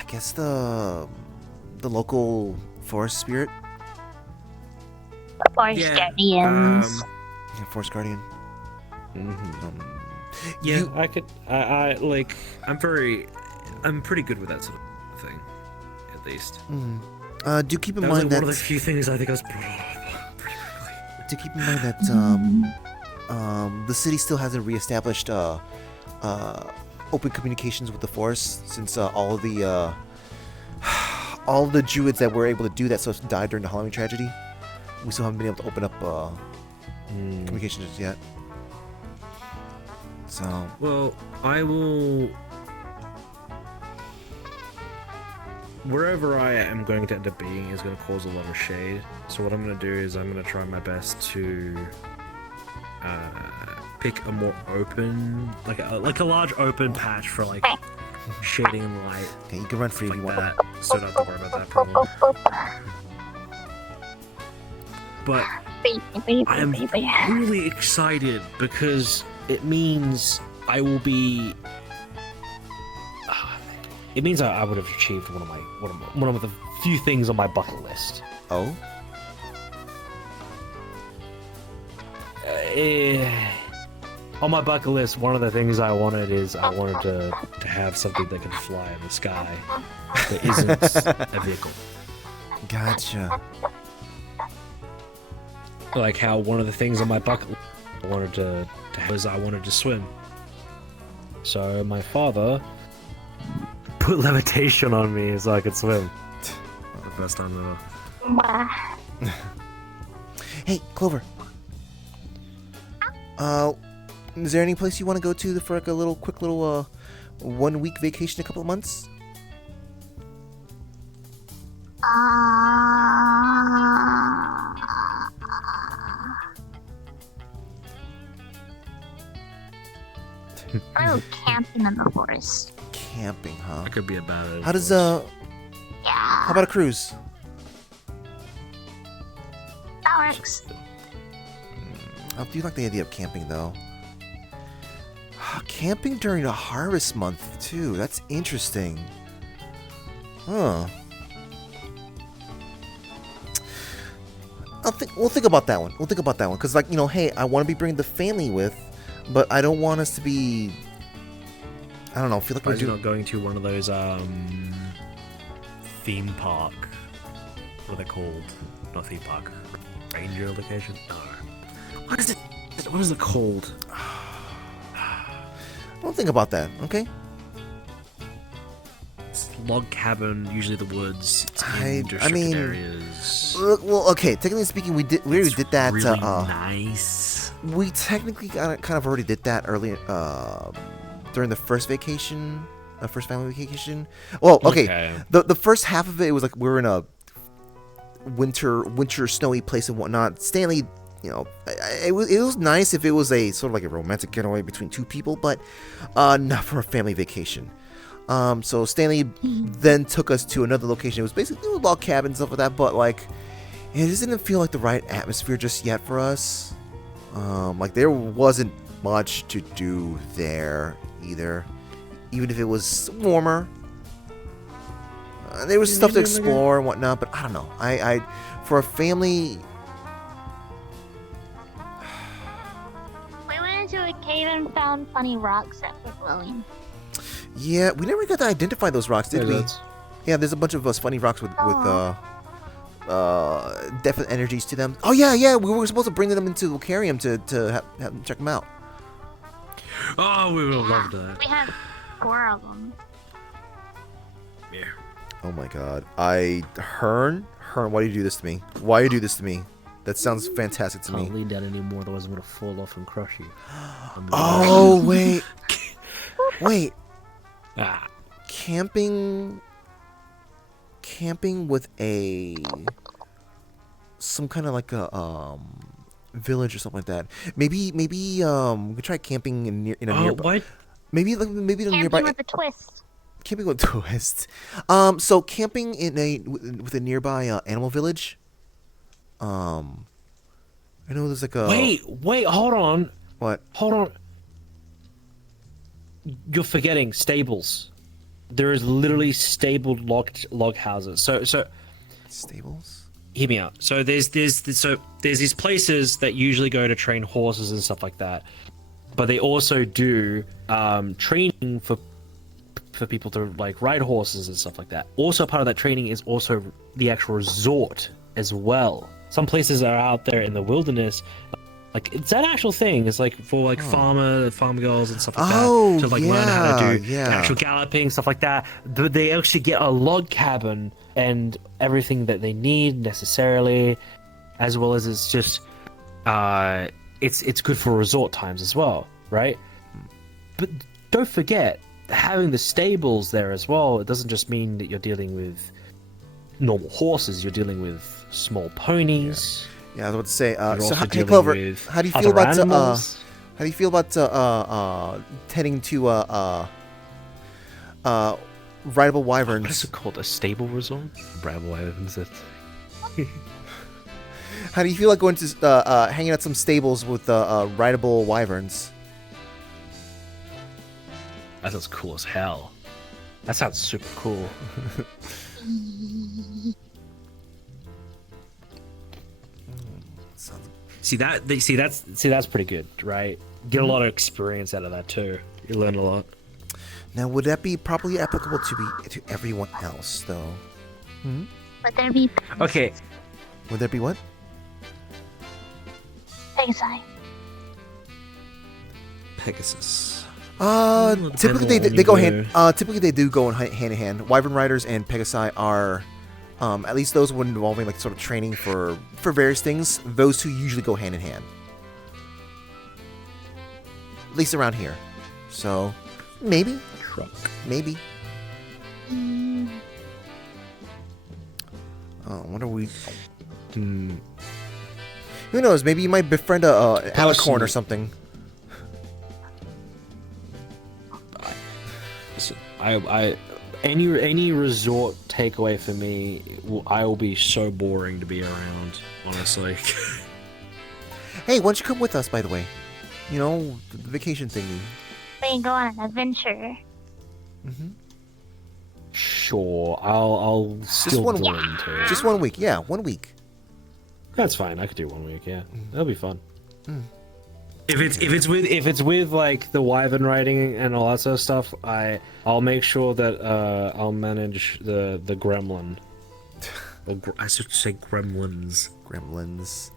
guess the local forest spirit. Forest Yeah, Guardians. Yeah, forest guardian. Yeah, You- I could. I'm pretty good with that sort of thing, at least. Do keep in That was mind one of the that. few things I think I was pretty quickly. Do keep in mind that the city still hasn't reestablished open communications with the forest since all of the druids that were able to do that stuff died during the Halloween tragedy. We still haven't been able to open up communications just yet. So Well, I will. wherever I am going to end up being is going to cause a lot of shade. So what I'm going to do is I'm going to try my best to pick a more open, like a large open patch for like shading and light. Okay, you can run free if you Like want. that, so don't have to worry about that problem. But I am really excited because it means I will be. It means I would have achieved one of the few things on my bucket list. Oh? On my bucket list, one of the things I wanted to have something that can fly in the sky that isn't a vehicle. Gotcha. Like how one of the things on my bucket list I wanted to have was I wanted to swim. So my father put levitation on me so I could swim. Not the first time ever. Hey, Clover. Is there any place you want to go to for like a little quick little 1 week vacation, a couple of months? I go camping in the forest. Camping, huh? That could be a bad idea. How does Yeah, how about a cruise? that works. I do like the idea of camping though. Camping during the harvest month too. That's interesting. Huh. We'll think about that one. We'll think about that one because, like, you know, hey, I want to be bringing the family with, but I don't want us to be. I don't know. Feel like Why we're is he doing. not going to one of those theme park? What are they called? Not theme park. Ranger location? No. What is it? What is it called? We'll think about that. Okay. It's log cabin, usually the woods. It's I in restricted mean, areas. Well, okay. Technically speaking, we already did that. Really nice. We technically kind of already did that early during the first vacation, first family vacation. Well, okay. The first half of it was like we were in a winter snowy place and whatnot. Stanley, you know, it was nice if it was a sort of like a romantic getaway between two people, but not for a family vacation. So Stanley then took us to another location. It was basically a log cabin and stuff like that, but like it just didn't feel like the right atmosphere just yet for us. Like there wasn't much to do there either, even if it was warmer. There was stuff to explore and whatnot, but I don't know. I for a family. We went into a cave and found funny rocks at Fort William. Yeah, we never got to identify those rocks, did we? Yeah, there's a bunch of funny rocks with definite energies to them. Oh yeah, we were supposed to bring them into the aquarium to have them check them out. Oh, we would have loved that. We had 4 of them. Yeah. Oh my god. Hearn, why do you do this to me? Why do you do this to me? That sounds fantastic to me. Can't lean down anymore, otherwise I'm gonna fall off and crush you. Oh wait. Ah. Camping with some kind of like a village or something like that. Maybe we could try camping in a nearby. What? Maybe the Camping nearby. with a twist. Camping with a twist. So camping with a nearby animal village. I know there's like a. Wait, hold on. What? Hold on. You're forgetting stables. There is literally stabled log houses. So Stables. hear me out. So there's these places that usually go to train horses and stuff like that, but they also do training for people to like ride horses and stuff like that. Also, part of that training is also the actual resort as well. Some places are out there in the wilderness. Like, it's an actual thing. It's like for like farm girls and stuff like that to like learn how to do actual galloping, stuff like that. They actually get a log cabin and everything that they need necessarily, as well as it's just it's good for resort times as well, right? But don't forget, having the stables there as well, it doesn't just mean that you're dealing with normal horses. You're dealing with small ponies. Yeah, I was about to say. You're So, also hey, dealing Clover, with how do you feel other about animals. how do you feel about tending to rideable wyverns? What is it called? A stable resort? Bravo Wyverns. How do you feel like going to hanging out some stables with rideable wyverns? That sounds cool as hell. That sounds super cool. See that's pretty good, right? Get a lot of experience out of that too. You learn a lot. Now, would that be properly applicable to everyone else, though? Would there be Okay, Would there be what? Pegasi? Pegasus. Typically depends on they go when you hand. Typically they do go hand in hand. Wyvern riders and Pegasi are, at least those when involving like sort of training for various things. Those two usually go hand in hand. At least around here. So, maybe. Maybe. Oh, I wonder we. Who knows? Maybe you might befriend a alicorn or something. I any resort takeaway for me, I will be so boring to be around. Honestly. Hey, why don't you come with us? By the way, you know the vacation thingy. We can go on an adventure. Sure, I'll still one- volunteer. Just 1 week. Yeah, 1 week. That's fine. I could do 1 week. Yeah, that'll be fun. If it's with like the wyvern riding and all that sort of stuff, I'll make sure that I'll manage the gremlin. I should say gremlins. Gremlins.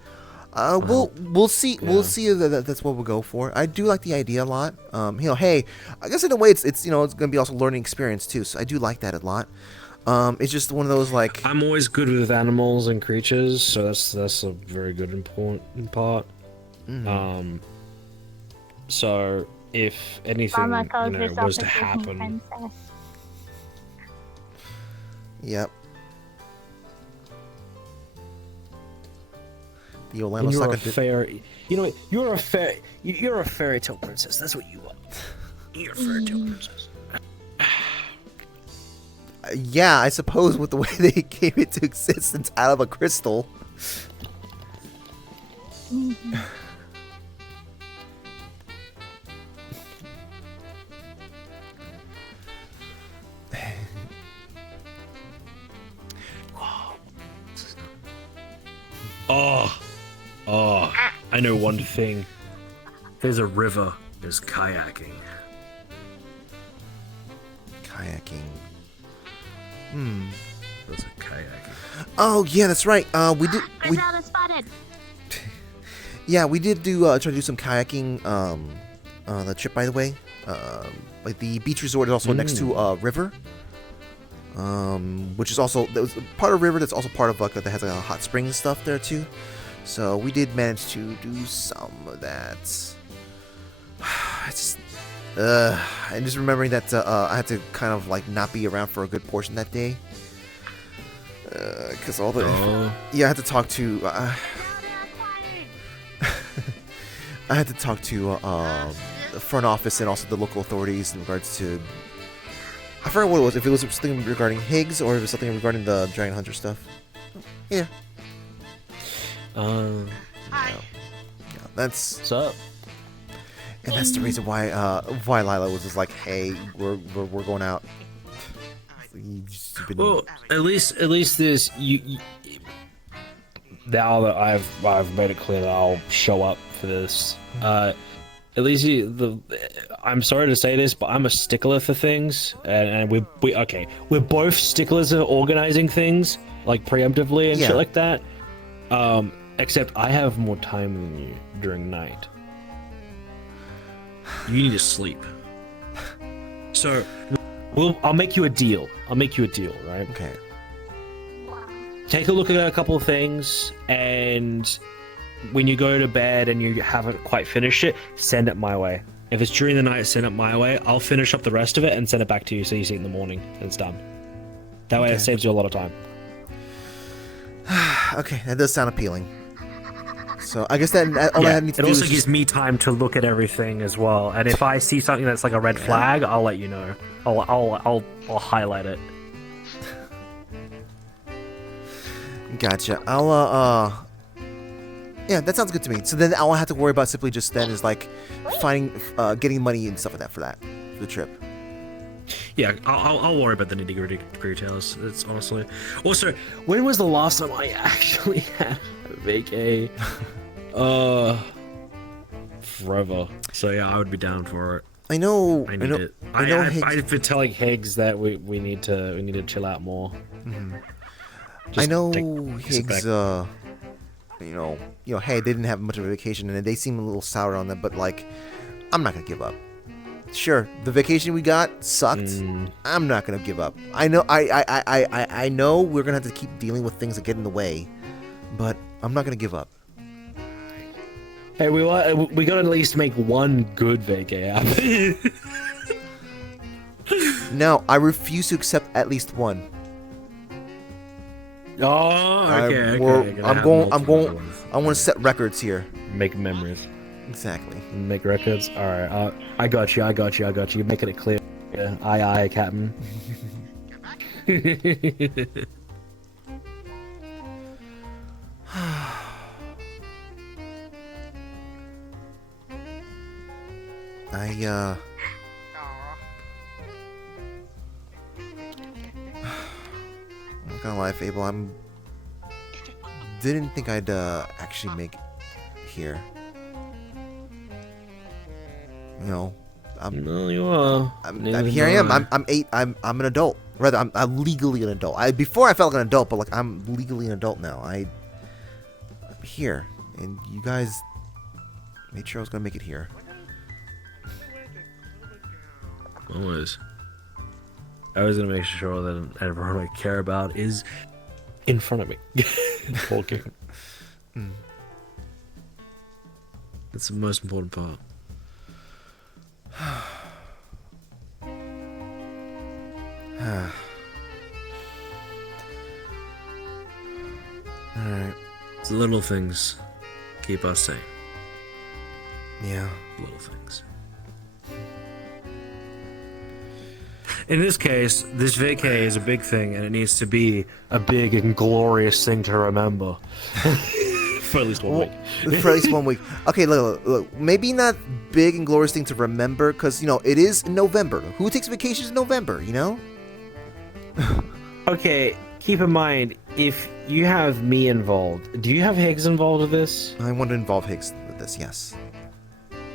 We'll see. We'll see if that's what we'll go for. I do like the idea a lot. Hey, I guess in a way it's gonna be also learning experience too. So I do like that a lot. It's just one of those like I'm always good with animals and creatures, so that's a very good important part. So if anything Mama calls herself was a to Disney happen, princess. Yep. The Orlando you're a Soccer fairy. You know what? You're a fairy tale princess. That's what you are. You're a fairy tale princess. Yeah, I suppose with the way they came into existence out of a crystal. Oh, I know one thing. There's a river. There's kayaking. Kayaking. There's a kayaking. Oh yeah, that's right. We Griselda spotted. Yeah, we did try to do some kayaking. The trip, by the way, like the beach resort is also next to a river, which is also that was part of a river that's also part of like that has like a hot springs stuff there too. So we did manage to do some of that. It's just, and just remembering that I had to kind of like not be around for a good portion that day, because all the I had to talk to. I had to talk to the front office and also the local authorities in regards to. I forgot what it was. If it was something regarding Higgs or if it was something regarding the Dragon Hunter stuff. Yeah. Yeah, that's. What's up? And that's the reason why Lila was just like, "Hey, we're going out." Well, at least there's you. Now that I've made it clear that I'll show up for this. At least I'm sorry to say this, but I'm a stickler for things, and we're both sticklers of organizing things like preemptively and shit like that. Except I have more time than you during night. You need to sleep. So, I'll make you a deal. Right? Okay. Take a look at a couple of things, and when you go to bed and you haven't quite finished it, send it my way. If it's during the night, send it my way. I'll finish up the rest of it and send it back to you so you see it in the morning and it's done. That way it saves you a lot of time. Okay, that does sound appealing. So I guess that all I need to it do also is gives me time to look at everything as well. And if I see something that's like a red flag, I'll let you know. I'll highlight it. Gotcha. Yeah, that sounds good to me. So then all I have to worry about simply just then is like finding, getting money and stuff like that for the trip. Yeah, I'll worry about the nitty gritty details. It's honestly. Also, when was the last time I actually had a vacay? Forever. So yeah, I would be down for it. I know. I need it. I've been telling Higgs that we need to chill out more. Mm-hmm. Just I know sit Higgs. back. Hey, they didn't have much of a vacation, and they seem a little sour on that. But like, I'm not gonna give up. Sure, the vacation we got sucked. I'm not gonna give up. I know. I know we're gonna have to keep dealing with things that get in the way, but I'm not gonna give up. Hey, we gotta at least make one good vacay happen. No, I refuse to accept at least one. Oh, okay. I want to set records here. Make memories. Exactly. Make records. All right. I got you. Making it clear. Aye, Captain. I'm not gonna lie, Fable. Didn't think I'd actually make it here. No, you are. Here I am. I'm 8. I'm an adult. Rather, I'm legally an adult. Before I felt like an adult, but like I'm legally an adult now. I'm here, and you guys made sure I was gonna make it here. Always. I was gonna make sure that everyone I care about is in front of me, talking. That's the most important part. Alright. It's the little things keep us sane. Yeah. Little things. In this case, this vacay is a big thing, and it needs to be a big and glorious thing to remember. For at least 1 week. For at least 1 week. Okay, look. Maybe not big and glorious thing to remember, because, it is November. Who takes vacations in November, Okay, keep in mind, if you have me involved, do you have Higgs involved with this? I want to involve Higgs with this, yes.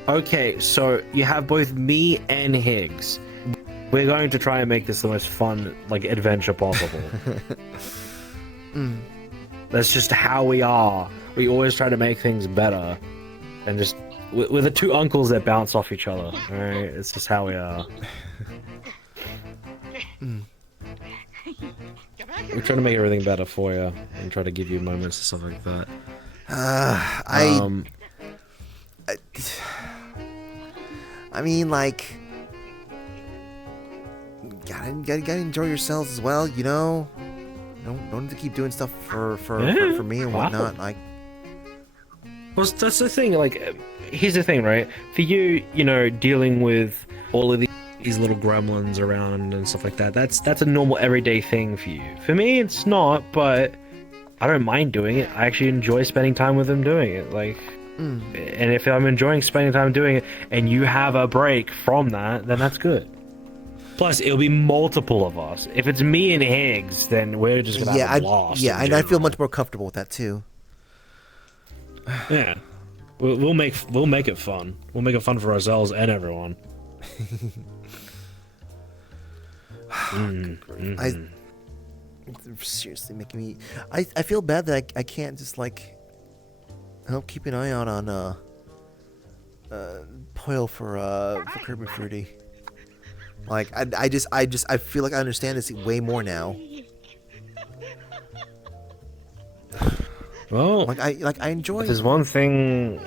Okay, so you have both me and Higgs. We're going to try and make this the most fun, adventure possible. That's just how we are. We always try to make things better. And just... We're the two uncles that bounce off each other. Alright? It's just how we are. We try to make everything better for you. And try to give you moments and stuff like that. I mean, gotta enjoy yourselves as well, Don't need to keep doing stuff for me and whatnot. Well, that's the thing. Here's the thing, right? For you, dealing with all of these little gremlins around and stuff like that. That's a normal everyday thing for you. For me, it's not, but I don't mind doing it. I actually enjoy spending time with them doing it. And if I'm enjoying spending time doing it, and you have a break from that, then that's good. Plus, it'll be multiple of us. If it's me and Higgs, then we're just gonna have a lost. Yeah, and I feel much more comfortable with that too. Yeah, we'll make it fun. We'll make it fun for ourselves and everyone. Seriously making me. I feel bad that I can't just help keep an eye out on Poil for Kirby Fruity. I feel like I understand this way more now. Well, I enjoy. There's one thing.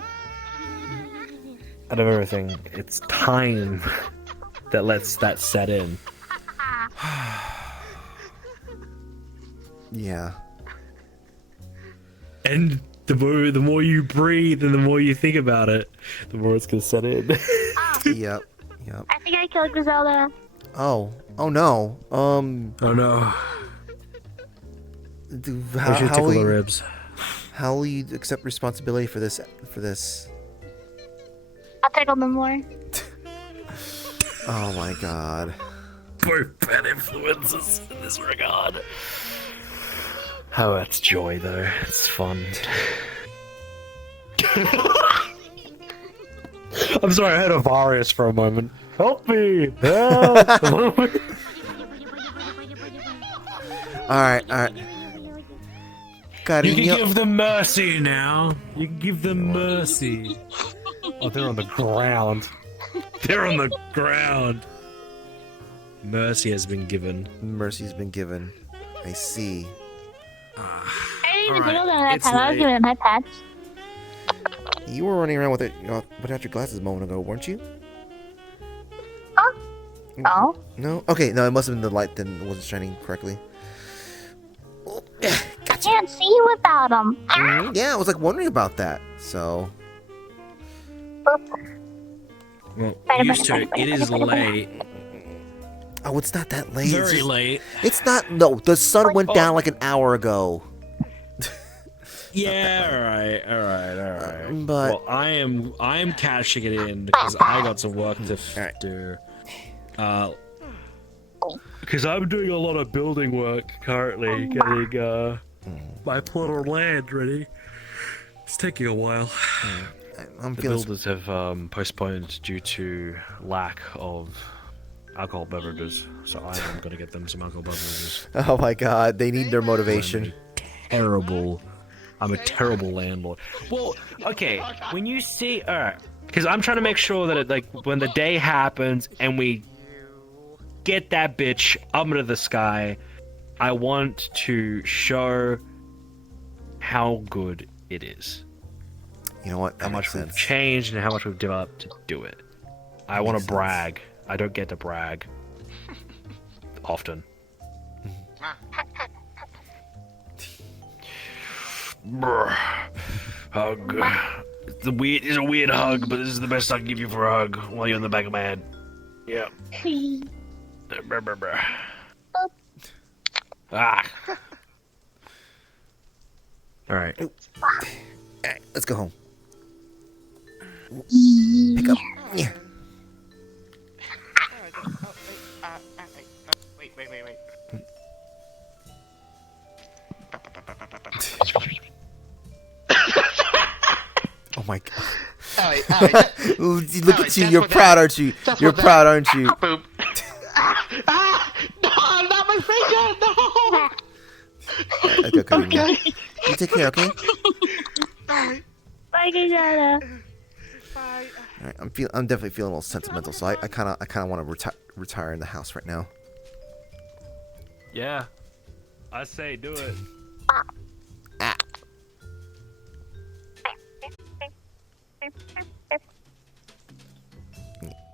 out of everything, it's time that lets that set in. Yeah. And the more you breathe and the more you think about it, the more it's gonna set in. Yep. Yep. I think I killed Griselda. Oh. Oh no. Oh no. How, should how, tickle will the you, ribs. how will you accept responsibility for this? I'll tickle them more. Oh my god. Both bad influences in this regard. Oh, that's joy though. It's fun. I'm sorry, I had a virus for a moment. Help me! Help! Alright. You can give them mercy now. You can give them mercy. Oh, they're on the ground. They're on the ground. Mercy has been given. Mercy's been given. I see. I didn't even Alright, tickle them on it's iPad. I was late. doing an iPad. You were running around with it, without your glasses a moment ago, weren't you? Oh. No? Okay, no, it must have been the light then it wasn't shining correctly. Oh, I can't see you without them. yeah, I was like wondering about that. So, Well, used to, it is late. oh, it's not that late. It's Very just- late. It's not. No, the sun went down like an hour ago. Yeah, alright. But Well, I'm cashing it in because I got some work to do. Because I'm doing a lot of building work currently, getting my plot of land ready. It's taking a while. I'm The feeling. builders have postponed due to lack of alcohol beverages, so I am going to get them some alcohol beverages. Oh my god, they need their motivation. I'm a terrible landlord. Well, okay, when you see, alright, because I'm trying to make sure that when the day happens and we get that bitch up into the sky, I want to show how good it is. You know what? That How much makes we've sense. changed and how much we've developed to do it. I want to sense. brag. I don't get to brag often. Brr. Hug. It's a weird hug, but this is the best I can give you for a hug while you're in the back of my head. Yep. Brr, brr, brr. Ah. All right. Alright, let's go home. Pick up. Yeah. Wait. Oh my god. Alright. Look at you. You're proud, aren't you? You're proud, aren't you? Boop. No, not my finger. No. Okay. You take care, okay? Bye, Griselda. Alright, I'm definitely feeling a little sentimental, so I kind of want to retire in the house right now. Yeah. I say do it.